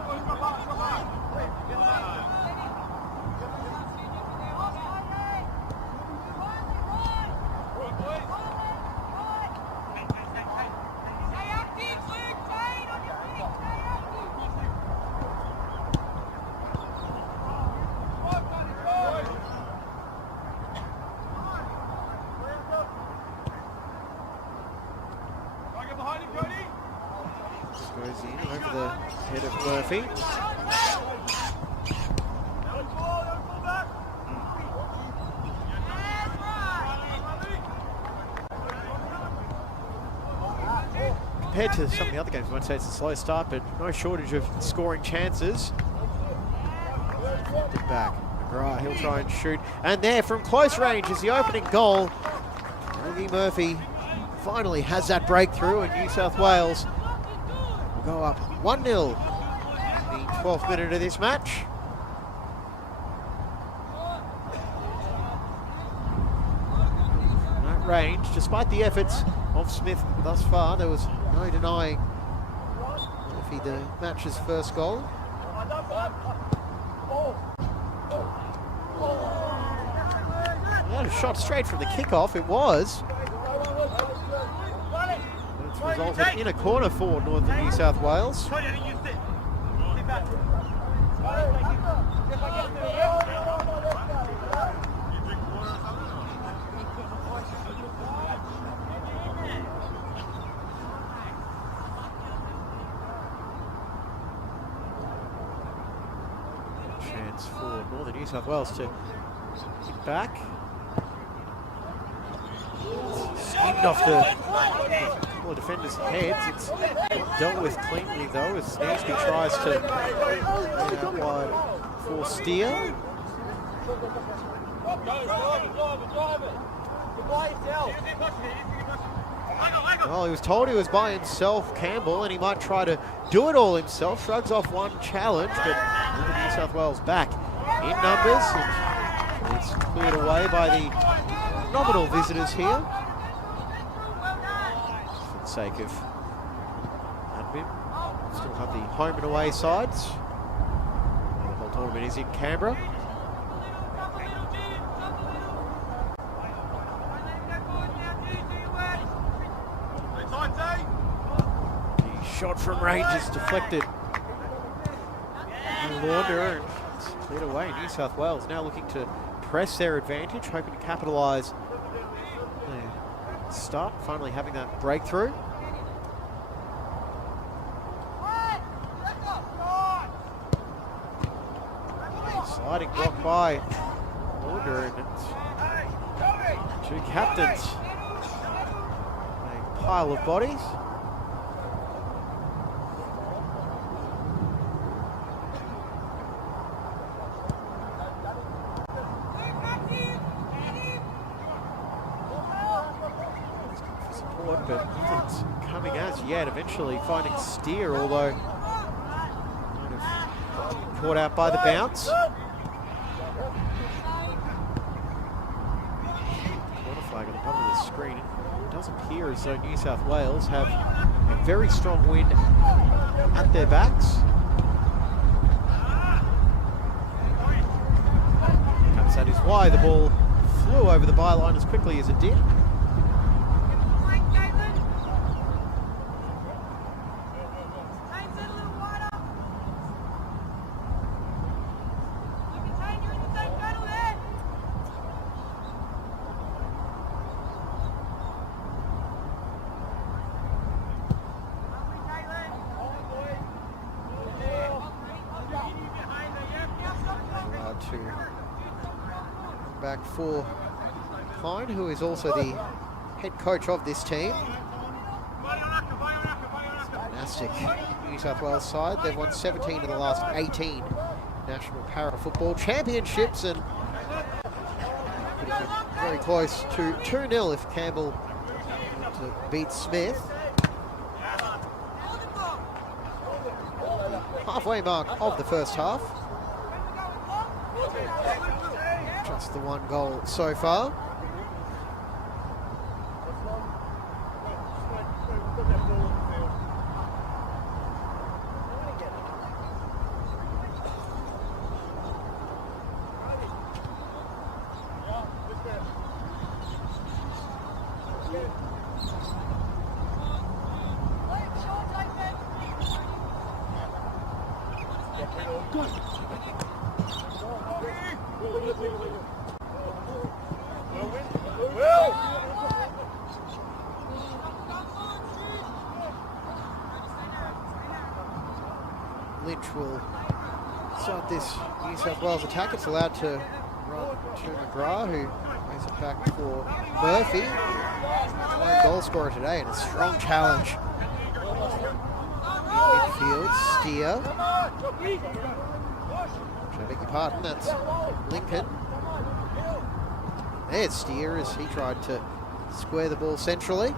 Goes in over the head of Murphy. Compared to some of the other games, I might say it's a slow start, but no shortage of scoring chances. Flipped it back. McGrath, he'll try and shoot. And there, from close range, is the opening goal. Yogi Murphy finally has that breakthrough, and New South Wales go up 1-0 in the 12th minute of this match. That range, despite the efforts of Smith thus far, there was no denying Murphy the match's first goal. That a shot straight from the kickoff, it was. Resulted in a corner for Northern New South Wales. Chance for Northern New South Wales to get back. Skimmed off the defenders' heads. It's not dealt with cleanly though, as Sneesby tries to get out wide for Steer. Well, he was told he was by himself, Campbell, and he might try to do it all himself. Shrugs off one challenge, but New South Wales back in numbers. And it's cleared away by the nominal visitors here. For the sake of admin, still have the home and away sides. The whole tournament is in Canberra. Shot from range is deflected. Launder, and it's cleared away. New South Wales now looking to press their advantage, hoping to capitalise. Start finally having that breakthrough. Sliding block by Launder, and it's two captains. A pile of bodies. But nothing's coming as yet. Eventually finding Steer, although kind of caught out by the bounce. Corner flag at the bottom of the screen. It does appear as though New South Wales have a very strong wind at their backs. Perhaps that is why the ball flew over the byline as quickly as it did. Back for Klein, who is also the head coach of this team. Fantastic New South Wales side. They've won 17 of the last 18 National Para Football Championships, and Very close to 2-0 if Campbell to beat Smith. Halfway mark of the first half. Just the one goal so far. Lynch will start this New South Wales attack. It's allowed to run to McGrath, who makes it back for Murphy. Lone goal scorer today and a strong challenge. Midfield, Steer. I beg your pardon, that's Lincoln. There's Steer as he tried to square the ball centrally.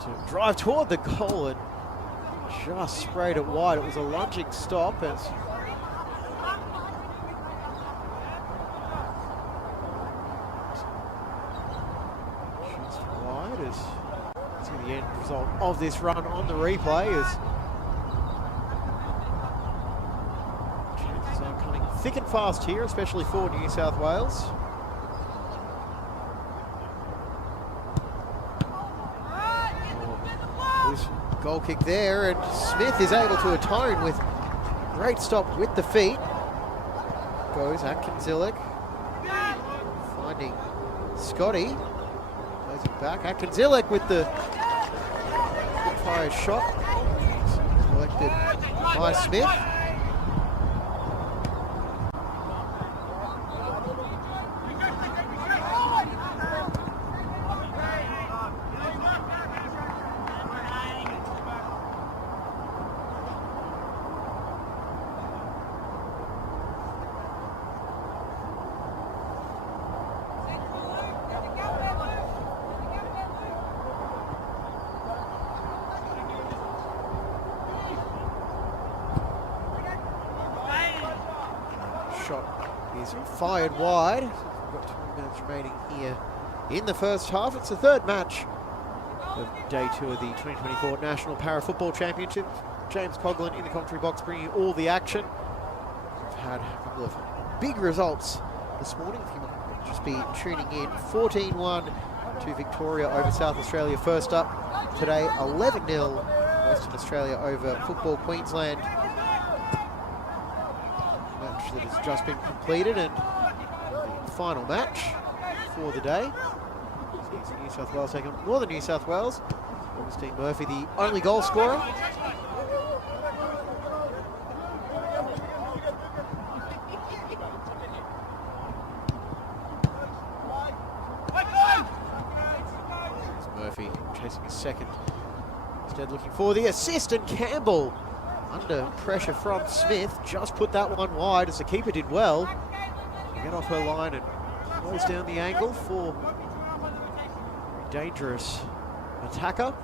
To drive toward the goal and just sprayed it wide. It was a lunging stop as shoots wide as it's the end result of this run on the replay as chances are coming thick and fast here, especially for New South Wales. Goal kick there, and Smith is able to atone with great stop with the feet. Goes Atkinsillic, finding Scotty. Goes it back. Atkinsillic with the fire shot. Collected by Smith. Shot is fired wide. We've got 2 minutes remaining here in the first half. It's the third match of day 2 of the 2024 National Para Football Championship. James Coughlin in the commentary box bringing you all the action. We've had a couple of big results this morning. If you might just be tuning in, 14-1 to Victoria over South Australia first up. Today 11-0 Western Australia over Football Queensland. That has just been completed, and the final match for the day. New South Wales taking on Northern New South Wales. Augustine Murphy, the only goal scorer. Murphy chasing his second. Instead looking for the assist, and Campbell under pressure from Smith, just put that one wide as the keeper did well. Get off her line and close down the angle for a dangerous attacker.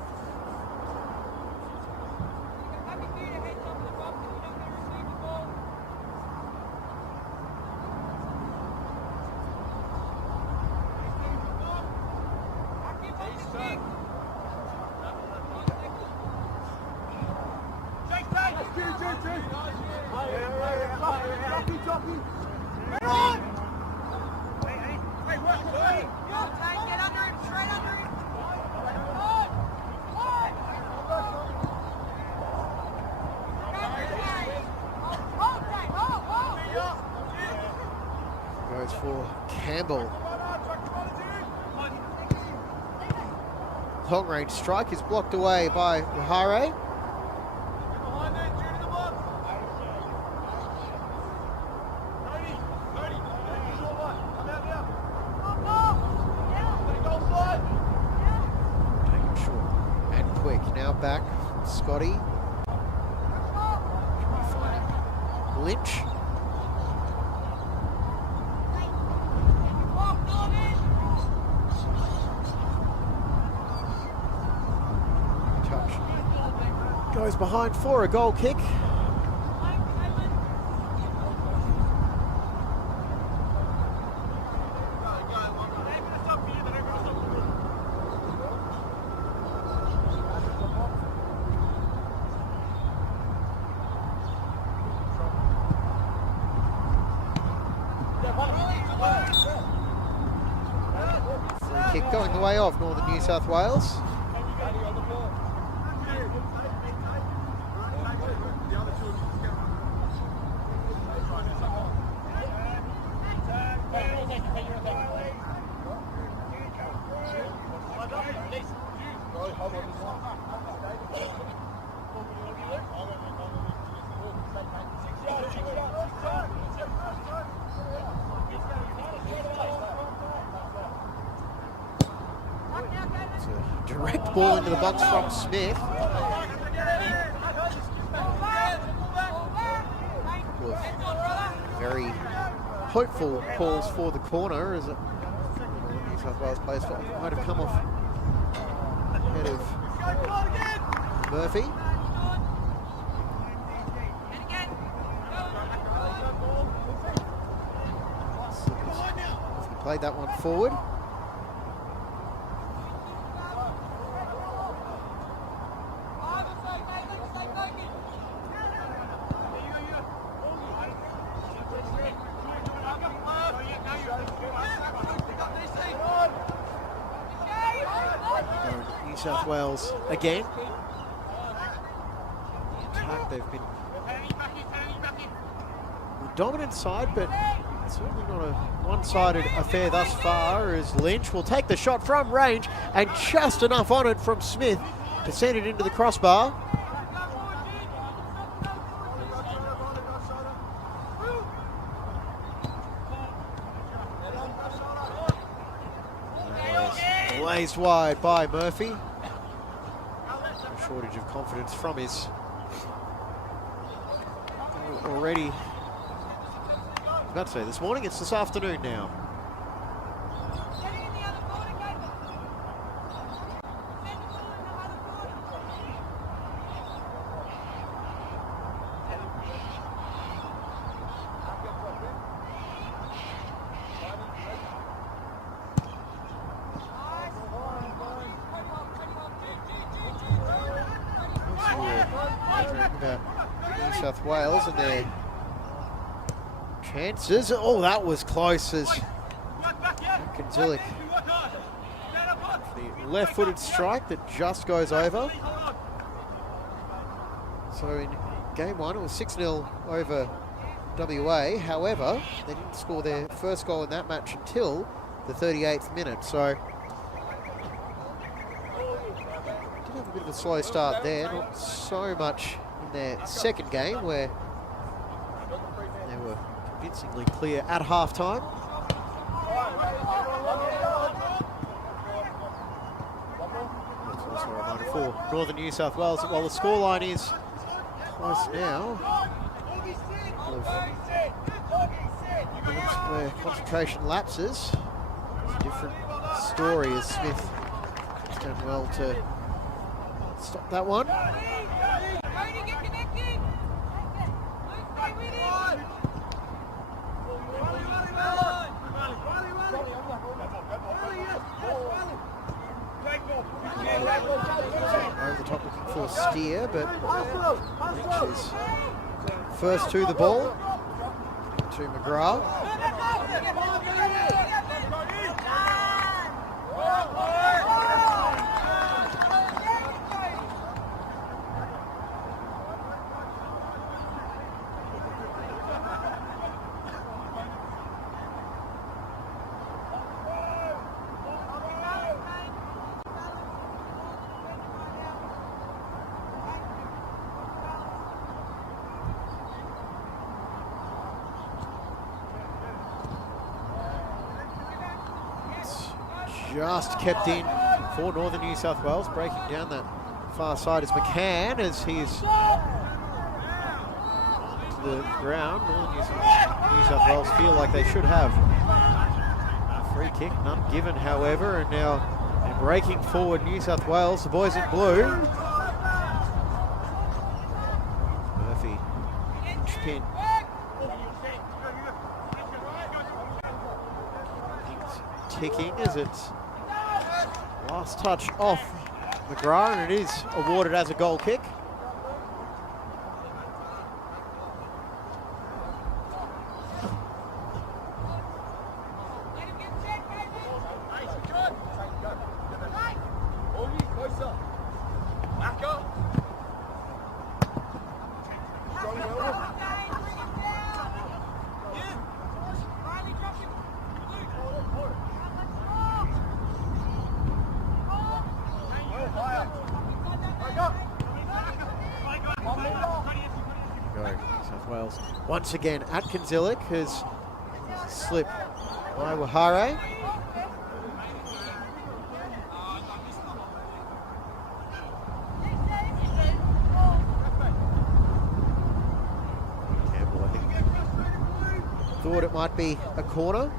Goes for Campbell. long range strike is blocked away by Rahare. Behind there, shoot in the box. Cody, short one. Come out now. Goal slide. Taken short and quick. Now back, Scotty. Finding Lynch. Touch. Goes behind for a goal kick. Free kick going the way of Northern New South Wales. It's a direct ball into the box from Smith. Couple of very hopeful calls for the corner as New South Wales players might have come off ahead of Murphy. He played that one forward. New South Wales again. Attack, they've been the dominant side, but certainly not a one-sided affair thus far, as Lynch will take the shot from range and just enough on it from Smith to send it into the crossbar. Blazed wide by Murphy. A shortage of confidence from his already, I was about to say this morning, it's this afternoon now. New South Wales and their chances. Oh, that was close as Kanzilik. The left-footed strike that just goes over. So in game one, it was 6-0 over WA. However, they didn't score their first goal in that match until the 38th minute. So did have a bit of a slow start there. Not so much in their second game, where they were convincingly clear at half-time. That's also a reminder for Northern New South Wales that while the scoreline is close now, where concentration lapses, it's a different story as Smith has done well to stop that one. Over the top looking for Steer, but Lynch is first to the ball, to McGrath. just kept in for Northern New South Wales, breaking down that far side is McCann as he's to the ground. Northern New South Wales feel like they should have a free kick, none given however, and now they're breaking forward New South Wales, the boys in blue. Murphy, inch pin. Ticking as it's last touch off McGrath, and it is awarded as a goal kick. Once again, Atkins Illick has slipped by Wahare. Campbell, I think, thought it might be a corner.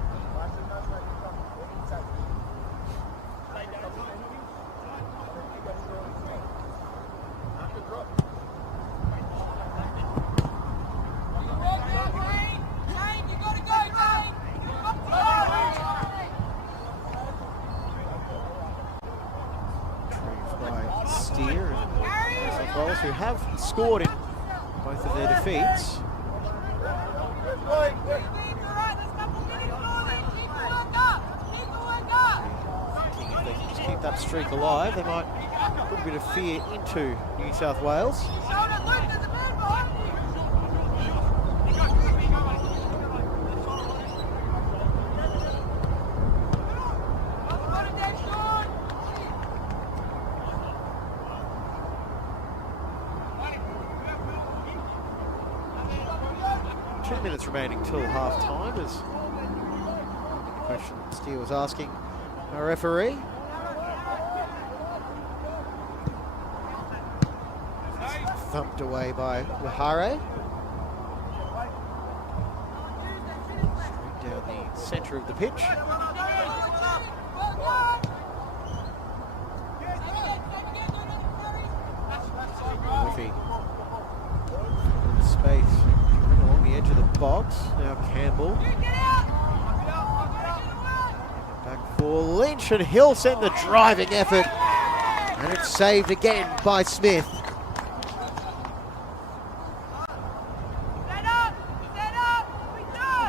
Who have scored in both of their defeats. Thinking if they can just keep that streak alive, they might put a bit of fear into New South Wales. Minutes remaining till half time, as the question Steele was asking our referee. Thumped away by Wahare. Straight down the centre of the pitch. Murphy in space. Along the edge of the box. Now Campbell. Back for Lynch, and he'll send the driving effort. And it's saved again by Smith.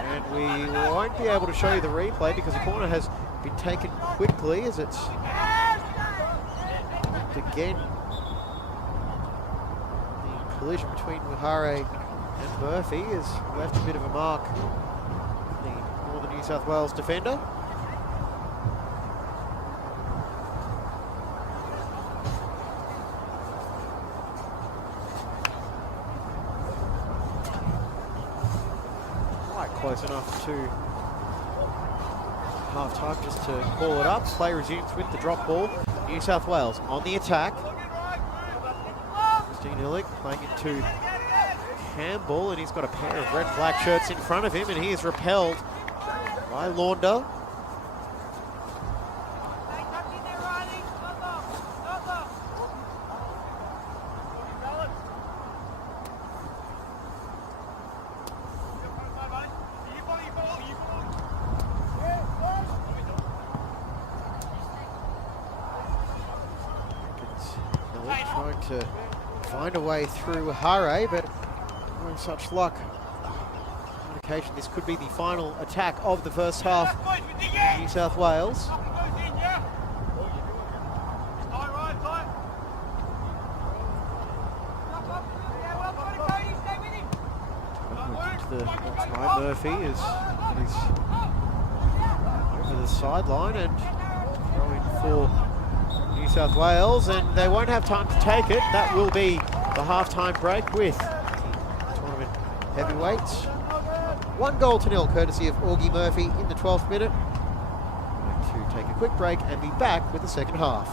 And we won't be able to show you the replay because the corner has been taken quickly as it's again. The collision between Wahare and Murphy has left a bit of a mark on the Northern New South Wales defender. Quite close enough to half time just to call it up. Play resumes with the drop ball. New South Wales on the attack. Christine Illick playing it to Campbell, and he's got a pair of red black shirts in front of him, and he is repelled by Launder. Trying to find a way through Hare, but no such luck. On occasion, this could be the final attack of the first half. New South Wales. Into the box by Murphy is over the sideline and throwing for New South Wales, and they won't have time to take it. That will be the halftime break with tournament heavyweights. 1-0 courtesy of Augie Murphy in the 12th minute. to take a quick break and be back with the second half.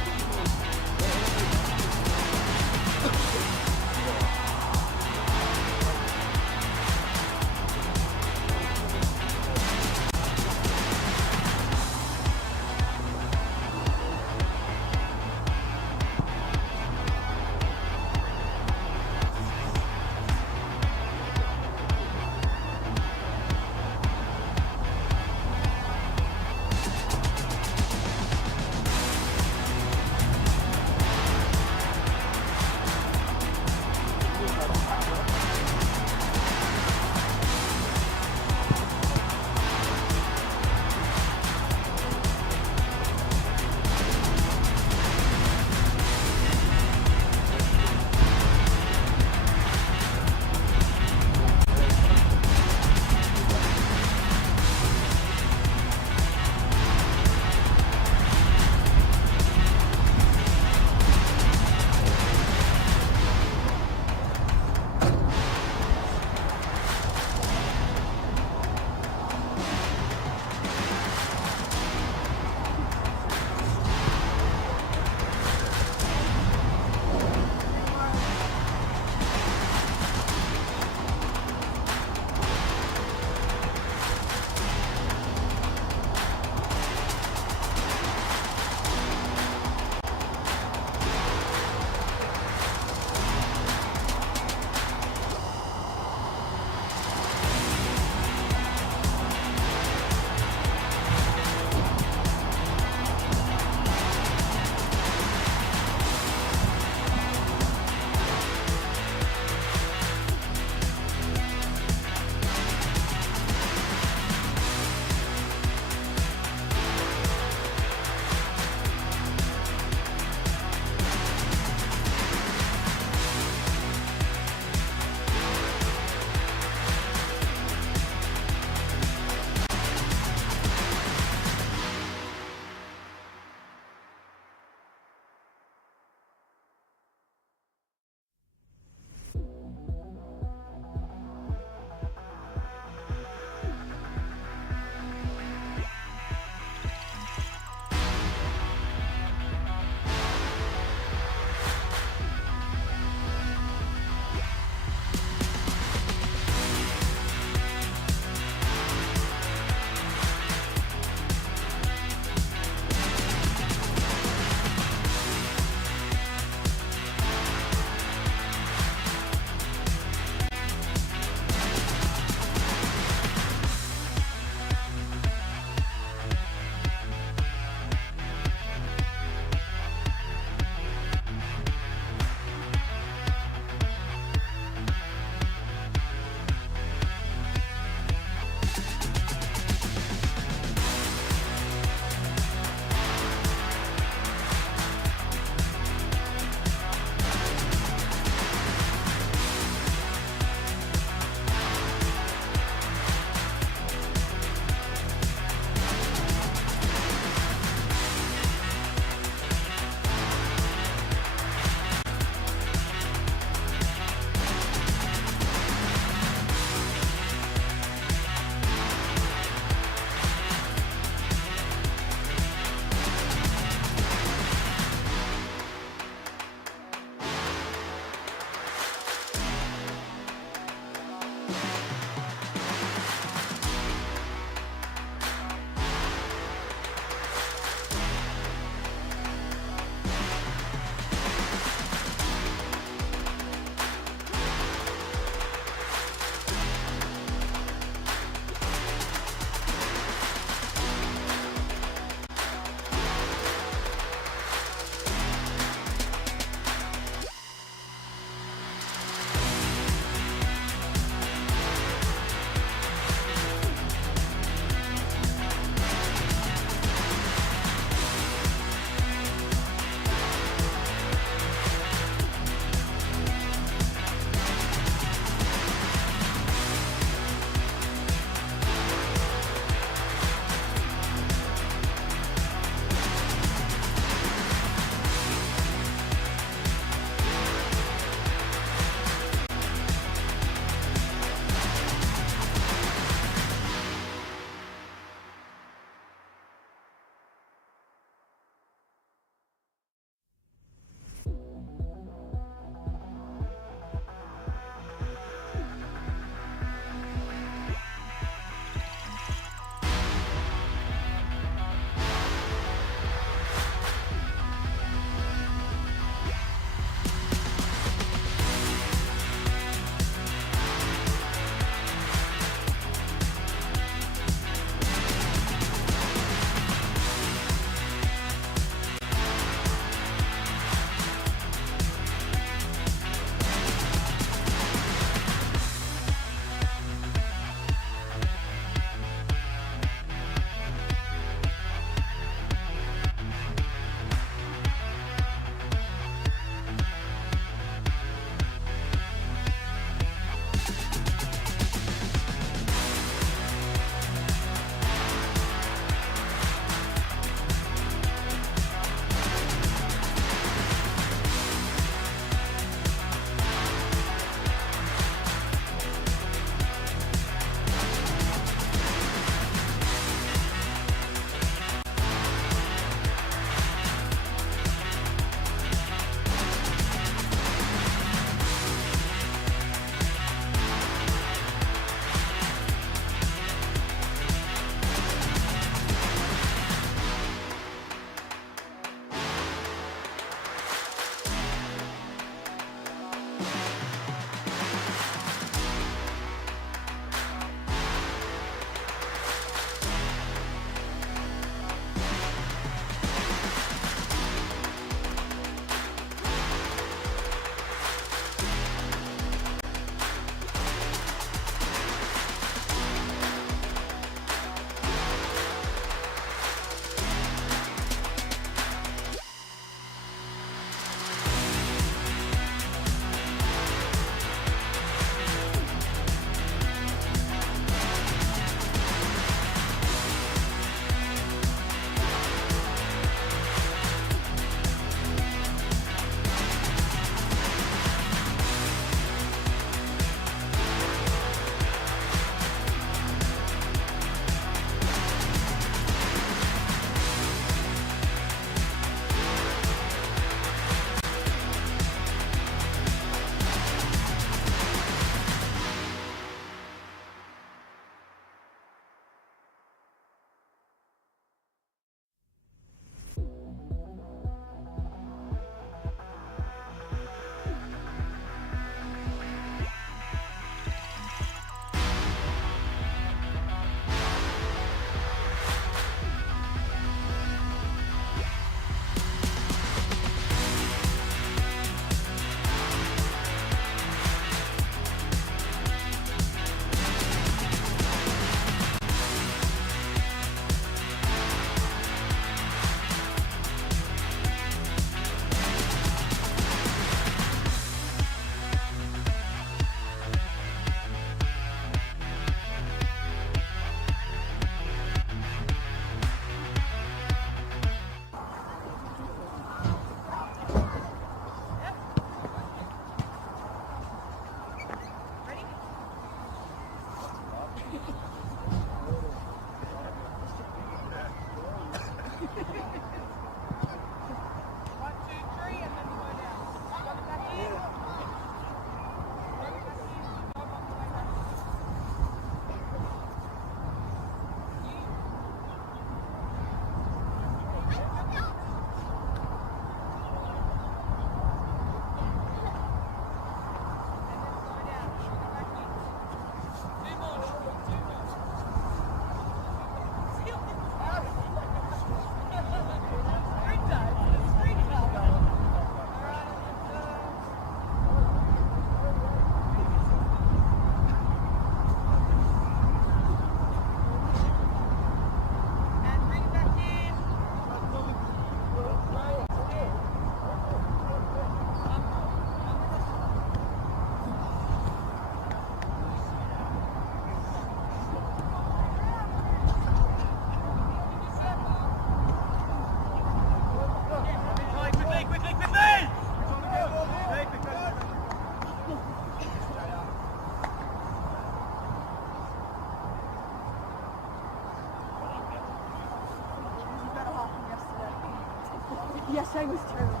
Shane was terrible.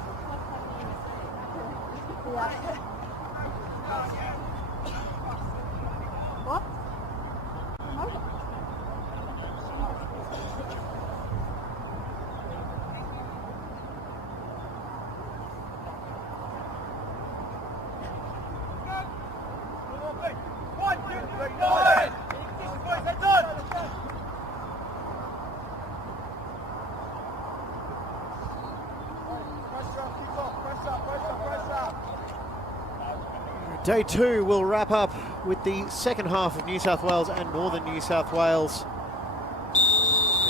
Yeah. What? No. Day 2 will wrap up with the second half of New South Wales and Northern New South Wales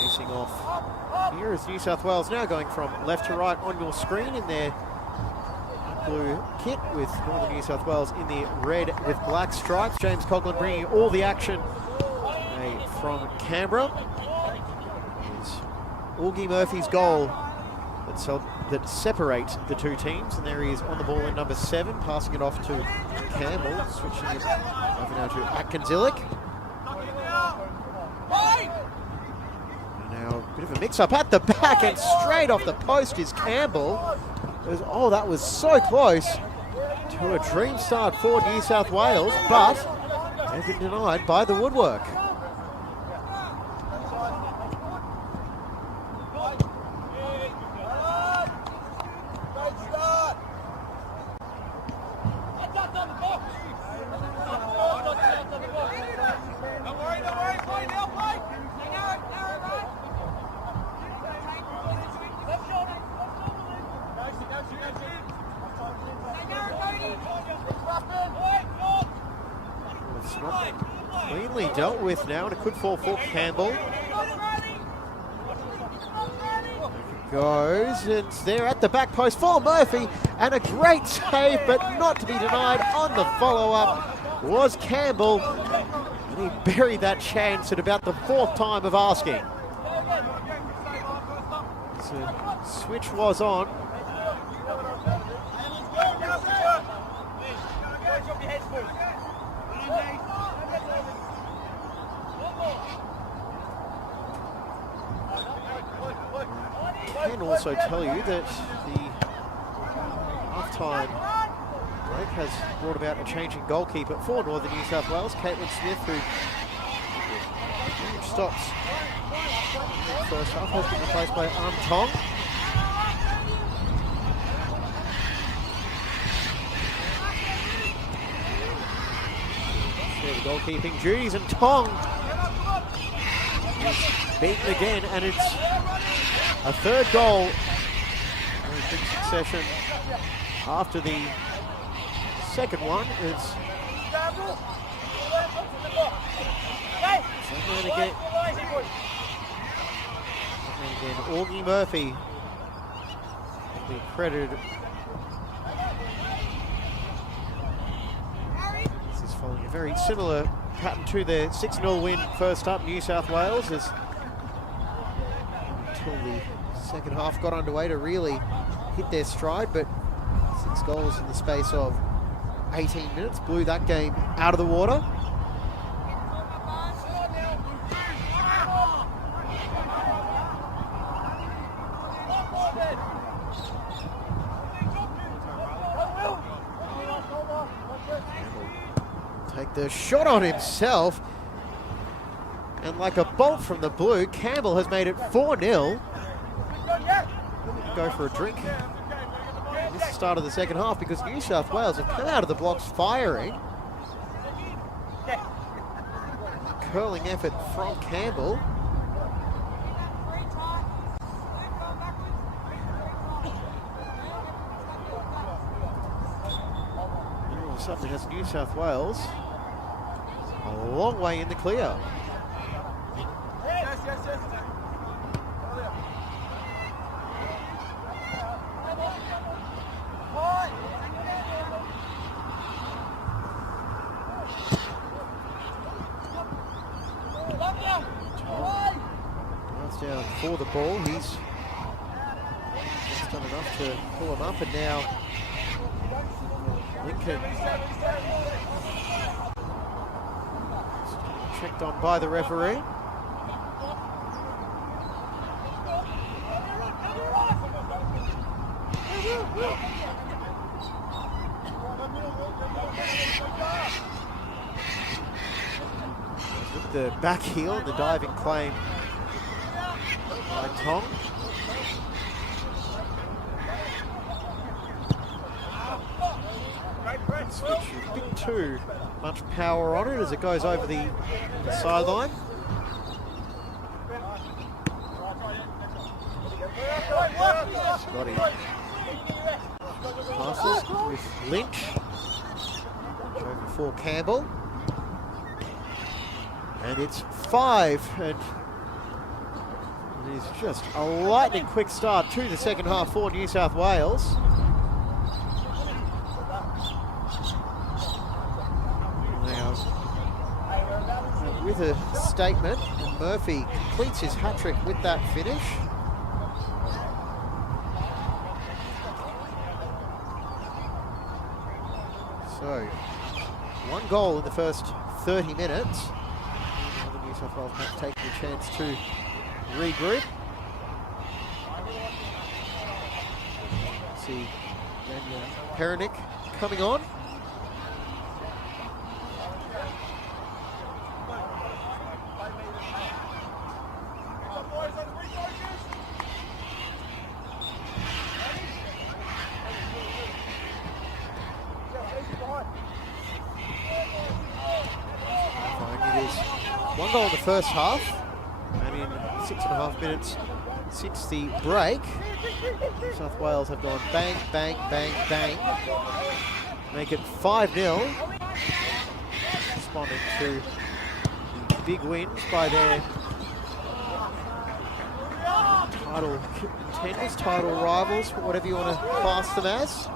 facing off. Here is New South Wales now going from left to right on your screen in their blue kit, with Northern New South Wales in the red with black stripes. James Coughlin bringing you all the action from Canberra. It's Augie Murphy's goal that separates the two teams, and there he is on the ball in number 7, passing it off to Campbell, switching it over now to Atkinsillic. Now a bit of a mix-up at the back, and straight off the post is Campbell. Oh, that was so close to a dream start for New South Wales, but they've been denied by the woodwork. Cleanly dealt with now, and it could fall for Campbell. Goes, and it's there at the back post for Murphy, and a great save, but not to be denied on the follow-up was Campbell, and he buried that chance at about the 4th time of asking. So switch was on. I can also tell you that the half-time break has brought about a change in goalkeeper for Northern New South Wales. Caitlin Smith, who huge stops in the first half, has been replaced by Tong. The goalkeeping duties, and Tong is beaten again, and it's a 3rd goal in quick succession after the 2nd one. It's again, Augie Murphy will be credited. This is following a very similar pattern to their 6-0 win first up, New South Wales, as until the second half got underway to really hit their stride, but 6 goals in the space of 18 minutes blew that game out of the water. Take the shot on himself, and like a bolt from the blue, Campbell has made it 4-0. Go for a drink. This is the start of the second half, because New South Wales have come out of the blocks firing. Curling effort from Campbell. And all of a sudden it has New South Wales a long way in the clear. Down for the ball. He's just done enough to pull him up, and now Lincoln checked on by the referee. With the back heel and the diving claim by Tong. Switch a bit too much power on it as it goes over the sideline. Scotty passes with Lynch. Over for Campbell. And it's 5, and it is just a lightning quick start to the second half for New South Wales. Now, with a statement, Murphy completes his hat-trick with that finish. So, 1 goal in the first 30 minutes. The New South Wales might take a chance to regroup. See Daniel Perenick coming on. It is 1 goal in the first half, and in 6.5 minutes since the break, New South Wales have gone bang, bang, bang, bang, make it 5-0, responding to the big wins by their title contenders, title rivals, whatever you want to class them as.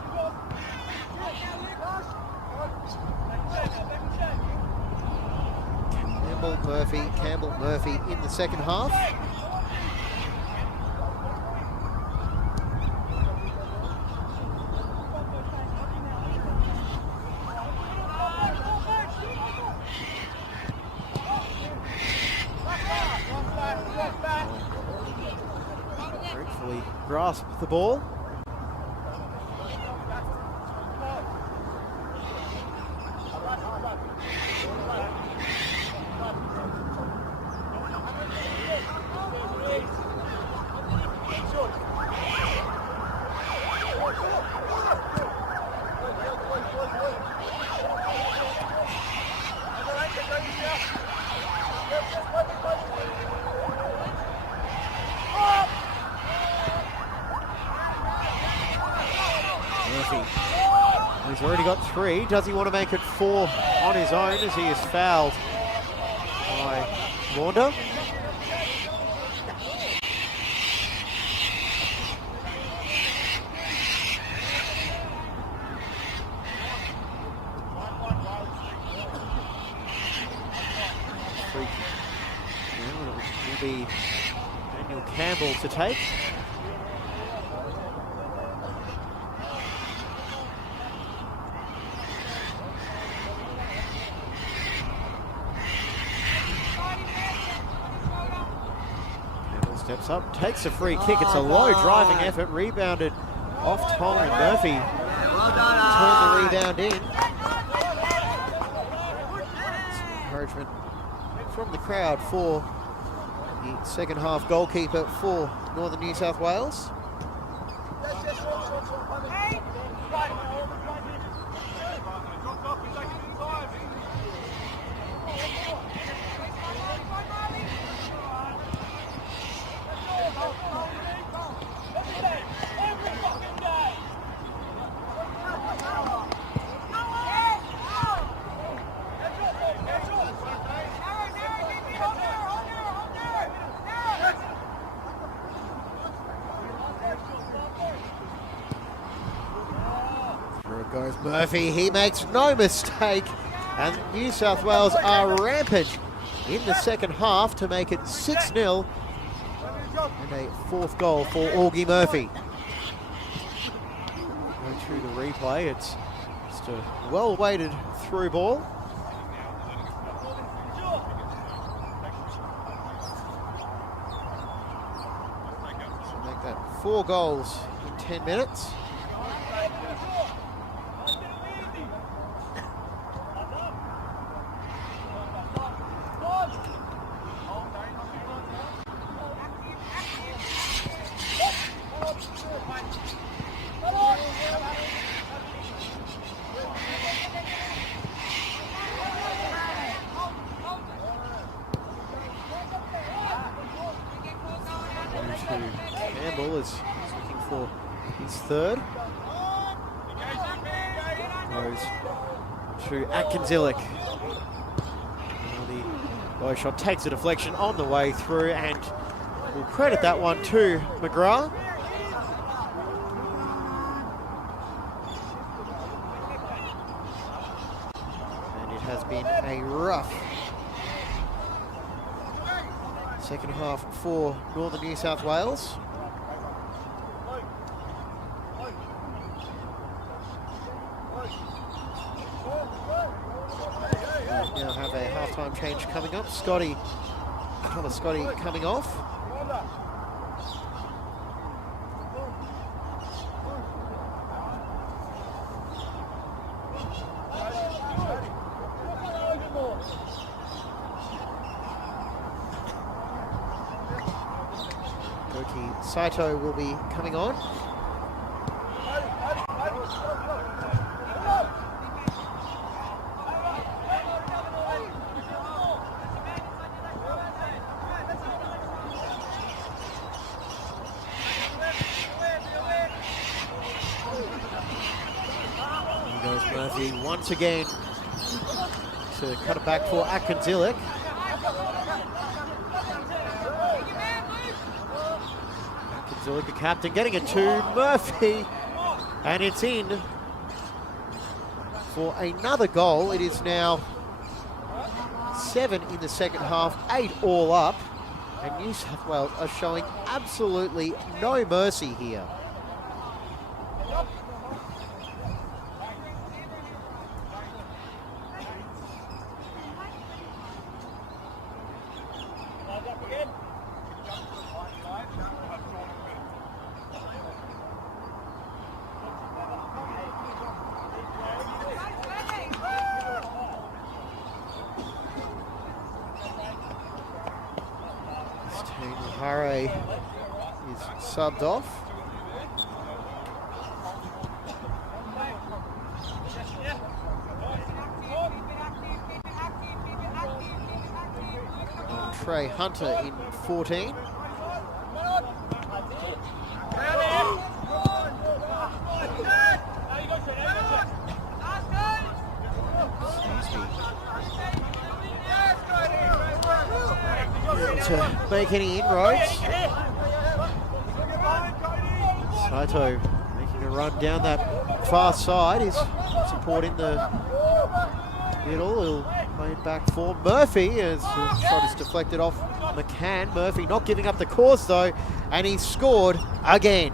Campbell Murphy in the second half. Gratefully grasp the ball. He's already got 3. Does he want to make it 4 on his own as he is fouled by Launder? It will be Daniel Campbell to take. Steps up, takes a free kick. It's a low driving effort, rebounded off Tong, and Murphy turned the rebound in. Some encouragement from the crowd for the second half goalkeeper for Northern New South Wales. Goes Murphy, he makes no mistake, and New South Wales are rampant in the second half to make it 6-0 and a 4th goal for Augie Murphy. Go through the replay, it's just a well-weighted through ball. So make that 4 goals in 10 minutes. third. Goes to Atkins-Illick. The low shot takes a deflection on the way through, and we'll credit that one to McGrath. And it has been a rough second half for Northern New South Wales. We now have a halftime change coming up. Thomas Scotty coming off. Goki Saito will be coming on. Murphy once again to cut it back for Atkins-Illick. Atkins-Illick, the captain, getting it to Murphy, and it's in for another goal. It is now 7 in the second half, 8 all up, and New South Wales are showing absolutely no mercy here. Hare is subbed off. Trey Hunter in 14. To make any inroads. Saito making a run down that far side. He's supporting the middle. He'll play it back for Murphy as the shot is deflected off McCann. Murphy not giving up the course though, and he scored again.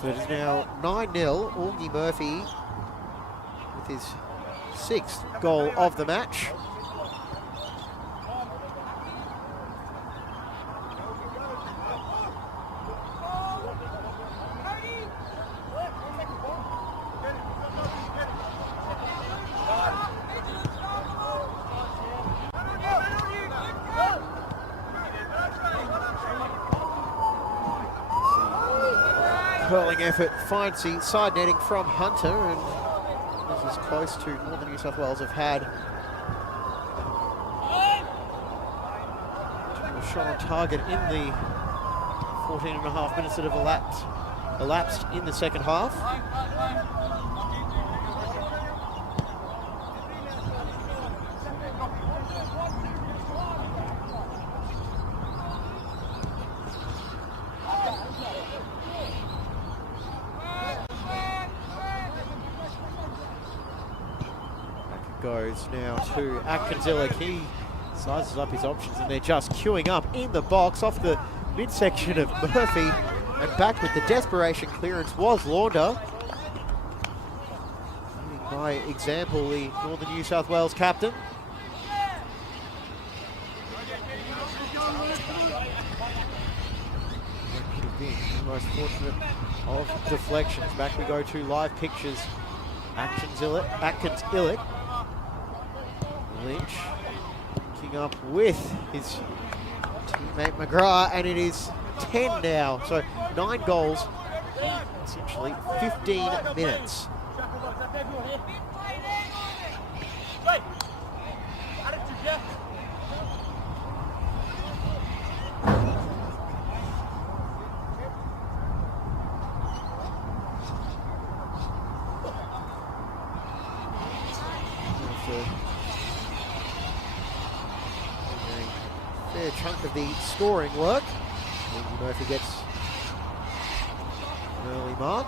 So it is now 9-0. Augie Murphy with his 6th goal of the match. Curling effort finds the side netting from Hunter, and this is close to Northern New South Wales have had a shot on target in the 14.5 minutes that have elapsed in the second half. Goes now to Atkins-Illick. He sizes up his options and they're just queuing up in the box off the midsection of Murphy, and back with the desperation clearance was Launder. By example, the Northern New South Wales captain. That could have been the most fortunate of deflections. Back we go to live pictures. Atkins-Illick. Lynch linking up with his teammate teammate McGrath, and it is 10 now. So 9 goals, essentially 15 minutes. Fair chunk of the scoring work. We'll know if he gets an early mark.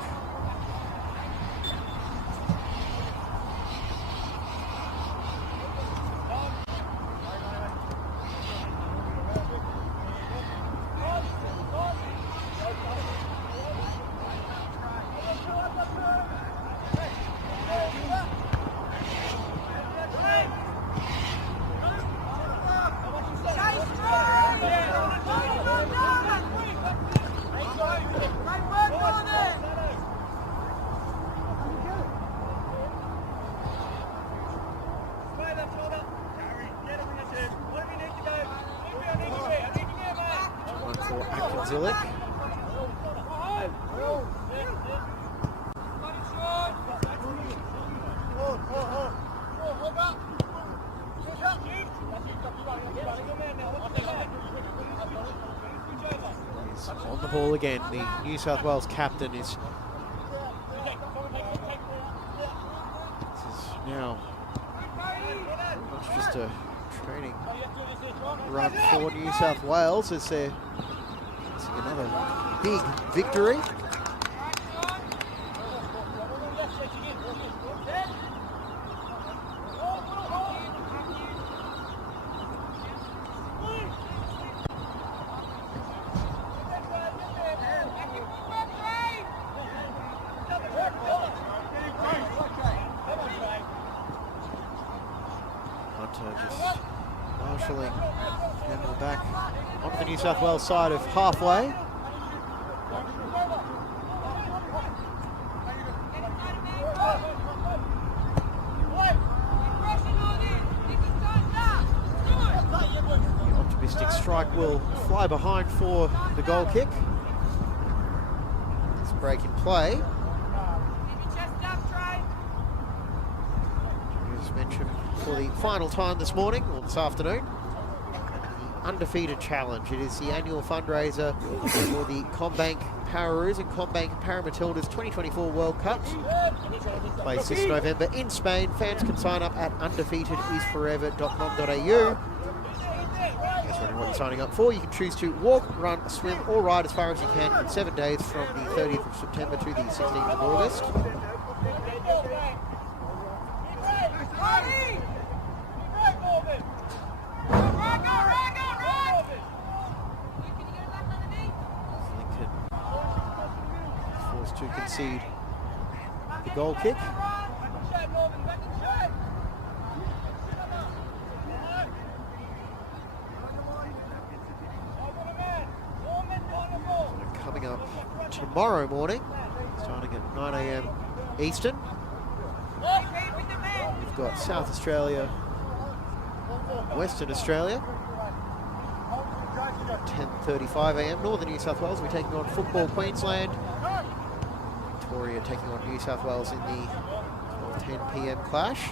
On the ball again, the New South Wales captain is. This is now not just a training run for New South Wales as they're missing another big victory. Just marshalling Campbell back onto the New South Wales side of halfway. The optimistic strike will fly behind for the goal kick. It's break in play. As mentioned, for the final time this morning, or this afternoon, the Undefeated Challenge. It is the annual fundraiser for the CommBank Pararoos and CommBank Matildas 2024 World Cup. Plays this November in Spain. Fans can sign up at undefeatedisforever.com.au. Guess what you're signing up for. You can choose to walk, run, swim, or ride as far as you can in 7 days from the 30th of September to the 16th of August. Forced to concede the goal kick. Coming up tomorrow morning, starting at 9 AM Eastern. We've got South Australia, Western Australia. 10:35 AM. Northern New South Wales will be taking on Football Queensland. Victoria taking on New South Wales in the 10 PM clash.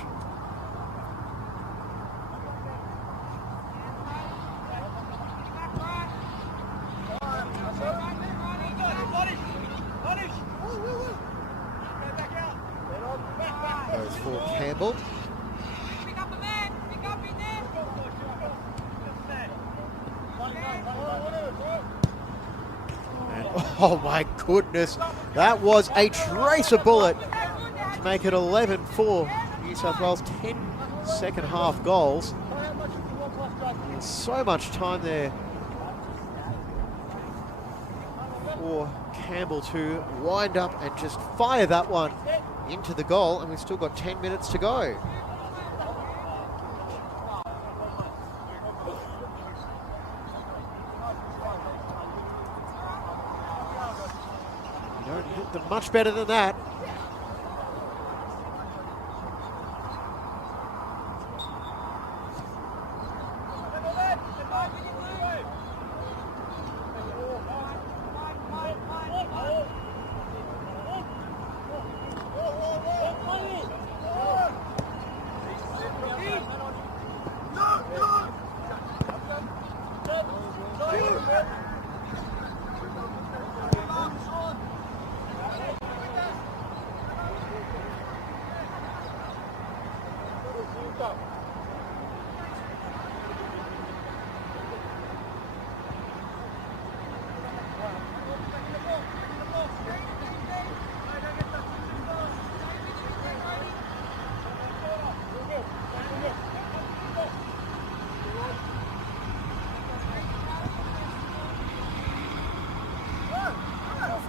Goes for Campbell. And, oh my goodness, that was a tracer bullet to make it 11 for New South Wales. 10 second half goals. There's so much time there for Campbell to wind up and just fire that one into the goal, and we've still got 10 minutes to go. You don't hit them much better than that.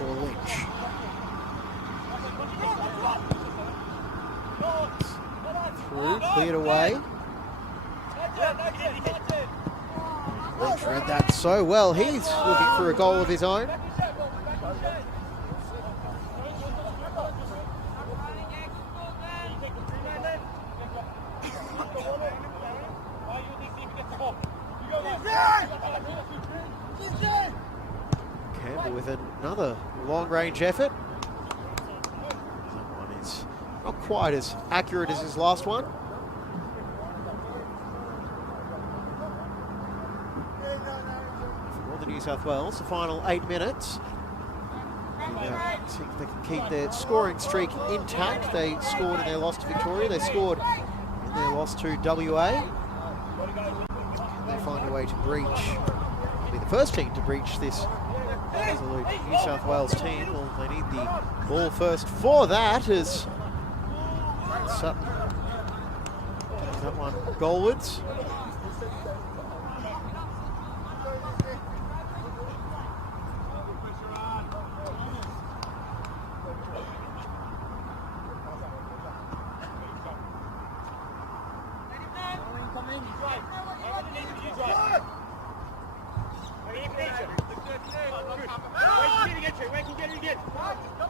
for Lynch. Through, cleared away. Lynch read that so well. He's looking for a goal of his own. Campbell with another long-range effort. That one is not quite as accurate as his last one. For Northern New South Wales, the final 8 minutes. See if they can keep their scoring streak intact. They scored in their loss to Victoria. They scored in their loss to WA. They find a way to breach. Be the first team to breach this absolute New South Wales team. Well, they need the ball first for that as Sutton takes that one goalwards.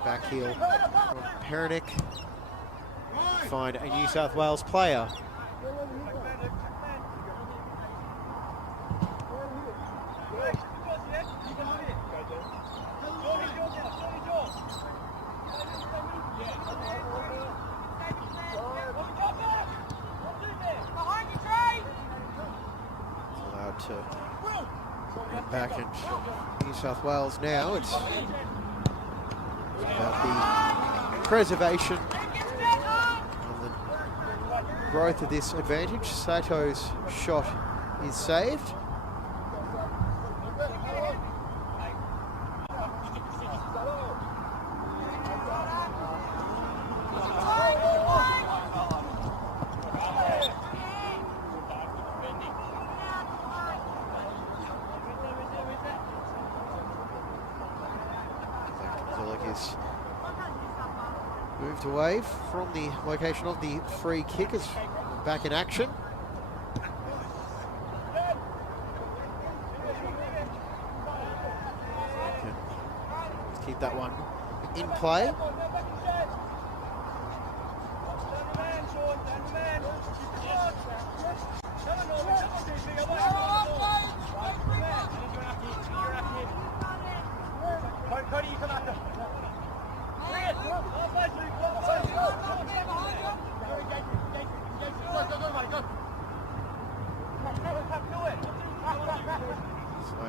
Back heel from Pernick. Find a New South Wales player. Allowed to get back in New South Wales now. It's about the preservation of the growth of this advantage. Sato's shot is saved. Is moved away from the location of the free kick as back in action. Let's keep that one in play.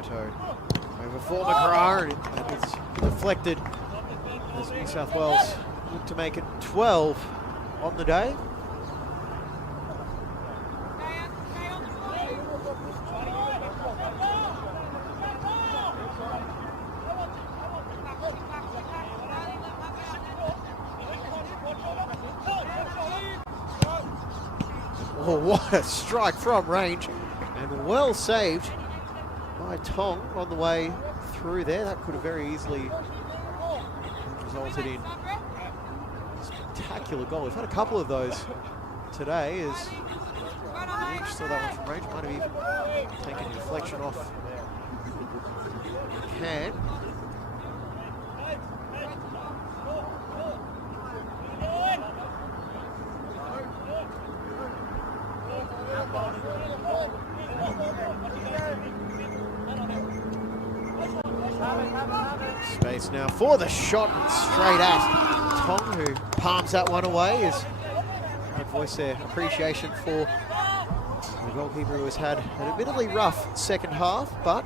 Saito over for McGrath, and that is deflected as New South Wales look to make it 12 on the day. Oh, what a strike from range, and well saved by Tong on the way through there. That could have very easily resulted in a spectacular goal. We've had a couple of those today as Lynch saw that one from range. Might have even taken a deflection off the can. Space now for the shot, straight at Tong, who palms that one away. As I voice their appreciation for the goalkeeper who has had an admittedly rough second half, but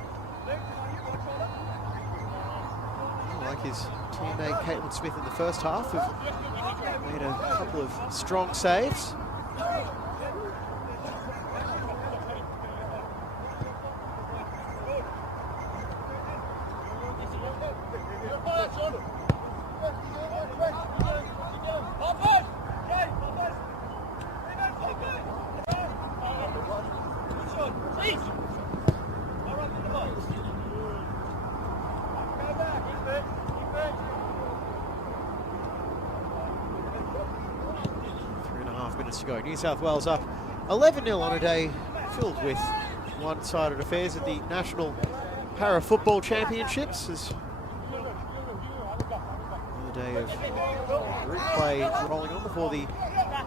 like his teammate Caitlin Smith in the first half, have made a couple of strong saves. minutes to go. New South Wales up 11-0 on a day filled with one-sided affairs at the National Para Football Championships. As another day of group play rolling on before the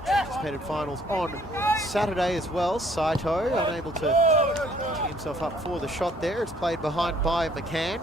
anticipated finals on Saturday as well. Saito unable to tee himself up for the shot there. It's played behind by McCann.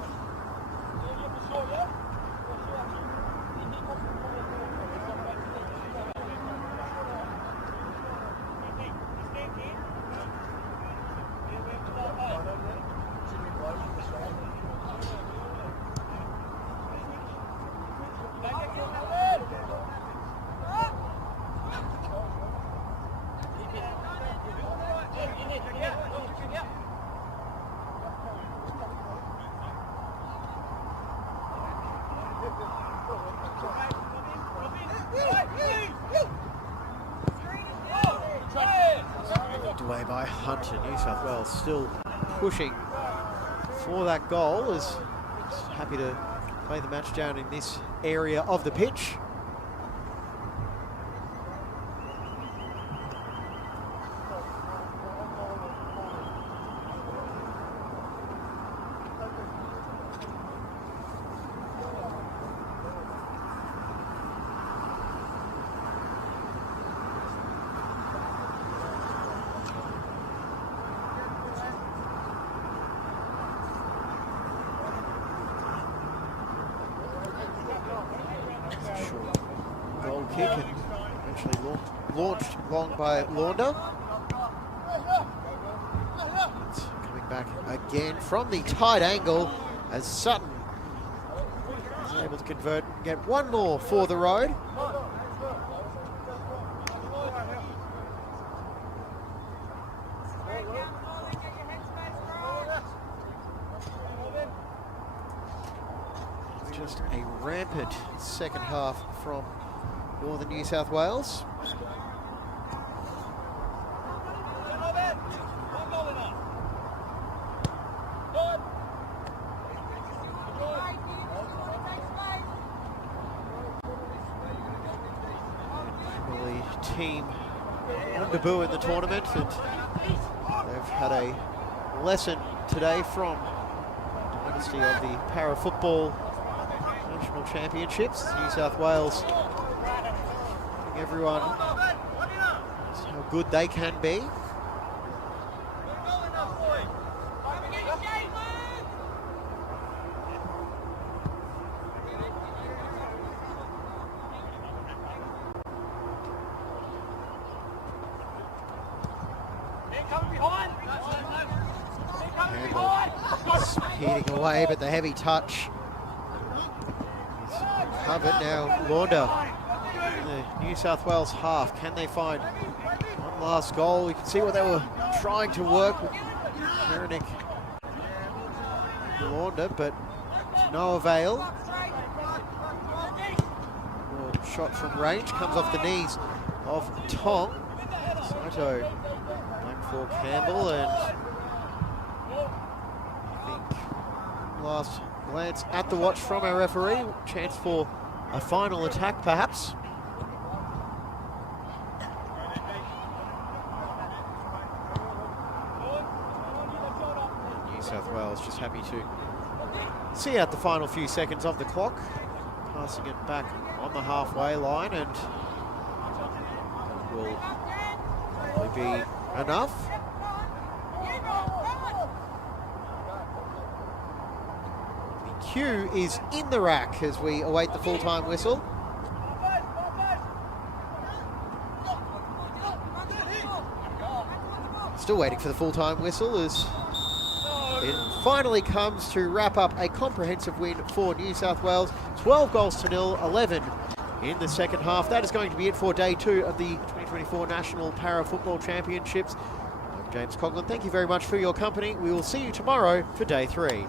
Away by Hunter. New South Wales still pushing for that goal, is happy to play the match down in this area of the pitch. Short goal kick and eventually launched long by Launder. It's coming back again from the tight angle as Sutton is able to convert and get one more for the road. Just a rampant second half from Northern New South Wales. The team on debut in the tournament, and they've had a lesson today from the dynasty of the Para Football National Championships. New South Wales showing everyone how good they can be. Speeding away, but the heavy touch covered now. Launder, the New South Wales half. Can they find one last goal? You can see what they were trying to work with Heronic Launder, but to no avail. Shot from range comes off the knees of Tong. Saito back for Campbell, and I think last glance at the watch from our referee, chance for a final attack perhaps. New South Wales just happy to see out the final few seconds of the clock, passing it back on the halfway line, and will probably be enough. Q is in the rack as we await the full-time whistle. Still waiting for the full-time whistle as it finally comes to wrap up a comprehensive win for New South Wales. 12 goals to nil, 11 in the second half. That is going to be it for day 2 of the 2024 National Para Football Championships. I'm James Coughlin. Thank you very much for your company. We will see you tomorrow for day 3.